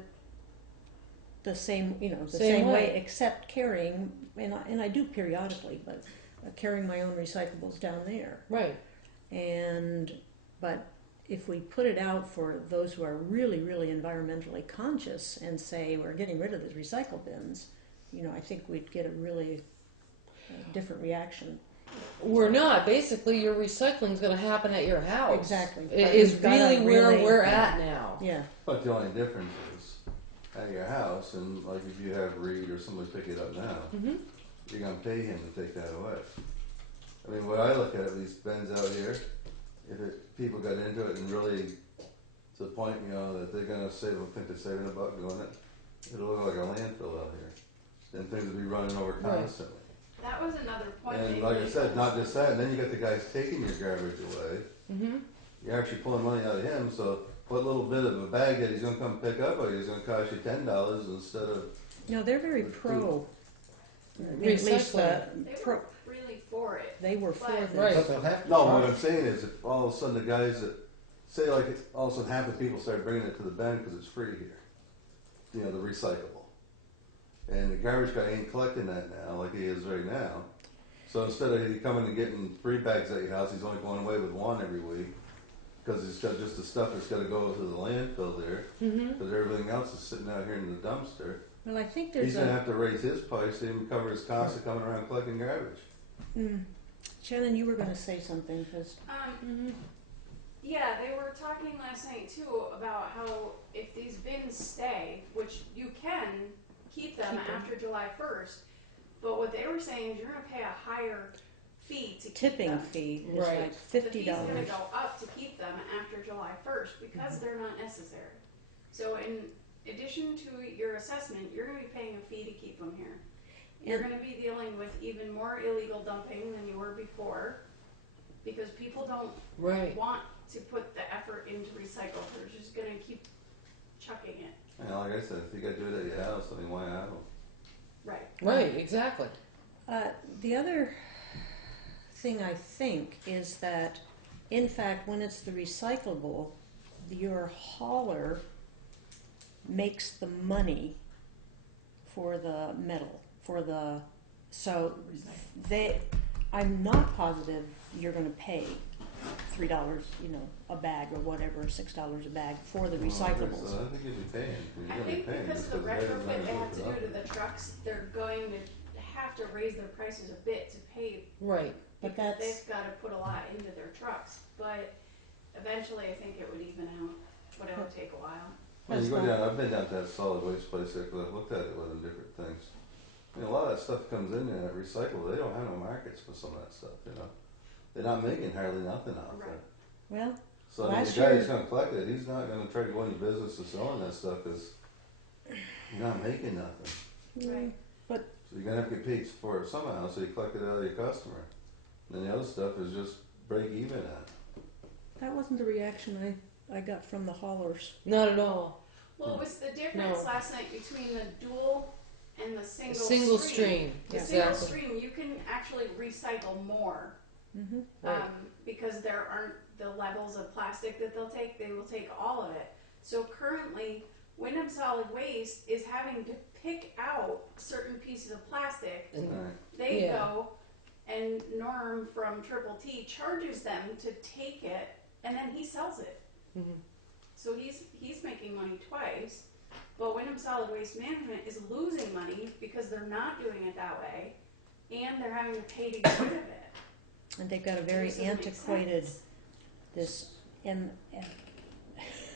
the same, you know, the Same same way, way. except carrying, and I do periodically, but carrying my own recyclables down there. Right. But if we put it out for those who are really, really environmentally conscious and say we're getting rid of the recycle bins, you know, I think we'd get a really different reaction. We're not. Basically, your recycling's going to happen at your house. Exactly. It But is we've gotta really where really- we're at now. Yeah. But the only difference is at your house, and like if you have Reed or somebody pick it up now, Mm-hmm. you're gonna pay him to take that away. I mean, what I look at these bins out here, people got into it and really to the point, you know, that they're gonna think they're saving a buck doing it, it'll look like a landfill out here. And things will be running over Right. constantly. That was another point. And they like I made. said, not just that, and then you got the guys taking your garbage away. Mm-hmm. You're actually pulling money out of him, so what little bit of a bag that he's gonna come pick up, or he's gonna cost you $10 instead of. No, they're very pro. At least Recycling. They pro. were really for it. They were for But- this. Right. But they'll have to No, what charge. I'm saying is, if all of a sudden the guys that say like it's, all of a sudden half the people start bringing it to the bin because it's free here, you know, the recyclable, and the garbage guy ain't collecting that now like he is right now. So instead of he coming and getting 3 bags at your house, he's only going away with 1 every week because he's got just the stuff that's got to go to the landfill there Mm-hmm. because everything else is sitting out here in the dumpster. Well, I think He's there's gonna a. have to raise his price to even cover his costs of coming around collecting garbage. Shannon, you were going to say something because Mm-hmm. Yeah, they were talking last night too about how if these bins stay, which you can keep them Keep them. after July 1st, but what they were saying is you're going to pay a higher fee to keep tipping them. fee is Right. like The fee's going to $50. go up to keep them after July 1st because they're not necessary. So in addition to your assessment, you're going to be paying a fee to keep them here. You're And- going to be dealing with even more illegal dumping than you were before because people don't Right. want to put the effort into recycle. They're just going to keep chucking it. And like I said, if you got to do it at your house, I mean, why have them? Right. Right. Exactly. The other thing I think is that, in fact, when it's the recyclable, your hauler makes the money for the metal, so I'm not positive you're going to pay $3, you know, a bag or whatever, $6 a bag for the recyclables. So I think you'll be paying. You're I gonna be think paying because of the the guys are retrofit gonna they have look to it up. do to the trucks, they're going to have to raise their prices a bit to pay Right. But because that's they've got to put a lot into their trucks. But eventually, I think it would even out, but it would take a while. When you That's go not- down, I've been down to that solid waste place there, 'cause I've looked at it with them different things. I mean, a lot of that stuff comes in there, recyclable, they don't have no markets for some of that stuff, you know? They're not making hardly nothing out there. Right. well, So I mean, the Last guy year- who's gonna collect it, he's not gonna try to go into business of selling that stuff, 'cause you're not making nothing. Right. So you're gonna have to get paid for it somehow, so you collect it out of your customer. And then the other stuff is just break even at. that wasn't the reaction I got from the haulers. Not at all. Well, it was the difference No. last night between the dual and the single, Single stream. The Yeah. single Exactly. stream, you can actually recycle more Mm-hmm. Right. because there aren't the levels of plastic that they'll take. They will take all of it. So currently, Wyndham Solid Waste is having to pick out certain pieces of plastic. And Right. They Yeah. go, and Norm from Triple T charges them to take it, and then he sells it. Mhm. So he's making money twice, But Wyndham Solid Waste Management is losing money because they're not doing it that way, and they're having to pay to get rid of it. And they've got a very This doesn't make antiquated, sense. this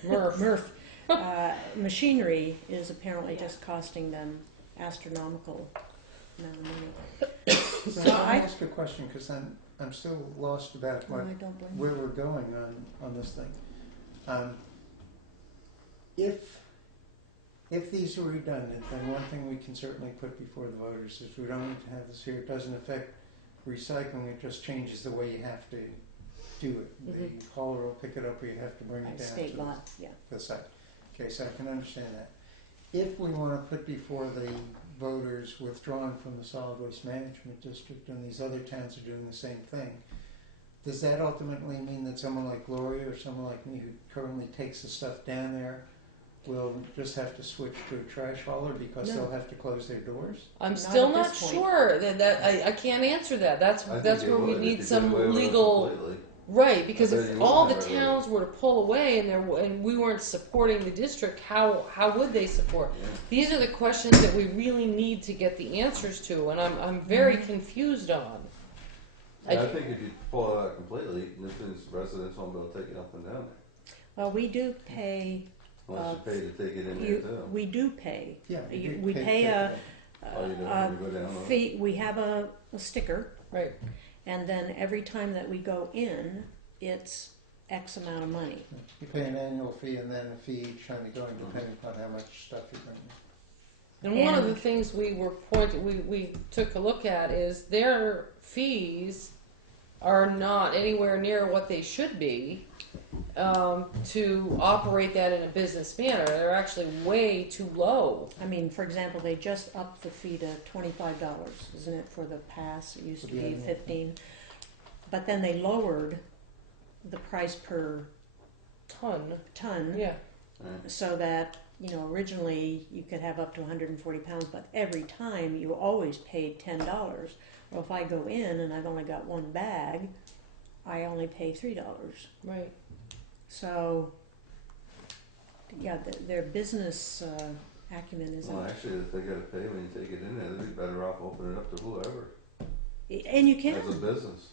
Murph. machinery is apparently Yeah. just costing them astronomical amount of money. So So let me I- ask a question, because I'm still lost about No, what I don't blame where you. we're going on this thing. If these are redundant, then one thing we can certainly put before the voters is we don't need to have this here. It doesn't affect recycling, it just changes the way you have to do it. Mhm. The hauler will pick it up or you have to bring it down State to lot, yeah. the site. Okay, so I can understand that. If we want to put before the voters withdrawing from the solid waste management district, and these other towns are doing the same thing, does that ultimately mean that someone like Gloria or someone like me who currently takes the stuff down there will just have to switch to a trash hauler because No. they'll have to close their doors? I'm Not still at not this point. sure that I can't answer that. I think That's it where we would if need you some did away with it legal. completely. Right, because I bet if you all the wouldn't have towns were to pull away and we weren't supporting the district, how would they support? Yeah. These are the questions that we really need to get the answers to, and I'm very Mhm. confused on. Yeah, I think if you pull it out completely, Newfane's residents won't be able to take it up and down there. Well, we do pay, Unless you pay to take it in there you, too. we do pay. Yeah. We pay a, Oh, you don't, a you go down on it? fee, we have a sticker, Right. and then every time that we go in, it's X amount of money. You pay an annual fee and then a fee each time you go in, depending upon how much stuff you bring in. And one of And- the things we took a look at is their fees are not anywhere near what they should be to operate that in a business manner. They're actually way too low. I mean, for example, they just upped the fee to $25, isn't it, for the pass? It used to For the be annual. 15. But then they lowered the price per ton Yeah. Right. so that, originally you could have up to 140 pounds, but every time you always paid $10. Well, if I go in and I've only got one bag, I only pay $3. Right. So, yeah, their business acumen isn't. Well, actually, if they gotta pay when you take it in there, they'd be better off opening it up to whoever, And you can. as a business.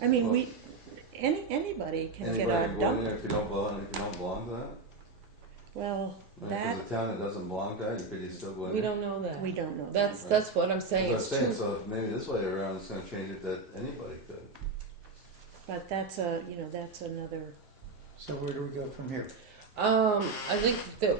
I mean, Well- anybody can Anybody get can a go in dump. there if you don't belong to that? Well, I mean, that if it's a town that doesn't belong to that, you could still go in We there. don't know that. we don't know. That's what I'm saying. That's It's what I'm saying, too, so maybe this way around it's gonna change it that anybody could. But that's that's another. So where do we go from here? I think that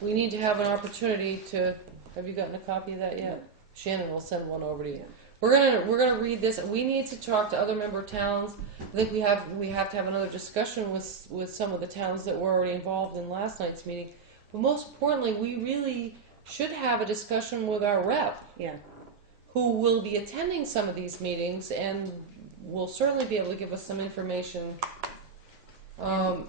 we need to have an opportunity to. Have you gotten a copy of that yet? Shannon will send one over to you. Yeah. We're gonna read this. We need to talk to other member towns. I think we have to have another discussion with some of the towns that were already involved in last night's meeting. But most importantly, we really should have a discussion with our rep, Yeah. who will be attending some of these meetings and will certainly be able to give us some information.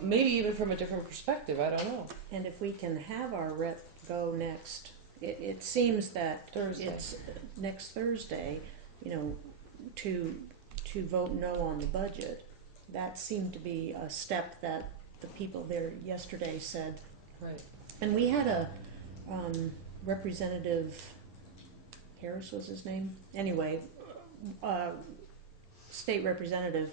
Maybe even from a different perspective. I don't know. And if we can have our rep go next, it seems that Thursday. it's next Thursday, to vote no on the budget. That seemed to be a step that the people there yesterday said. Right. And we had a Representative Harris was his name. Anyway, state representative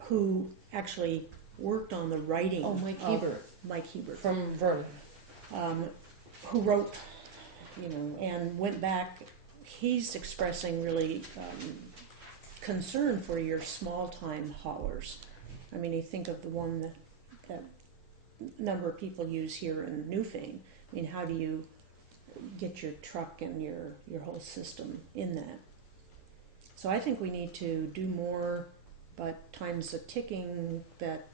who actually worked on the writing. Oh, Mike of- Hebert Mike Hebert. from Vernon. Who wrote, and went back. He's expressing really concern for your small-time haulers. I mean, you think of the one that number of people use here in Newfane. I mean, how do you get your truck and your whole system in that? So I think we need to do more, but time's a ticking that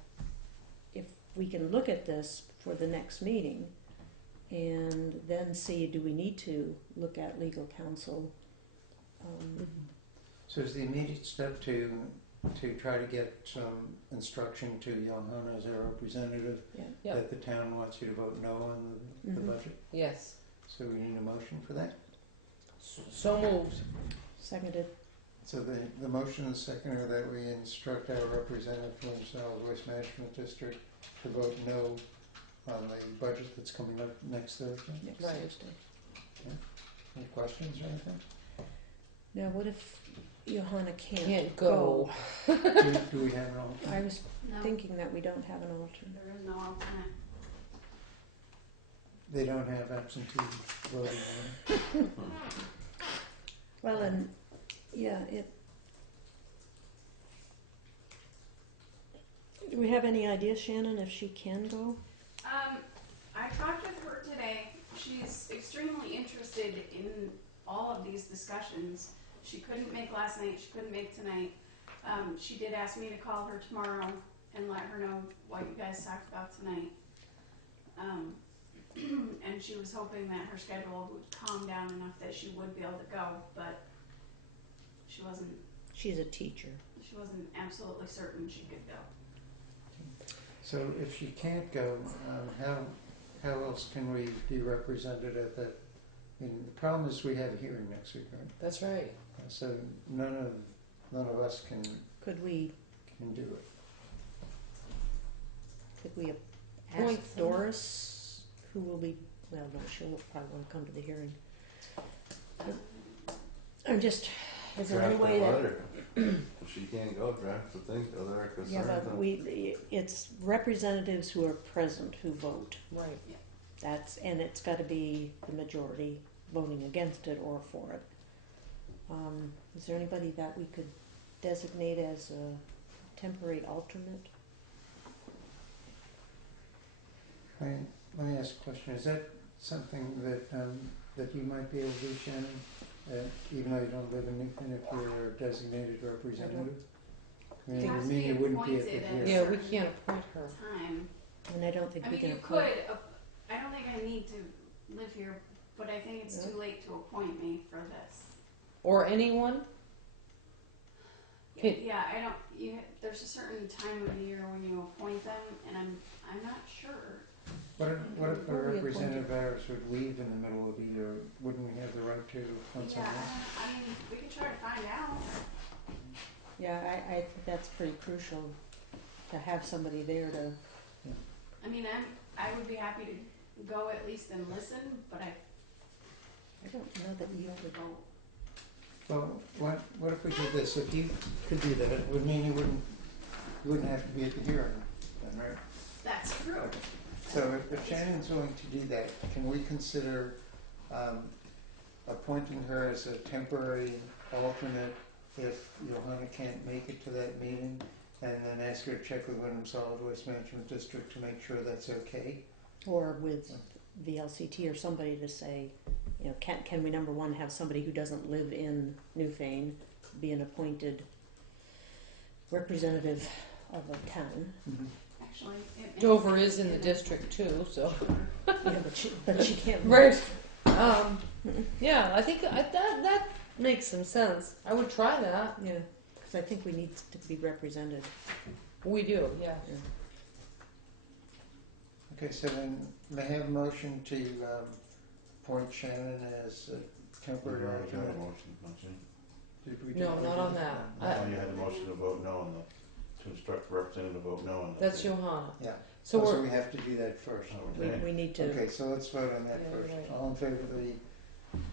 if we can look at this for the next meeting and then see, do we need to look at legal counsel? So is the immediate step to try to get some instruction to Young as our representative Yep. that the town wants you to vote no on the Mhm. budget? Yes. So we need a motion for that? So moved. Seconded. So the motion and second are that we instruct our representative from the Solid Waste Management District to vote no on the budget that's coming up next Thursday? Next Right. Thursday. Any questions or anything? Now, what if Johanna can't Can't go. Do we have an alternate? I was No, thinking that we don't have an alternate. there is no alternate. They don't have absentee voting on it. Well, and, yeah, do we have any idea, Shannon, if she can go? I talked with her today. She's extremely interested in all of these discussions. She couldn't make last night, she couldn't make tonight. She did ask me to call her tomorrow and let her know what you guys talked about tonight. And she was hoping that her schedule would calm down enough that she would be able to go, but she wasn't She's a teacher. absolutely certain she could go. So if she can't go, how else can we be represented at that? I mean, the problem is we have a hearing next week, right? That's right. So none of us can Could do it. we Point ask them. Doris, who will be, well, no, she'll probably want to come to the hearing. I'm just, is there any Draft a way that, letter. If she can't go, draft the thing, go there, yeah, but it's representatives who are present who vote. Right. And it's gotta be the majority voting against it or for it. Is there anybody that we could designate as a temporary alternate? Let me ask a question. Is that something that you might be able to do, Shannon? Even though you don't live in Newfane, if you're a designated representative? I mean, It has you to mean be you wouldn't be at appointed the at a hearing? Yeah, we can't appoint her. Time. And I don't think I we mean, can you appoint. could. I don't think I need to live here, but I think it's too late to appoint me for this. Or anyone? Okay. Yeah, I don't. There's a certain time of the year when you appoint them, and I'm not sure. What if a Where are we representative of ours would leave in the middle of the year? Wouldn't we have the right to appoint Yeah, someone else? I mean, we could try to find out. Yeah, I think that's pretty crucial to have somebody there to, I mean, I would be happy to go at least and listen, but I I don't know that you have to vote. Well, what if we did this? If you could do that, it would mean you wouldn't have to be at the hearing then, right? That's true. So if Shannon's willing to do that, can we consider appointing her as a temporary alternate if Johanna can't make it to that meeting, and then ask her to check with Wyndham Solid Waste Management District to make sure that's okay? or with VLCT or somebody to say, you know, can we, number one, have somebody who doesn't live in Newfane be an appointed representative of a town? Actually, it Dover is in the district too, so. Yeah, but she can't. Right. Yeah, I think that makes some sense. I would try that. Yeah, because I think we need to be represented. We do, yeah. Okay, so then may I have a motion to appoint Shannon as a We temporary already had a alternate? motion, don't you? Did we do No, that? not on that. Oh, you had a motion to vote no on to instruct the representative to vote no on the. That's Johanna. Yeah, So so we're, we have to do that first. Oh, We, okay. we need to, Okay, so let's vote on that Yeah, first. right. All in favor of the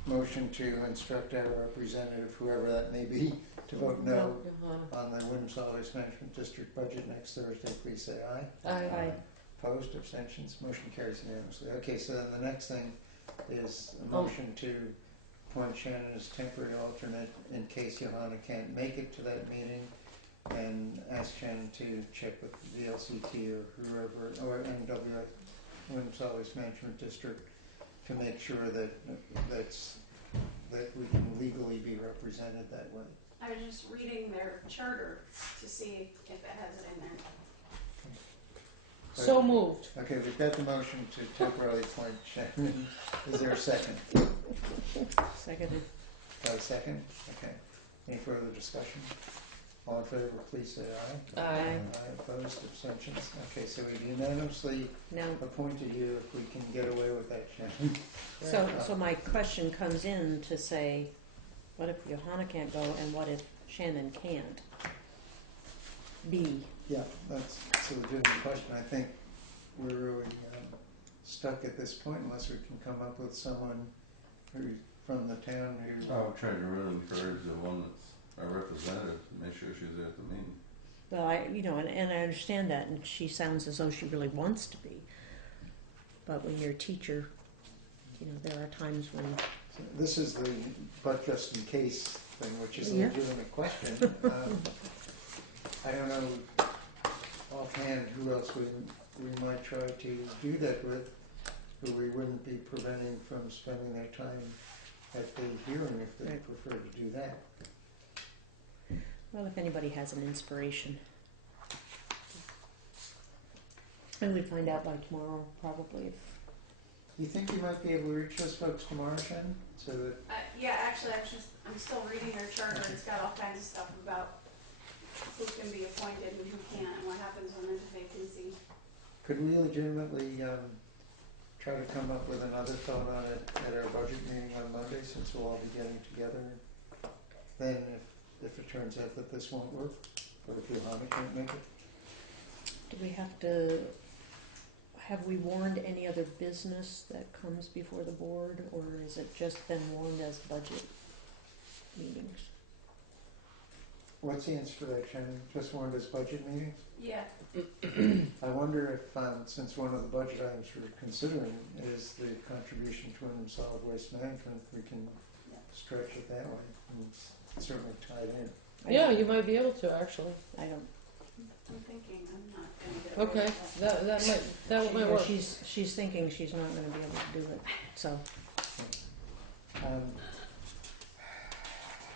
motion to instruct our representative, whoever that may be, to vote no Johanna. on the Wyndham Solid Waste Management District budget next Thursday, please say aye. Aye. Opposed, abstentions, motion carries unanimously. Okay, so then the next thing is a motion to appoint Shannon as temporary alternate in case Johanna can't make it to that meeting, and ask Shannon to check with the VLCT or whoever, or NW, Wyndham Solid Waste Management District, to make sure that we can legally be represented that way. I was just reading their charter to see if it has it in there. So moved. Okay, we've got the motion to temporarily appoint Shannon. Is there a second? seconded. Second? Okay. Any further discussion? All in favor, please say aye. Aye. Opposed, abstentions? Okay, so we've unanimously Now, appointed you if we can get away with that, Shannon. so my question comes in to say, what if Johanna can't go and what if Shannon can't be? Yeah, that's a legitimate question. I think we're really stuck at this point unless we can come up with someone who, from the town who, I would try to really encourage the one that's our representative to make sure she's there at the meeting. Well, and I understand that, and she sounds as though she really wants to be. But when you're a teacher, there are times when. this is the but just in case thing, which is a Yeah. legitimate question. I don't know offhand who else we might try to do that with, who we wouldn't be preventing from spending their time at the hearing if they Right. prefer to do that. Well, if anybody has an inspiration. And we'd find out by tomorrow, probably. You think you might be able to reach those folks tomorrow, Shannon? So that, Yeah, actually, I'm still reading their charter. It's got all kinds of stuff about who can be appointed and who can't, and what happens when there's a vacancy. could we legitimately try to come up with another thought on it at our budget meeting on Monday, since we'll all be getting together? Then if it turns out that this won't work, or if Johanna can't make it? Do we have we warned any other business that comes before the board, or is it just been warned as budget meetings? What's the answer to that, Shannon? Just warned as budget meetings? Yeah. I wonder if, since one of the budget items we're considering is the contribution to Wyndham Solid Waste Management, we can stretch it that way and certainly tie it in. Yeah, you might be able to actually. I don't. I'm thinking I'm not going to get away Okay, with that. that might work. She's thinking she's not going to be able to do it. So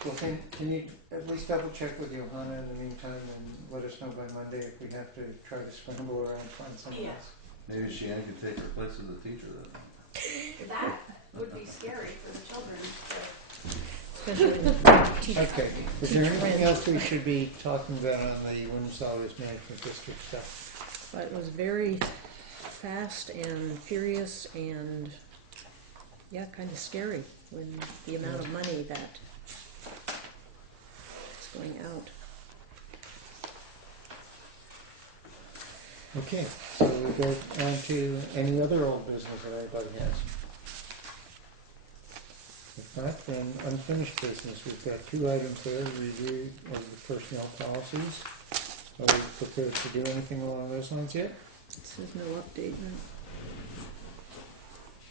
Well, can you at least double check with Johanna in the meantime and let us know by Monday if we have to try to scramble around and find someone Yeah. else? Maybe Shannon could take her place as a teacher then. That would be scary for the children. especially with teach, Okay, is there teach anything French. else we should be talking about on the Wyndham Solid Waste Management District stuff? But it was very fast and furious and kind of scary when the amount of money that is going out. Okay, so we go on to any other old business that anybody has. If not, then unfinished business. We've got two items there, review of the personnel policies. Are we prepared to do anything along those lines yet? It says no update.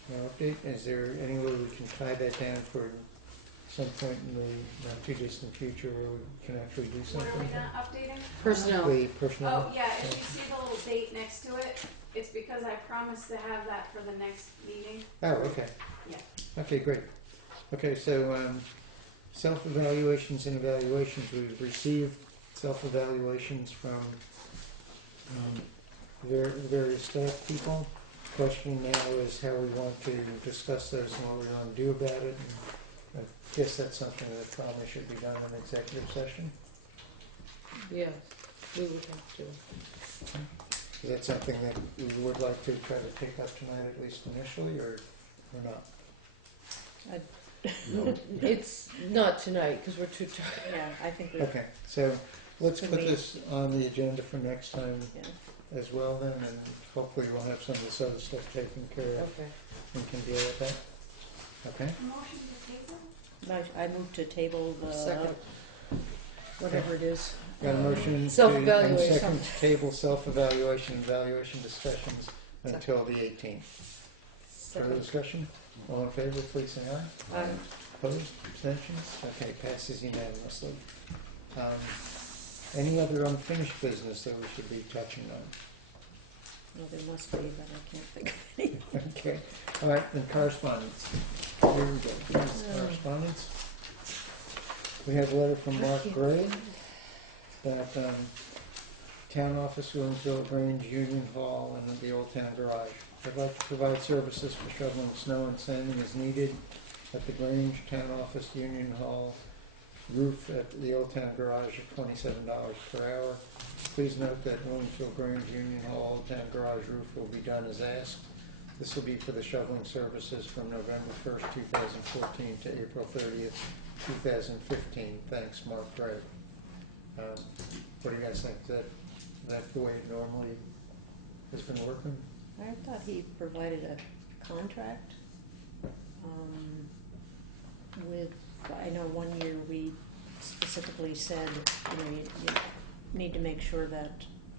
No update? Is there any way we can tie that down for some point in the not too distant future where we can actually do What are we something? not updating? Personnel. The personnel? Oh, yeah, if you see the little date next to it, it's because I promised to have that for the next meeting. Oh, okay. Yeah. Okay, great. Okay, so self-evaluations and evaluations. We've received self-evaluations from various staff people. Question now is how we want to discuss those and what we want to do about it. And I guess that's something that probably should be done in executive session. Yes, we would have to. Is that something that we would like to try to take up tonight, at least initially, or not? It's not tonight because we're too tired. Yeah, I think we. Okay, so let's Can put we- this on the agenda for next time Yeah. as well then, and hopefully we'll have some of this other stuff taken care of Okay. and can deal with that. Okay? Motion to table? I moved to table the Second. whatever it is. Got a motion and Self-evaluation. second to table self-evaluation and evaluation discussions until the 18th. Further Second. discussion? All in favor, please say aye. Aye. Opposed? Abstentions? Okay, passes unanimously. Any other unfinished business that we should be touching on? Well, there must be, but I can't think of any. Okay, all right, then correspondence. Here we go, here's the correspondence. We have a letter from Mark Gray about town office, Williamsville Grange, Union Hall, and the Old Town Garage. I'd like to provide services for shoveling snow and sanding as needed at the Grange, Town Office, Union Hall, roof at the Old Town Garage at $27 per hour. Please note that Williamsville Grange, Union Hall, Old Town Garage roof will be done as asked. This will be for the shoveling services from November 1st, 2014 to April 30th, 2015. Thanks, Mark Gray. What do you guys think? Is that the way it normally has been working? I thought he provided a contract, with, I know one year we specifically said, you need to make sure that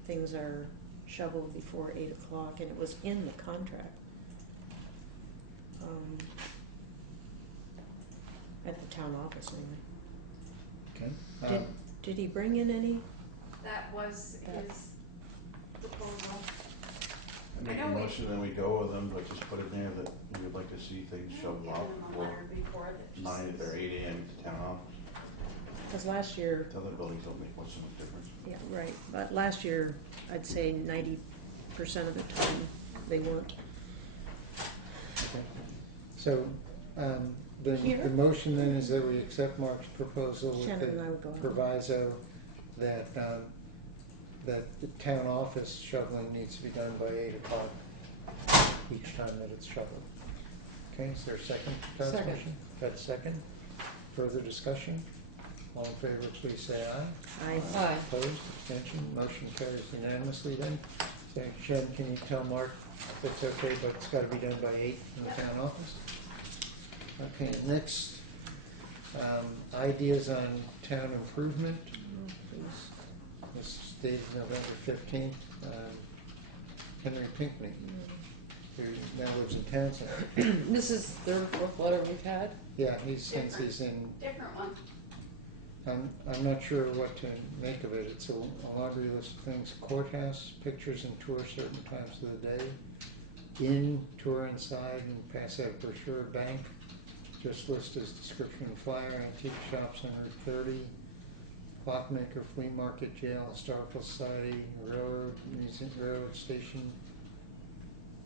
things are shoveled before 8 o'clock, and it was in the contract. At the town office anyway. Okay. Did he bring in any? That was his proposal. I make I a know we- motion that we go with them, but just put in there that we would like to see things shoved Give off him a before letter before that just 9 says- or 8 a.m. to town office. Because last year, The other buildings don't make much so much difference. yeah, right, but last year, I'd say 90% of the time, they weren't. Okay. So, the Here? motion then is that we accept Mark's proposal with Shannon and I the would go out. proviso that, that the town office shoveling needs to be done by 8 o'clock each time that it's shoveled. Okay, is there a second to Todd's Second. motion? Got a second? Further discussion? All in favor, please say aye. Aye. Opposed, abstention, motion carries unanimously then. So Shannon, can you tell Mark if it's okay, but it's gotta be done by 8 in the Yep. town office? Okay, next, ideas on town improvement. Oh, please. This is dated November 15th. Henry Pinkney, who now lives in Townsend. This is the third or fourth letter we've had. Yeah, since he's in, Different one. I'm not sure what to make of it. It's a laundry list of things. Courthouse, pictures and tour certain times of the day. In, tour inside and pass out brochure. Bank, just list as description and flyer. Antique shops on Route 30. Clockmaker, flea market, jail, historical society, road, museum, road, station.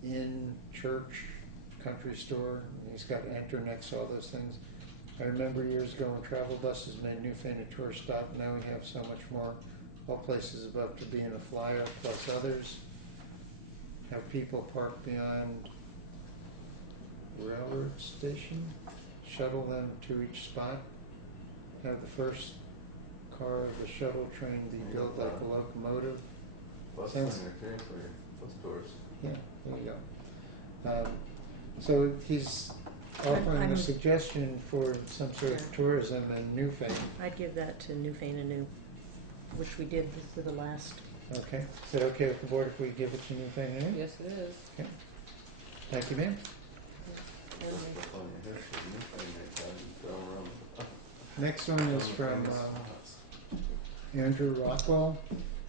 Inn, church, country store. And he's got enter next to all those things. I remember years ago when travel buses made Newfane a tourist stop. Now we have so much more. All places above to be in a flyer, plus others. Have people park beyond railroad station. Shuttle them to each spot. Have the first car of the shuttle train be built like a locomotive. Bus Sounds- lane or train for your bus tours. Yeah, there you go. So he's offering I'm- a suggestion for some sort of Yeah. tourism in Newfane. I'd give that to Newfane anew, which we did for the last. Okay, is it okay with the board if we give it to Newfane anyway? Yes, it is. Okay. Thank you, ma'am. Plenty of history, Newfane makes that, go around. Next one is from Andrew Rockwell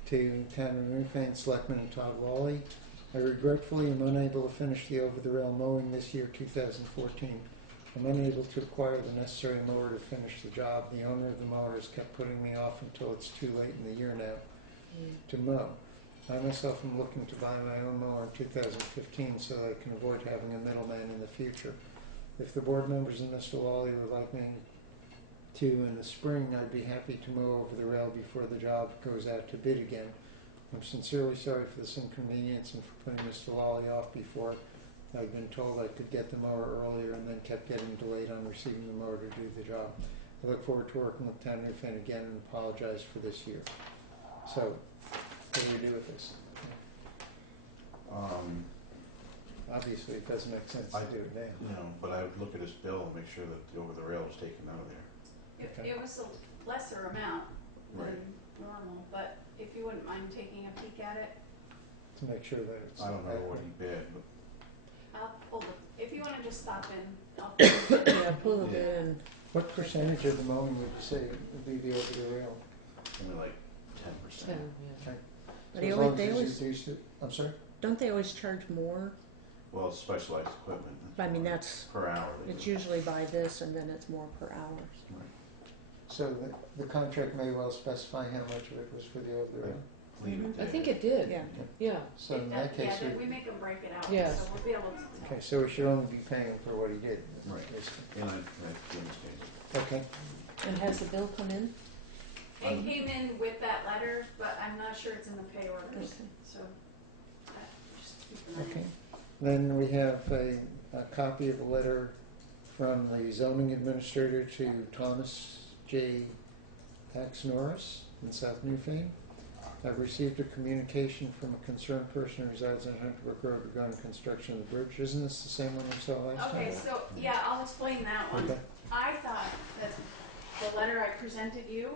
to Town of Newfane Selectman and Todd Wally. I regretfully am unable to finish the over-the-rail mowing this year, 2014. I'm unable to acquire the necessary mower to finish the job. The owner of the mower has kept putting me off until it's too late in the year now to mow. I myself am looking to buy my own mower in 2015 so that I can avoid having a middleman in the future. If the board members and Mr. Wally would like me to in the spring, I'd be happy to mow over the rail before the job goes out to bid again. I'm sincerely sorry for this inconvenience and for putting Mr. Wally off before. I've been told I could get the mower earlier and then kept getting delayed on receiving the mower to do the job. I look forward to working with Town of Newfane again and apologize for this year. So, what do we do with this? Obviously, it doesn't make sense to do it now. No, but I would look at his bill and make sure that the over the rail was taken out of there. Okay. It was a lesser amount than Right. normal, but if you wouldn't mind taking a peek at it, To make sure that it's. I don't know what he bid, but I'll pull the, if you wanna just stop in, I'll. Yeah, pull it Yeah. in. What percentage of the mowing would you say would be the over the rail? only like 10%. 10, yeah. But So they as always- long as they it's always- reduced it- I'm sorry? Don't they always charge more? Well, it's specialized equipment. I mean, that's, Per hour. they it's do. usually by this and then it's more per hour. Right. So the contract may well specify how much of it was for the over the rail? Leave it I there. think it did. Yeah. Yeah. So in that case, Yeah, then we make them break it out, Yes. so we'll be able to tell. okay, so we should only be paying him for what he did. Right. basically. And I understand. Okay, And has the bill come in? It came in with that letter, but I'm not sure it's in the pay orders, Okay. so, just keep an eye. okay. Then we have a copy of a letter from the zoning administrator to Thomas J. Pax Norris in South Newfane. I've received a communication from a concerned person who resides on Hunterbrook Road regarding construction of the bridge. Isn't this the same one we saw last time? Okay, so, yeah, I'll explain that one. Okay. I thought that the letter I presented you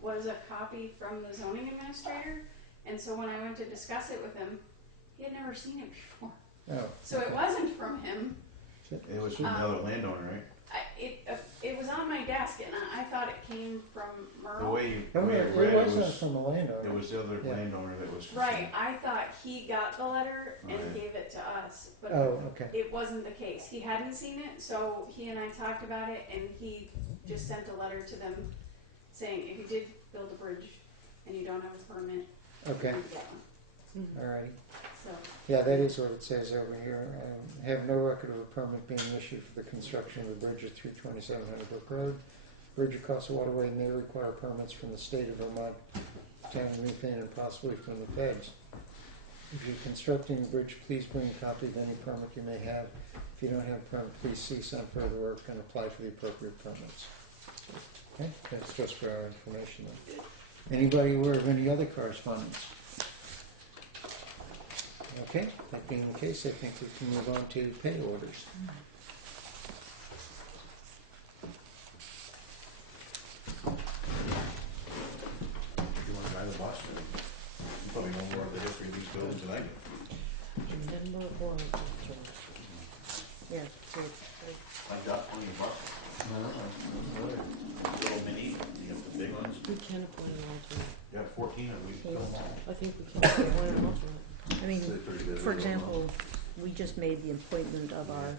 was a copy from the zoning administrator, and so when I went to discuss it with him, he had never seen it before. Oh. So it wasn't from him. It was from the other landowner, right? It was on my desk, and I thought it came from The Merle. way you Oh, read it it wasn't was, from the landowner. it was the other Yeah. landowner that was. Right, I thought he got the letter and Right. gave it to us, but Oh, okay. it wasn't the case. He hadn't seen it, so he and I talked about it, and he just sent a letter to them saying, if you did build a bridge and you don't have a permit, Okay, you get one. all right. So, Yeah, that is what it says over here. Have no record of a permit being issued for the construction of the bridge at 327 Hunterbrook Road. Bridge across the waterway may require permits from the state of Vermont, town of Newfane, and possibly from the feds. If you're constructing a bridge, please bring a copy of any permit you may have. If you don't have a permit, please cease on further work and apply for the appropriate permits. Okay, that's just for our information though. Anybody aware of any other correspondence? Okay, that being the case, I think we can move on to pay orders. If you want to drive the bus, then you probably know more of the history of these buildings than I do. Number one. Yeah, so I've got plenty of buses. Little mini, you have the big ones. We can appoint an alternate. You have 14 and we fill them all. I think we can appoint an alternate. I mean, Stay pretty busy for going example, we just made the appointment of our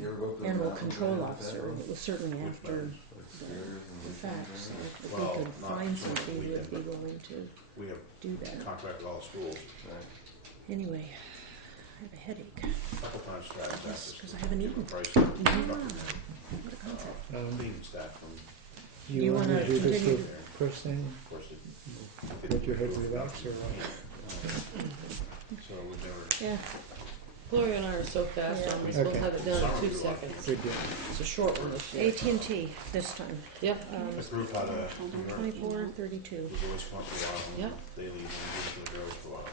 You ever go up to the animal mountains control or anything officer, like and it was certainly that? after Like steers and the fact, so if we Well, could not find so somebody, we we'd did, be willing to We have do that. contract with all the schools. Right. Anyway, I have a headache. A couple times staff Yes, staff 'cause I haven't eaten. price Yeah. trucking What a concept. leading staff from, Do you want wanna to do this continue? with Chris then? of course, With your head in the box or what? so we never. Yeah, Gloria and I are so fast Yeah. on this, we'll Okay. have it done in 2 seconds. Good deal. It's a short one this year. AT&T this time, Yep. Approved how to New York. 2432. The boys come up for a while. and Yep. They leave and give it to the girls for a while.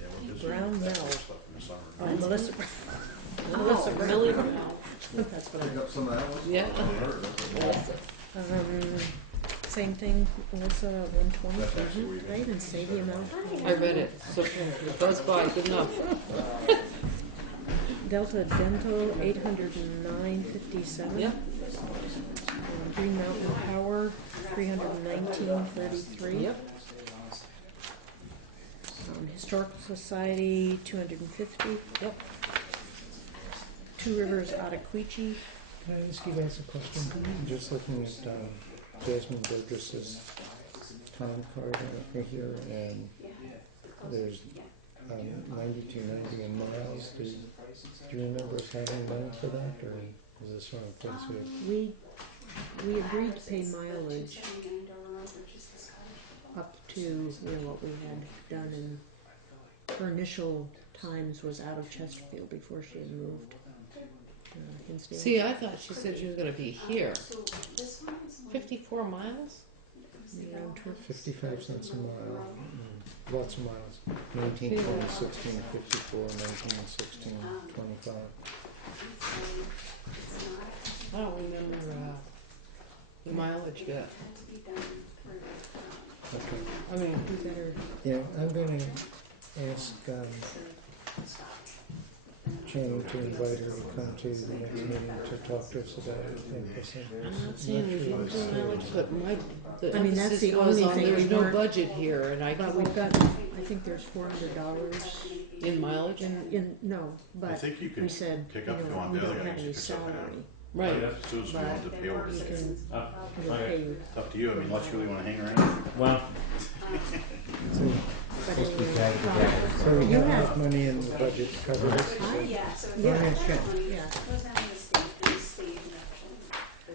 Yeah, we're busy. Brown with that Mel. stuff in the summer. Oh, Melissa, Melissa Millie Brown. that's what Pick up some of that one? Yeah. Same thing, Melissa, 120. That's actually where you Did I even say the amount? I read it, so it goes by, good enough. Delta Dental, 809.57. Yep. Green Mountain Power, 319.33. Yep. Historical Society, 250. Yep. Two Rivers Ottaquiche. Can I ask you guys a question? Just looking at Jasmine Burgess's time card over here, and there's 92.90 in miles. Do you remember us having money for that, or is this one a place we? We agreed to pay mileage $79 road, which is this cottage. up to what we had done, and her initial times was out of Chesterfield before she had moved. Hinsdale. See, I thought she said she was gonna be here. So this one is 54 miles? Round trip. 55 cents a mile. Lots of miles. 19, 20, 16, 54, 19, 16, 25. I don't remember the mileage yet. Okay. I mean, We better. Yeah, I'm going to ask Jane to invite her to come to the next meeting to talk to us about it. I'm not saying we didn't do mileage, but the I mean, that's emphasis the was only on thing there's we no weren't- budget here, and I But can we've got, I think there's $400 in mileage. no, I but think you we can said, pick you up if you know, want we the don't other have guys, any you can step salary. down. Right. Susan, we want to pay over. We It's can, we'll okay. pay you. up to you. I mean, unless you really want to hang around. Well, But anyway, So we You have have- enough money in the budget to cover this? Yeah, so it's Yeah. yeah. Yeah. Goes down to the state, and the state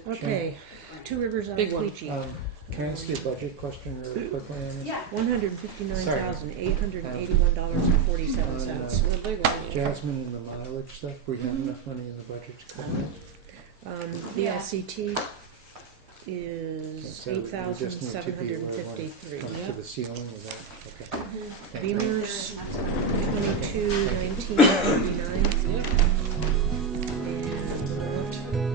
election. Okay, Two Rivers Big one. Ottaquiche. Can I ask you a budget question really quickly on this? Yeah. $159,881.47. The big one. Jasmine and the mileage stuff, we have enough money in the budget to cover it? VLCT, is So we just need to be $8,753. Come to the ceiling with that, okay. Thank you. Beamer's 22,19.99. Yep. And